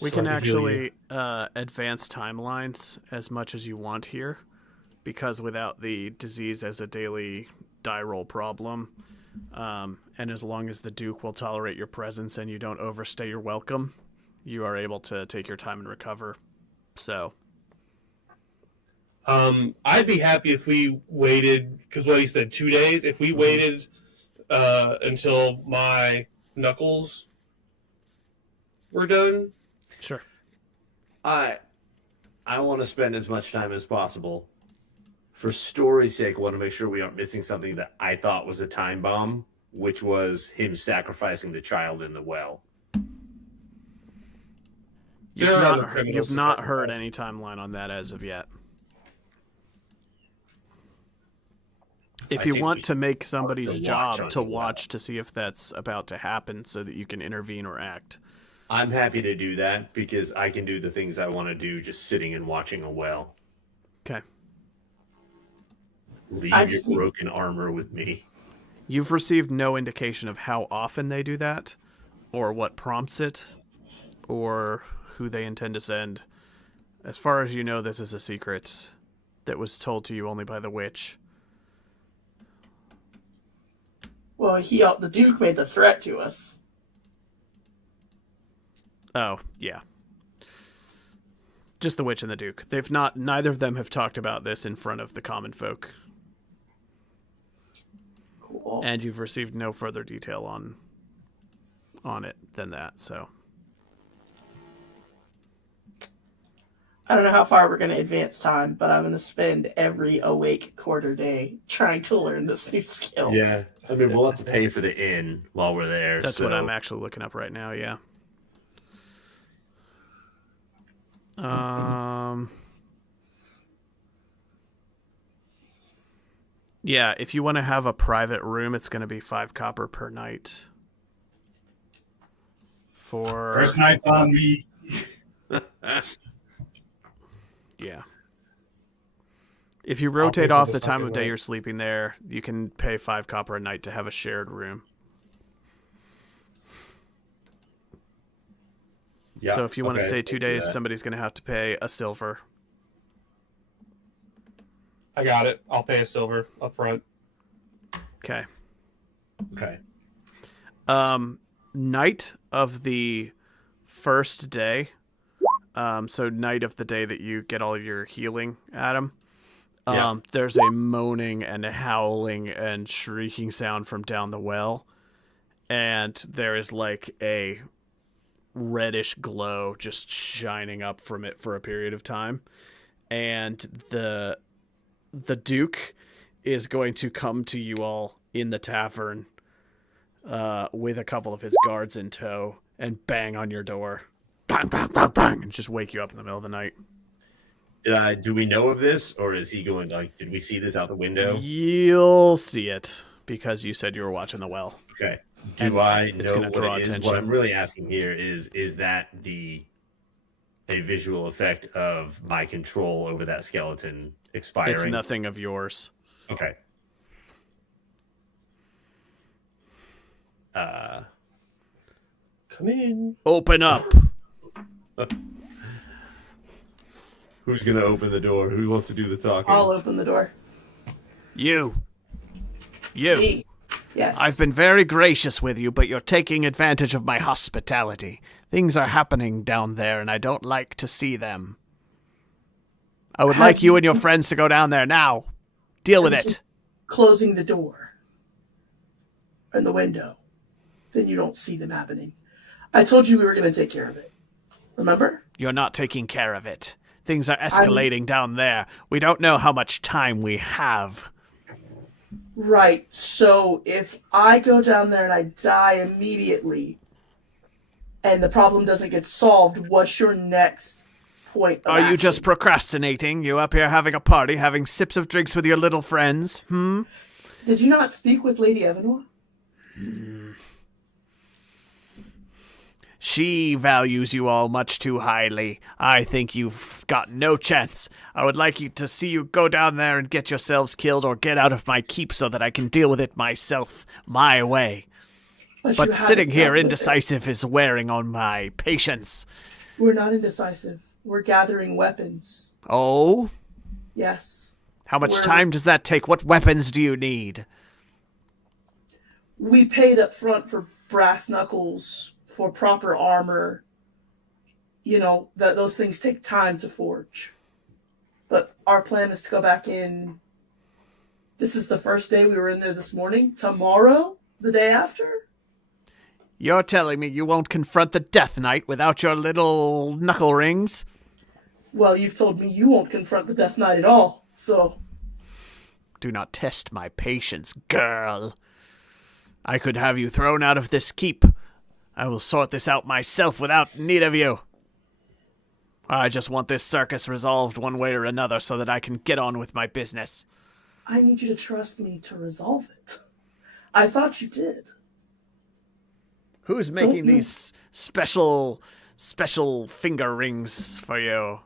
We So can I heal you. actually advance timelines as much as you want here, because without the disease as a daily die roll problem, and as long as the Duke will tolerate your presence and you don't overstay your welcome, you are able to take your time and recover. So, I'd be happy if we waited, because what he said, 2 days. If we waited until my knuckles were done. sure. I want to spend as much time as possible. For story's sake, I want to make sure we aren't missing something that I thought was a time bomb, which was him sacrificing the child in the well. You've There are not, other criminals you've to not heard sacrifice. any timeline on that as of yet. If I you think want we to make to somebody's watch job on to the well. watch to see if that's about to happen so that you can intervene or act. I'm happy to do that because I can do the things I want to do just sitting and watching a well. Okay. Leave I your just need- broken armor with me. You've received no indication of how often they do that, or what prompts it, or who they intend to send. As far as you know, this is a secret that was told to you only by the witch. Well, the Duke made the threat to us. Oh, yeah. Just the witch and the Duke. Neither of them have talked about this in front of the common folk. Cool. And you've received no further detail on it than that, so. I don't know how far we're going to advance time, but I'm going to spend every awake quarter day trying to learn this new skill. Yeah. I mean, we'll have to pay for the inn while we're there. That's so. what I'm actually looking up right now, yeah. Yeah, if you want to have a private room, it's going to be 5 copper per night. For First night's on me. yeah. If you pay rotate for off the the time second of day night. you're sleeping there, you can pay 5 copper a night to have a shared room. Yeah. So if you want to okay, stay 2 let's do days, that. somebody's going to have to pay a silver. I got it. I'll pay a silver up front. Okay. Okay. Night of the first day. So night of the day that you get all your healing, Adam. Yeah. There's a moaning and a howling and shrieking sound from down the well, and there is like a reddish glow just shining up from it for a period of time, and the Duke is going to come to you all in the tavern with a couple of his guards in tow and bang on your door. Bang, bang, bang, bang, and just wake you up in the middle of the night. Do we know of this, or is he going, like, did we see this out the window? You'll see it because you said you were watching the well. Okay. And Do I it's know gonna what draw it is? attention. What I'm really asking here is that a visual effect of my control over that skeleton expiring? It's nothing of yours. Okay. Come in. Open up. Who's gonna open the door? Who wants to do the talking? I'll open the door. You. Me. Yes. I've been very gracious with you, but you're taking advantage of my hospitality. Things are happening down there, and I don't like to see them. I would like you and your friends to go down there now. Deal with it. Closing the door and the window. Then you don't see them happening. I told you we were going to take care of it. Remember? You're not taking care of it. Things are escalating down there. We don't know how much time we have. Right. So if I go down there and I die immediately and the problem doesn't get solved, what's your next point of Are you action? just procrastinating? You up here having a party, having sips of drinks with your little friends? Did you not speak with Lady Evanor? She values you all much too highly. I think you've got no chance. I would like you to see you go down there and get yourselves killed or get out of my keep so that I can deal with it myself, my way. You But sitting haven't here dealt with it. indecisive is wearing on my patience. We're not indecisive. We're gathering weapons. Oh? Yes. How much We're- time does that take? What weapons do you need? We paid up front for brass knuckles, for proper armor. You know, those things take time to forge. But our plan is to go back in. This is the first day we were in there this morning. Tomorrow, the day after? You're telling me you won't confront the Death Knight without your little knuckle rings? Well, you've told me you won't confront the Death Knight at all, so... Do not test my patience, girl. I could have you thrown out of this keep. I will sort this out myself without need of you. I just want this circus resolved one way or another so that I can get on with my business. I need you to trust me to resolve it. I thought you did. Who's making these special finger rings for you?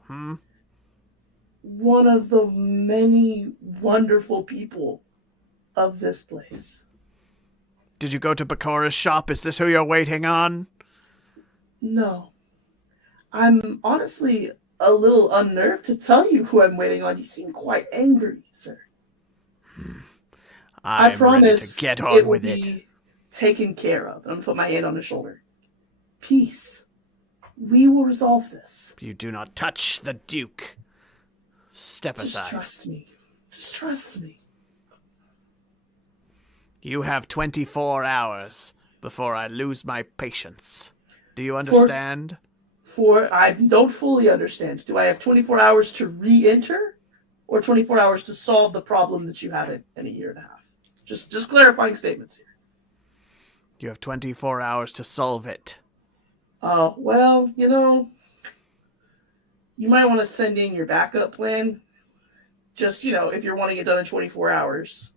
One of the many wonderful people of this place. Did you go to Bacora's shop? Is this who you're waiting on? No. I'm honestly a little unnerved to tell you who I'm waiting on. You seem quite angry, sir. I I'm promise ready to get it on will with be it. taken care of. I'm going to put my hand on his shoulder. Peace. We will resolve this. You do not touch the Duke. Step Just aside. trust me. Just trust me. You have 24 hours before I lose my patience. Do you understand? I don't fully understand. Do I have 24 hours to re-enter, or 24 hours to solve the problem that you had in a year and a half? Just clarifying statements here. You have 24 hours to solve it. Well, you might want to send in your backup plan. Just, if you're wanting it done in 24 hours.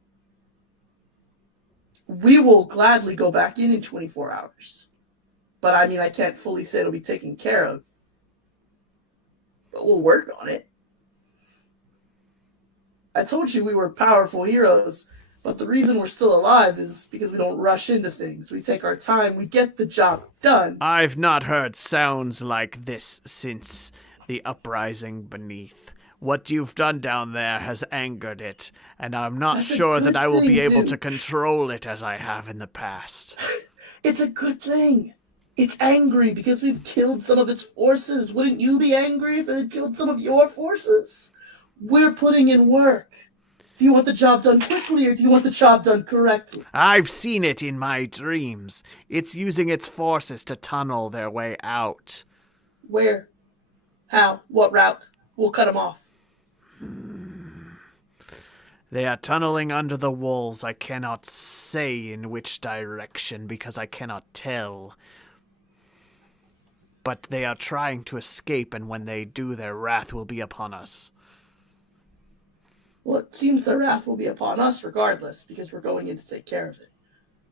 We will gladly go back in 24 hours. But, I can't fully say it'll be taken care of. But we'll work on it. I told you we were powerful heroes, but the reason we're still alive is because we don't rush into things. We take our time, we get the job done. I've not heard sounds like this since the uprising beneath. What you've done down there has angered it, and I'm not That's a sure that good I will be thing, able to Duke. control it as I have in the past. It's a good thing. It's angry because we've killed some of its forces. Wouldn't you be angry if it had killed some of your forces? We're putting in work. Do you want the job done quickly or do you want the job done correctly? I've seen it in my dreams. It's using its forces to tunnel their way out. Where? How? What route? We'll cut them off. They are tunneling under the walls. I cannot say in which direction because I cannot tell. But they are trying to escape, and when they do, their wrath will be upon us. Well, it seems their wrath will be upon us regardless, because we're going in to take care of it.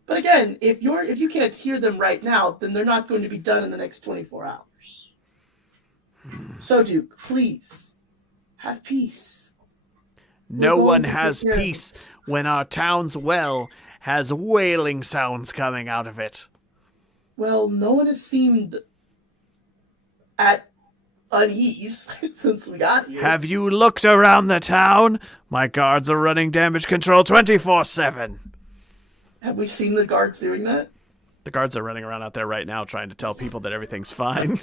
But again, if you can't hear them right now, then they're not going to be done in the next 24 hours. So, Duke, please, have peace. No We're going one to has take care of peace it. when our town's well has wailing sounds coming out of it. Well, no one has seemed at unease since we got here. Have you looked around the town? My guards are running damage control 24/7. Have we seen the guards doing that? The guards are running around out there right now trying to tell people that everything's fine.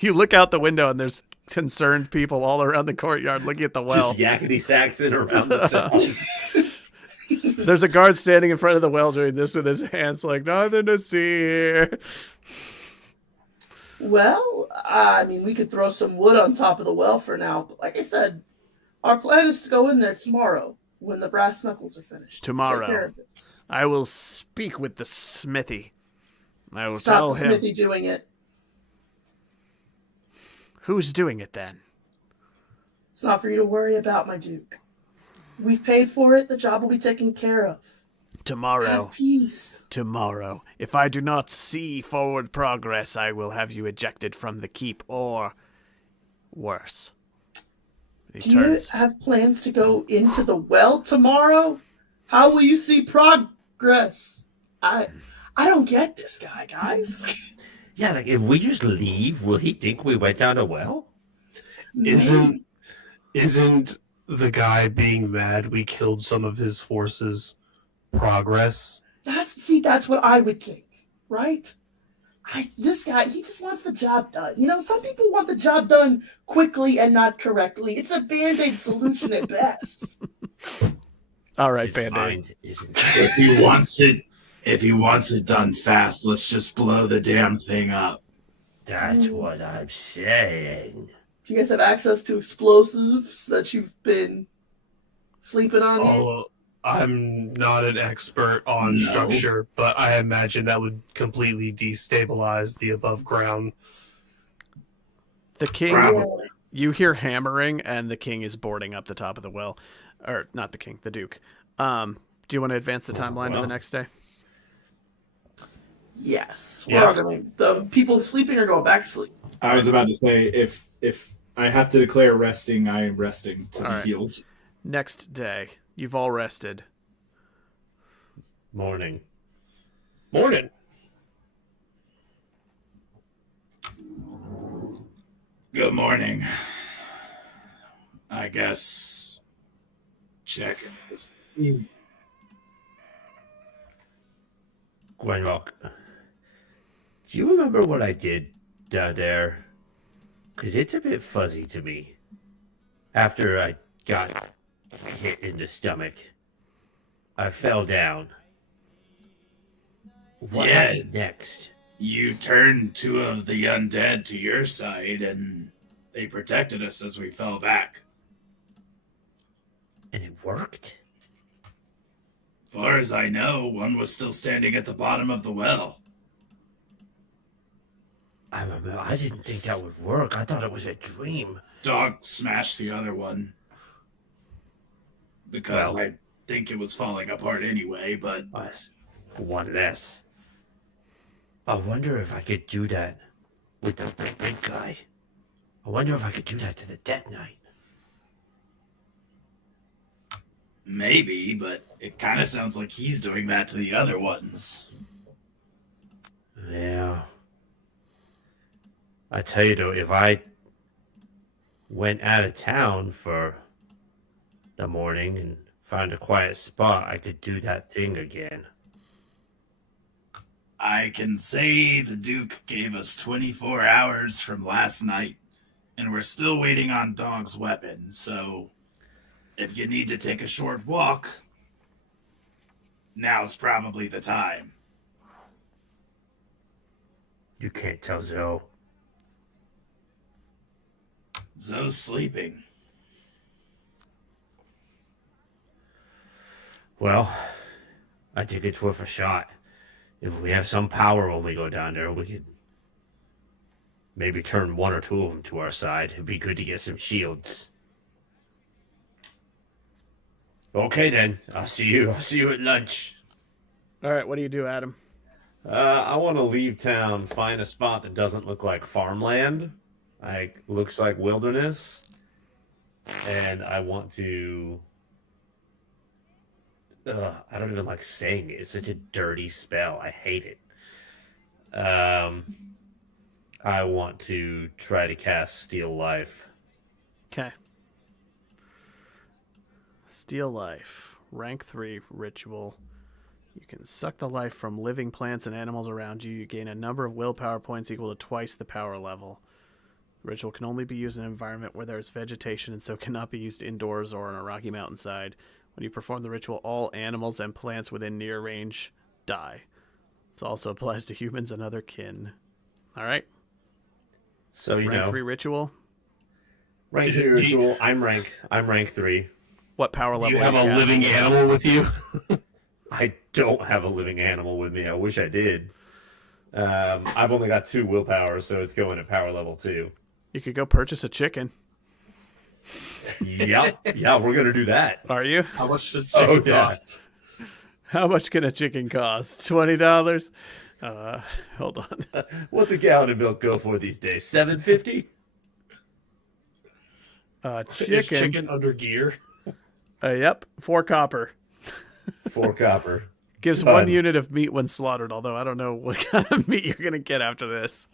You look out the window and there's concerned people all around the courtyard looking at the well. Just yakety saxing around the town. There's a guard standing in front of the well doing this with his hands like, nothing to see here. Well, I mean, we could throw some wood on top of the well for now. But like I said, our plan is to go in there tomorrow when the brass knuckles are finished. Tomorrow. Take care of this. I will speak with the smithy. I will Stop tell the him. smithy doing it. Who's doing it then? It's not for you to worry about, my Duke. We've paid for it. The job will be taken care of. Tomorrow. Have peace. Tomorrow. If I do not see forward progress, I will have you ejected from the keep, or worse. He Do turns. you have plans to go into the well tomorrow? How will you see progress? I don't get this guy, guys. Yeah, like if we just leave, will he think we went down a well? Isn't the guy being mad we killed some of his forces progress? That's what I would think, right? This guy, he just wants the job done. You know, some people want the job done quickly and not correctly. It's a band-aid solution at best. All right, His Band-Aid. mind isn't. If he wants it done fast, let's just blow the damn thing up. That's what I'm saying. Do you guys have access to explosives that you've been sleeping on here? Oh, I'm not an expert on No. structure, but I imagine that would completely destabilize the above ground. The king, Probably. you hear hammering, and the king is boarding up the top of the well. Or, not the king, the duke. Do you want to advance the timeline to the next day? Yes. Yeah. We're all going. The people sleeping are going back to sleep. I was about to say if I have to declare resting, I am resting to All be right. healed. Next day. You've all rested. Morning. Morning. Good morning. I guess. Check. Gwenrock, do you remember what I did down there? Because it's a bit fuzzy to me. After I got hit in the stomach, I fell down. What Yeah. happened next? You turned two of the undead to your side, and they protected us as we fell back. And it worked? Far as I know, one was still standing at the bottom of the well. I remember. I didn't think that would work. I thought it was a dream. Dog smashed the other one. Because Well. I think it was falling apart anyway, but Us. One less. I wonder if I could do that with the big guy. I wonder if I could do that to the Death Knight. Maybe, but it kind of sounds like he's doing that to the other ones. Yeah. I tell you though, if I went out of town for the morning and found a quiet spot, I could do that thing again. I can say the Duke gave us 24 hours from last night, and we're still waiting on Dog's weapon, so if you need to take a short walk, now's probably the time. You can't tell Zoe. Zoe's sleeping. Well, I think it's worth a shot. If we have some power when we go down there, we could maybe turn one or two of them to our side. It'd be good to get some shields. Okay then, I'll see you at lunch. All right, what do you do, Adam? I want to leave town, find a spot that doesn't look like farmland, like looks like wilderness, and I want to. I don't even like saying it. It's such a dirty spell. I hate it. I want to try to cast Steal Life. Okay. Steal Life. Rank 3 ritual. You can suck the life from living plants and animals around you. You gain a number of willpower points equal to twice the power level. The ritual can only be used in an environment where there is vegetation and so cannot be used indoors or on a rocky mountainside. When you perform the ritual, all animals and plants within near range die. This also applies to humans and other kin. All right. So rank 3 ritual. Rank 3 ritual. I'm rank 3. What power level? You have a living animal with you? I don't have a living animal with me. I wish I did. I've only got 2 willpower, so it's going at power level 2. You could go purchase a chicken. Yeah, we're gonna do that. Are you? How much does chicken cost? How much can a chicken cost? $20? Hold on. What's a gallon of milk go for these days? $7.50? Is Chicken. chicken under gear? Yep, 4 copper. 4 copper. Gives 1 unit of meat when slaughtered, although I don't know what kind of meat you're going to get after this.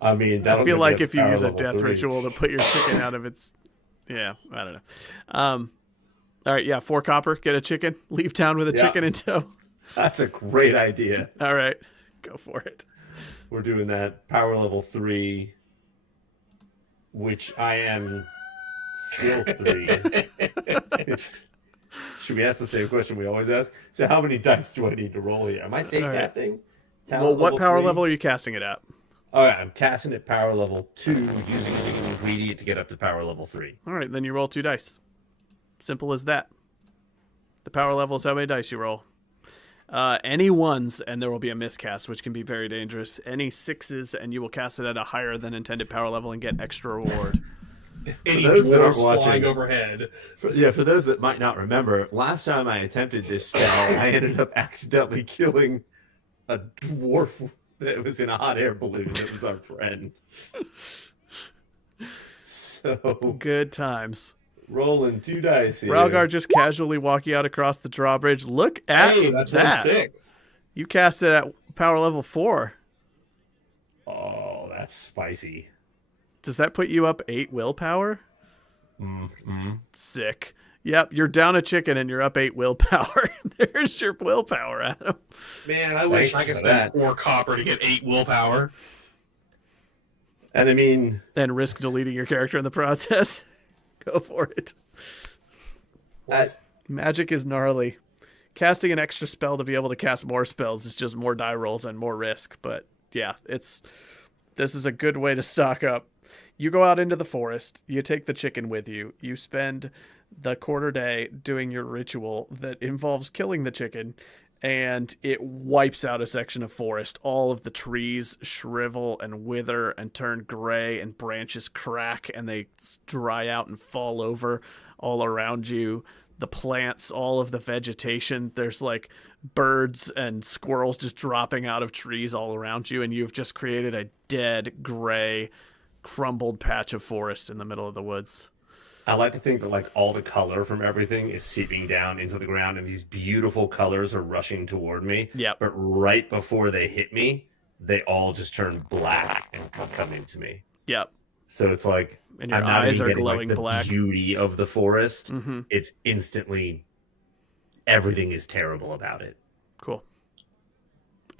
I mean, I feel like if you use a level death 3. ritual to put your chicken out of its... Yeah, I don't know. All right, yeah, 4 copper, get a chicken. Leave town with a chicken in tow. That's a great idea. All right, go for it. We're doing that. Power level 3, which I am skill 3. Should we ask the same question we always ask? So how many dice do I need to roll here? Am I safe casting? Well, what power level are you casting it at? All right, I'm casting it power level 2, using an ingredient to get up to power level 3. All right, then you roll 2 dice. Simple as that. The power level is how many dice you roll. Any 1s, and there will be a miscast, which can be very dangerous. Any 6s, and you will cast it at a higher than intended power level and get extra reward. Any those that aren't dwarves watching- flying overhead. For those that might not remember, last time I attempted this spell, I ended up accidentally killing a dwarf that was in a hot air balloon that was our friend. So, Good times. rolling 2 dice here. Ralgar just casually walking out across the drawbridge. Look at Hey, that's that. 1/6. You cast it at power level 4. Oh, that's spicy. Does that put you up 8 willpower? Mm-hmm. Sick. Yep, you're down a chicken and you're up 8 willpower. There's your willpower, Adam. Man, I wish Thanks I could for spend that. 4 copper to get 8 willpower. And I mean, Then risk deleting your character in the process. Go for it. Magic is gnarly. Casting an extra spell to be able to cast more spells is just more die rolls and more risk. But yeah, this is a good way to stock up. You go out into the forest. You take the chicken with you. You spend the quarter day doing your ritual that involves killing the chicken, and it wipes out a section of forest. All of the trees shrivel and wither and turn gray, and branches crack and they dry out and fall over all around you. The plants, all of the vegetation, there's like birds and squirrels just dropping out of trees all around you, and you've just created a dead, gray, crumbled patch of forest in the middle of the woods. I like to think that like all the color from everything is seeping down into the ground, and these beautiful colors are rushing toward me. Yep. But right before they hit me, they all just turn black and come into me. Yep. So it's like And your I'm not eyes even are getting glowing like the black. beauty of the forest. Mm-hmm. It's instantly everything is terrible about it. Cool.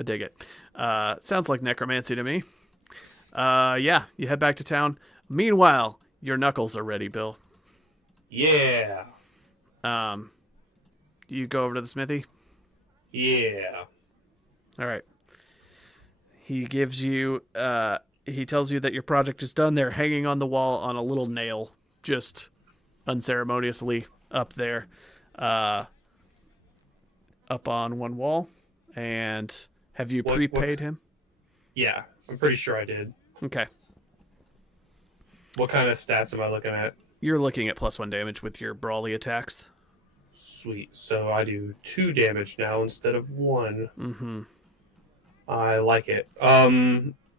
I dig it. Sounds like necromancy to me. Yeah, you head back to town. Meanwhile, your knuckles are ready, Bill. Yeah. You go over to the smithy. Yeah. All right. He gives you. He tells you that your project is done. They're hanging on the wall on a little nail, just unceremoniously up there, up on one wall. And have you prepaid him? Yeah, I'm pretty sure I did. Okay. What kind of stats am I looking at? You're looking at +1 damage with your brawly attacks. Sweet. So I do 2 damage now instead of 1. Mm-hmm. I like it.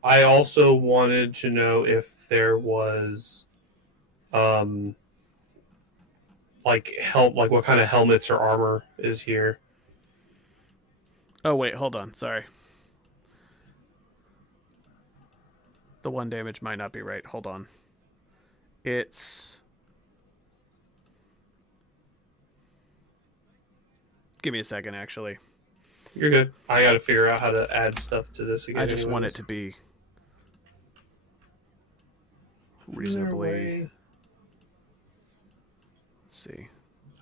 I also wanted to know if there was, like what kind of helmets or armor is here. Oh, wait, hold on. Sorry. The 1 damage might not be right. Hold on. It's... Give me a second, actually. You're good. I got to figure out how to add stuff to this again. I just want it to be reasonably... Let's see.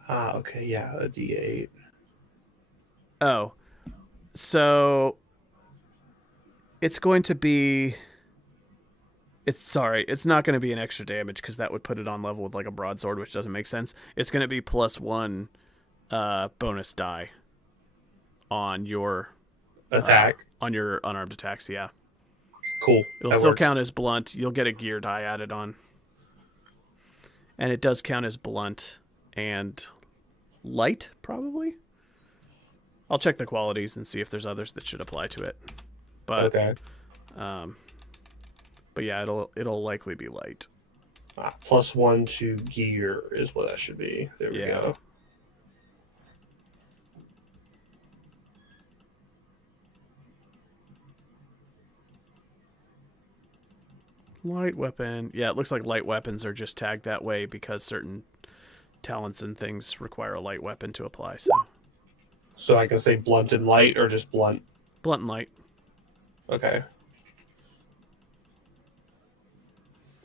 Okay, yeah, a D8. Oh. So... It's going to be... It's not going to be an extra damage because that would put it on level with like a broadsword, which doesn't make sense. It's going to be +1 bonus die on your attack. On your unarmed attacks, yeah. Cool. It'll still count as blunt. You'll get a gear die added on. And it does count as blunt and light, probably. I'll check the qualities and see if there's others that should apply to it. But okay. But yeah, it'll likely be light. +1 to gear is what that should be. There we go. Light weapon. Yeah, it looks like light weapons are just tagged that way because certain talents and things require a light weapon to apply. So I can say blunt and light or just blunt? Blunt and light. Okay.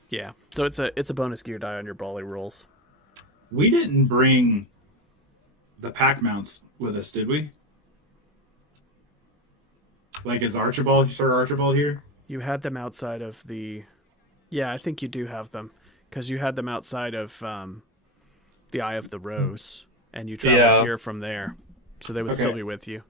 Yeah, so it's a bonus gear die on your brawly rolls. We didn't bring the pack mounts with us, did we? Like, is Sir Archibald here? You had them outside of the... Yeah, I think you do have them. Because you had them outside of the Eye of the Rose. And you traveled here from there. So they would still be with you.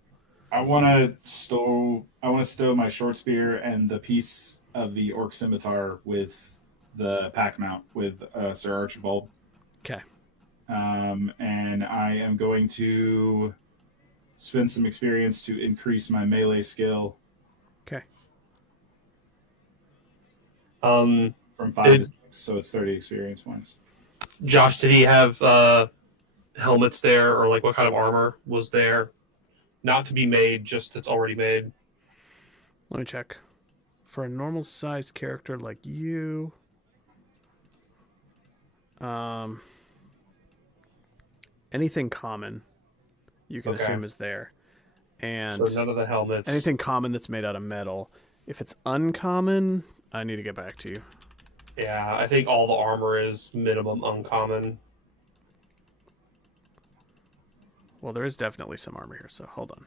I want to stow my short spear and the piece of the orc scimitar with the pack mount with Sir Archibald. Okay. And I am going to spend some experience to increase my melee skill. Okay. From 5 to 6, so it's 30 experience points. Josh, did he have helmets there, or like what kind of armor was there? Not to be made, just that's already made. Let me check. For a normal sized character like you... anything common you can assume is there. And so none of the helmets. Anything common that's made out of metal. If it's uncommon, I need to get back to you. Yeah, I think all the armor is minimum uncommon. Well, there is definitely some armor here, so hold on.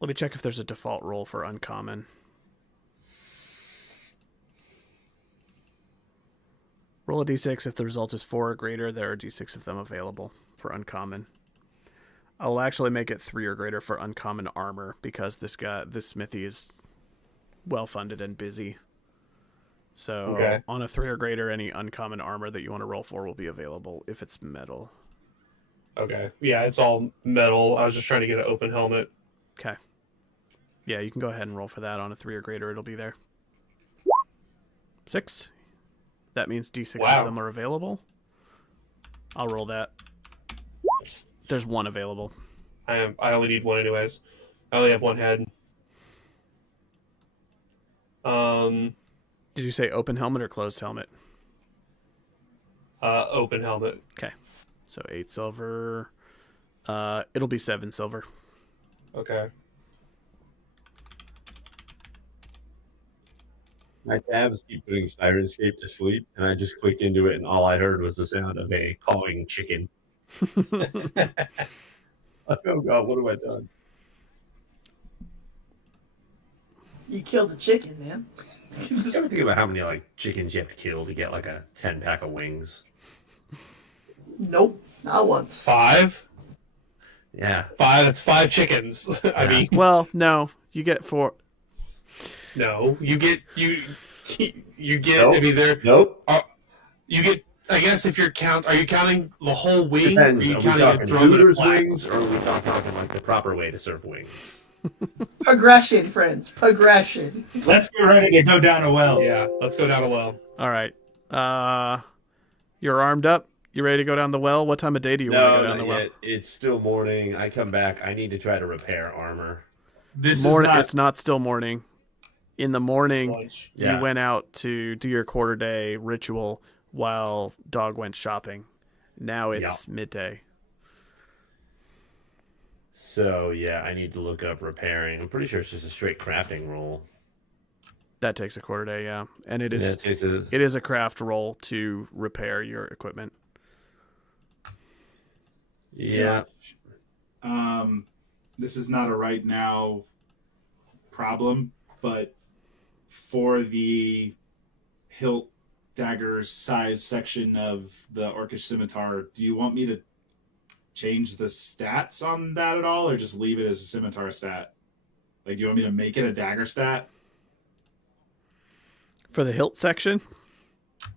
Let me check if there's a default roll for uncommon. Roll a d6. If the result is 4 or greater, there are d6 of them available for uncommon. I'll actually make it 3 or greater for uncommon armor because this smithy is well funded and busy. So on a 3 or greater, any uncommon armor that you want to roll for will be available if it's metal. Okay. Yeah, it's all metal. I was just trying to get an open helmet. Okay. Yeah, you can go ahead and roll for that on a 3 or greater. It'll be there. 6. That means D6 Wow. of them are available. I'll roll that. There's one available. I only need one anyways. I only have one head. Did you say open helmet or closed helmet? Open helmet. Okay. So 8 silver. It'll be 7 silver. Okay. My tabs keep putting Sirenscape to sleep, and I just clicked into it, and all I heard was the sound of a cawing chicken. Oh God, what have I done? You killed the chicken, man. You ever think about how many like chickens you have to kill to get like a 10-pack of wings? Nope, not once. 5? Yeah. 5. That's 5 chickens. I mean, Well, no. You get 4. no. You get. Nope. I mean, there. Nope. You get. I guess if you're are you counting the whole wing? Depends. Or are you Are we counting talking the drum and a Hooters flag? wings, or are we talking like the proper way to serve wings? Progression, friends. Progression. Let's get ready to go down a well. Yeah. Let's go down a well. All right. You're armed up. You ready to go down the well? What time of day do you want to No, go down not the well? yet. It's still morning. I come back. I need to try to repair armor. This Morning. is not. It's not still morning. In the morning, Lunch. Yeah. you went out to do your quarter day ritual while Dog went shopping. Now it's midday. So yeah, I need to look up repairing. I'm pretty sure it's just a straight crafting roll. That takes a quarter day, yeah. And it Yeah, is it takes a- it is a craft roll to repair your equipment. yeah. This is not a right now problem, but for the hilt dagger size section of the Orcish scimitar, do you want me to change the stats on that at all, or just leave it as a scimitar stat? Like, do you want me to make it a dagger stat? For the hilt section,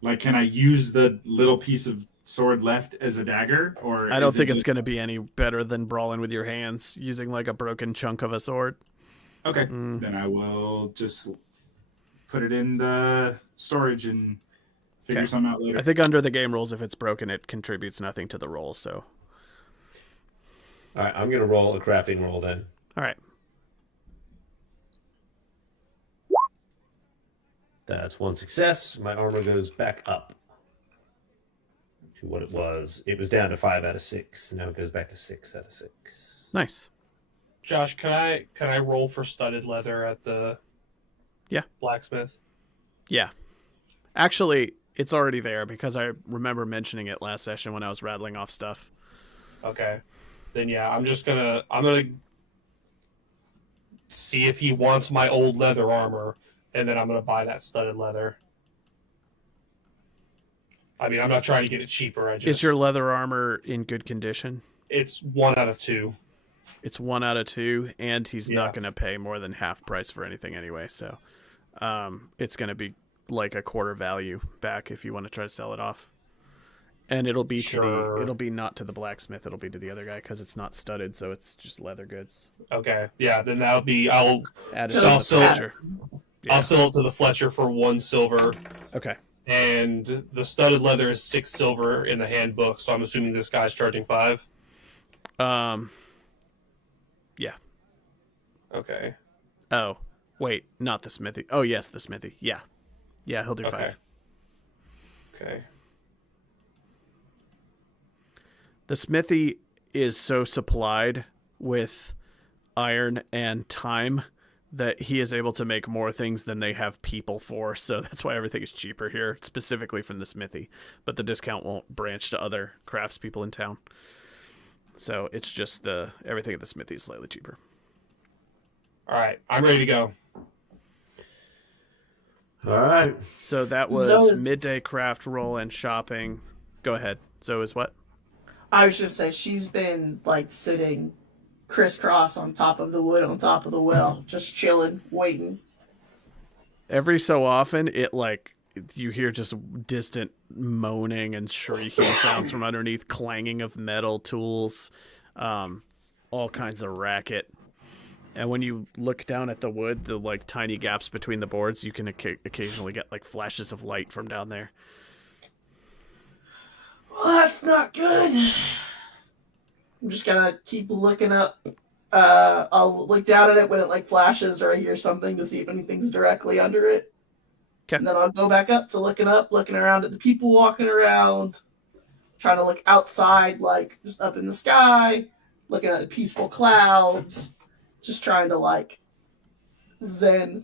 Like, can I use the little piece of sword left as a dagger, or I don't is it think it's just- going to be any better than brawling with your hands using like a broken chunk of a sword. Okay, Mm. then I will just put it in the storage and figure Okay. something out later. I think under the game rules, if it's broken, it contributes nothing to the roll. So, All right, I'm gonna roll a crafting roll then. all right. That's one success. My armor goes back up to what it was. It was down to 5 out of 6. Now it goes back to 6 out of 6. Nice. Josh, can I roll for studded leather at the blacksmith? Yeah. Actually, it's already there because I remember mentioning it last session when I was rattling off stuff. Okay. Then yeah, I'm gonna see if he wants my old leather armor, and then I'm gonna buy that studded leather. I mean, I'm not trying to get it cheaper. Is your leather armor in good condition? It's 1 out of 2. It's 1 out of 2, and he's not Yeah. going to pay more than half price for anything anyway. So, it's going to be like a quarter value back if you want to try to sell it off. And it'll be Sure. it'll be not to the blacksmith. It'll be to the other guy because it's not studded, so it's just leather goods. Okay. Yeah. Then that'll be. I'll Add it So to the also- Fletcher. Yeah. I'll sell it to the Fletcher for 1 silver, Okay. and the studded leather is 6 silver in the handbook. So I'm assuming this guy's charging 5. Yeah. Okay. Oh, wait, not the smithy. Oh, yes, the smithy. Yeah. Yeah, he'll do Okay. 5. Okay. The smithy is so supplied with iron and time that he is able to make more things than they have people for. So that's why everything is cheaper here, specifically from the smithy. But the discount won't branch to other craftspeople in town. So it's just everything at the smithy is slightly cheaper. All right. I'm ready to go. All right. So that was Zoe's- midday craft roll and shopping. Go ahead. Zoe is what? I was just saying she's been like sitting crisscross on top of the wood, on top of the well, just chilling, waiting. Every so often, you hear just distant moaning and shrieking sounds from underneath, clanging of metal tools, all kinds of racket. And when you look down at the wood, the tiny gaps between the boards, you can occasionally get flashes of light from down there. Well, that's not good. I'm just gonna keep looking up. I'll look down at it when it like flashes or I hear something to see if anything's directly under it. Okay. And then I'll go back up to looking around at the people walking around, trying to look outside, like just up in the sky, looking at the peaceful clouds, just trying to like zen.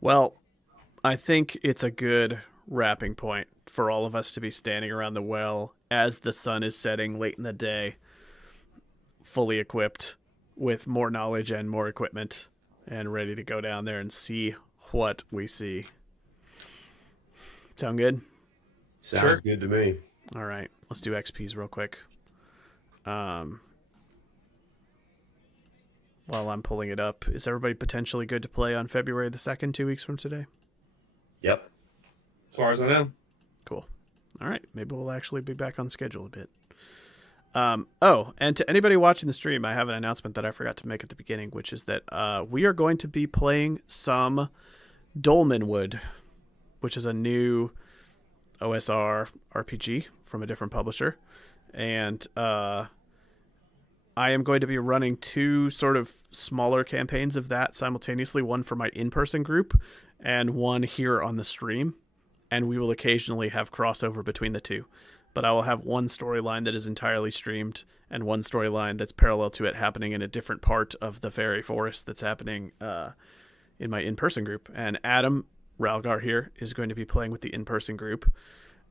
Well, I think it's a good wrapping point for all of us to be standing around the well as the sun is setting late in the day, fully equipped with more knowledge and more equipment, and ready to go down there and see what we see. Sound good? Sounds good to me. All right, let's do XPs real quick. While I'm pulling it up, is everybody potentially good to play on February the 2nd, 2 weeks from today? Yep. As far as I know. Cool. All right, maybe we'll actually be back on schedule a bit. Oh, and to anybody watching the stream, I have an announcement that I forgot to make at the beginning, which is that we are going to be playing some Dolmenwood, which is a new OSR RPG from a different publisher. And I am going to be running 2 sort of smaller campaigns of that simultaneously, one for my in-person group and one here on the stream. And we will occasionally have crossover between the 2. But I will have one storyline that is entirely streamed and one storyline that's parallel to it happening in a different part of the fairy forest that's happening in my in-person group. And Adam Ralgar here is going to be playing with the in-person group.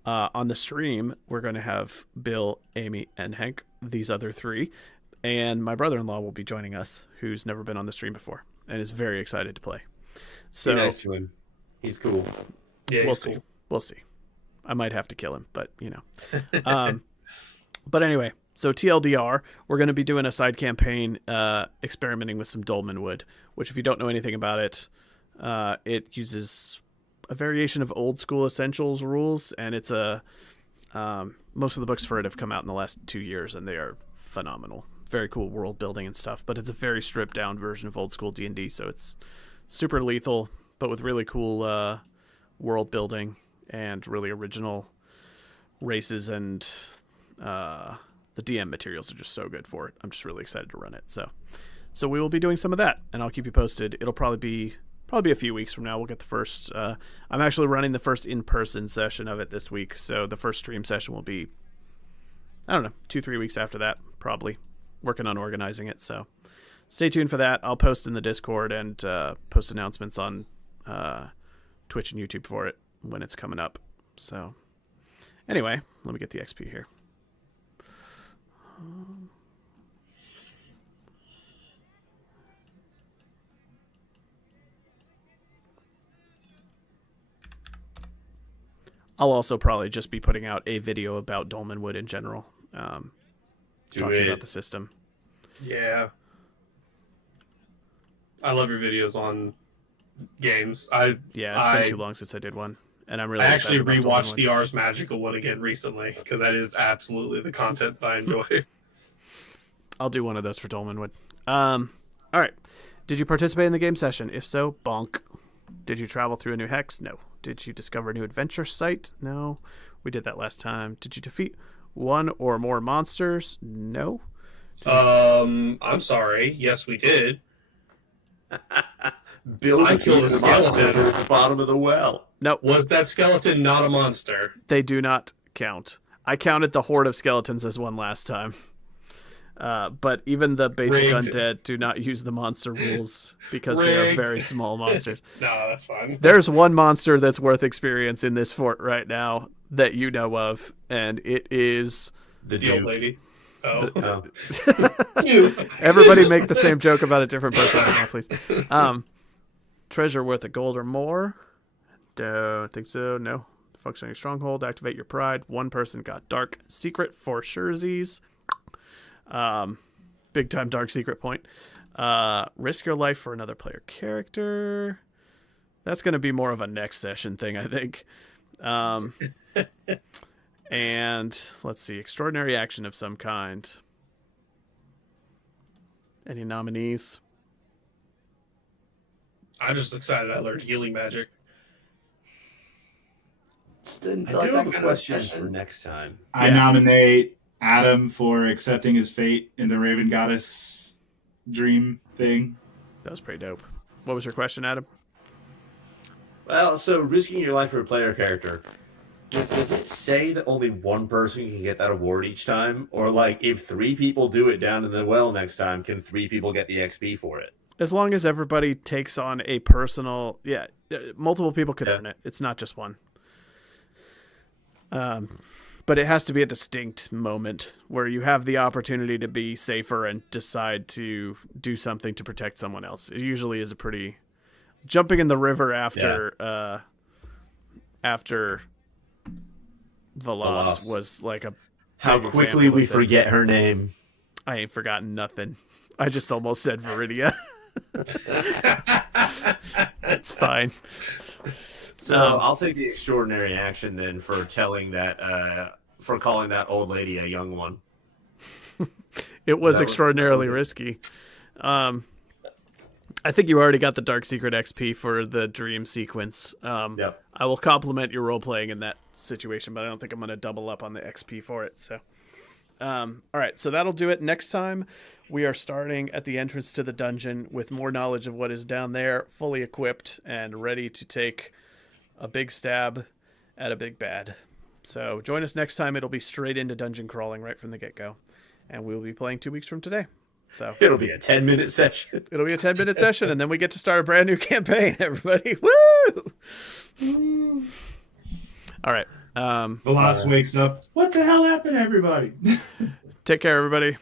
On the stream, we're going to have Bill, Amy, and Hank, these other 3. And my brother-in-law will be joining us, who's never been on the stream before and is very excited to play. So Be nice to him. He's cool. Yeah, we'll he's see. cool. We'll see. I might have to kill him, but you know. But anyway, so TLDR, we're going to be doing a side campaign experimenting with some Dolmenwood, which if you don't know anything about it, it uses a variation of old school essentials rules, and it's most of the books for it have come out in the last 2 years, and they are phenomenal. Very cool world building and stuff, but it's a very stripped down version of old school D&D, so it's super lethal, but with really cool world building and really original races, and the DM materials are just so good for it. I'm just really excited to run it. So we will be doing some of that, and I'll keep you posted. It'll probably be a few weeks from now. We'll get the first. I'm actually running the first in-person session of it this week, so the first stream session will be, I don't know, 2-3 weeks after that, probably. Working on organizing it, so stay tuned for that. I'll post in the Discord and post announcements on Twitch and YouTube for it when it's coming up. So anyway, let me get the XP here. I'll also probably just be putting out a video about Dolmenwood in general, talking about the system. Yeah. I love your videos on games. It's been too long since I did one, and I'm really I actually excited about rewatched Dolmenwood. the Ars Magical one again recently because that is absolutely the content that I enjoy. I'll do one of those for Dolmenwood. All right. Did you participate in the game session? If so, bonk. Did you travel through a new hex? No. Did you discover a new adventure site? No. We did that last time. Did you defeat one or more monsters? No. I'm sorry. Yes, we did. Bill, I killed a skeleton at the bottom of the well. No. Was that skeleton not a monster? They do not count. I counted the horde of skeletons as one last time. But even the basic Rigged. undead do not use the monster rules because they are Rigged. very small monsters. No, that's fine. There's one monster that's worth experience in this fort right now that you know of, and it is... The old lady. Oh. You. Everybody make the same joke about a different person right now, please. Treasure worth a gold or more? Don't think so. No. Functioning stronghold. Activate your pride. One person got dark secret for surezies. Big time dark secret point. Risk your life for another player character. That's going to be more of a next session thing, I think. And let's see, extraordinary action of some kind. Any nominees? I'm just excited I learned healing magic. Just didn't I feel like do that have a kind of question session. for next time. I Yeah. nominate Adam for accepting his fate in the Raven Goddess dream thing. That was pretty dope. What was your question, Adam? Well, so risking your life for a player character, does it say that only one person can get that award each time? Or, like, if 3 people do it down in the well next time, can 3 people get the XP for it? As long as everybody takes on a personal, multiple people could earn it. It's not just one. But it has to be a distinct moment where you have the opportunity to be safer and decide to do something to protect someone else. It usually is a pretty jumping in the river after Velas was like a How big quickly example we of this. forget her name. I ain't forgotten nothing. I just almost said Viridia. It's fine. So I'll take the extraordinary action then for telling that, for calling that old lady a young one. It was That was extraordinarily cool. risky. I think you already got the Dark Secret XP for the dream sequence. Yep. I will compliment your role playing in that situation, but I don't think I'm going to double up on the XP for it. So, all right, so that'll do it. Next time, we are starting at the entrance to the dungeon with more knowledge of what is down there, fully equipped and ready to take a big stab at a big bad. So join us next time. It'll be straight into dungeon crawling right from the get-go, and we'll be playing 2 weeks from today. So It'll be a 10-minute session. it'll be a 10-minute session, and then we get to start a brand new campaign, everybody. Woo! All right. Velas wakes up. What the hell happened, everybody? Take care, everybody.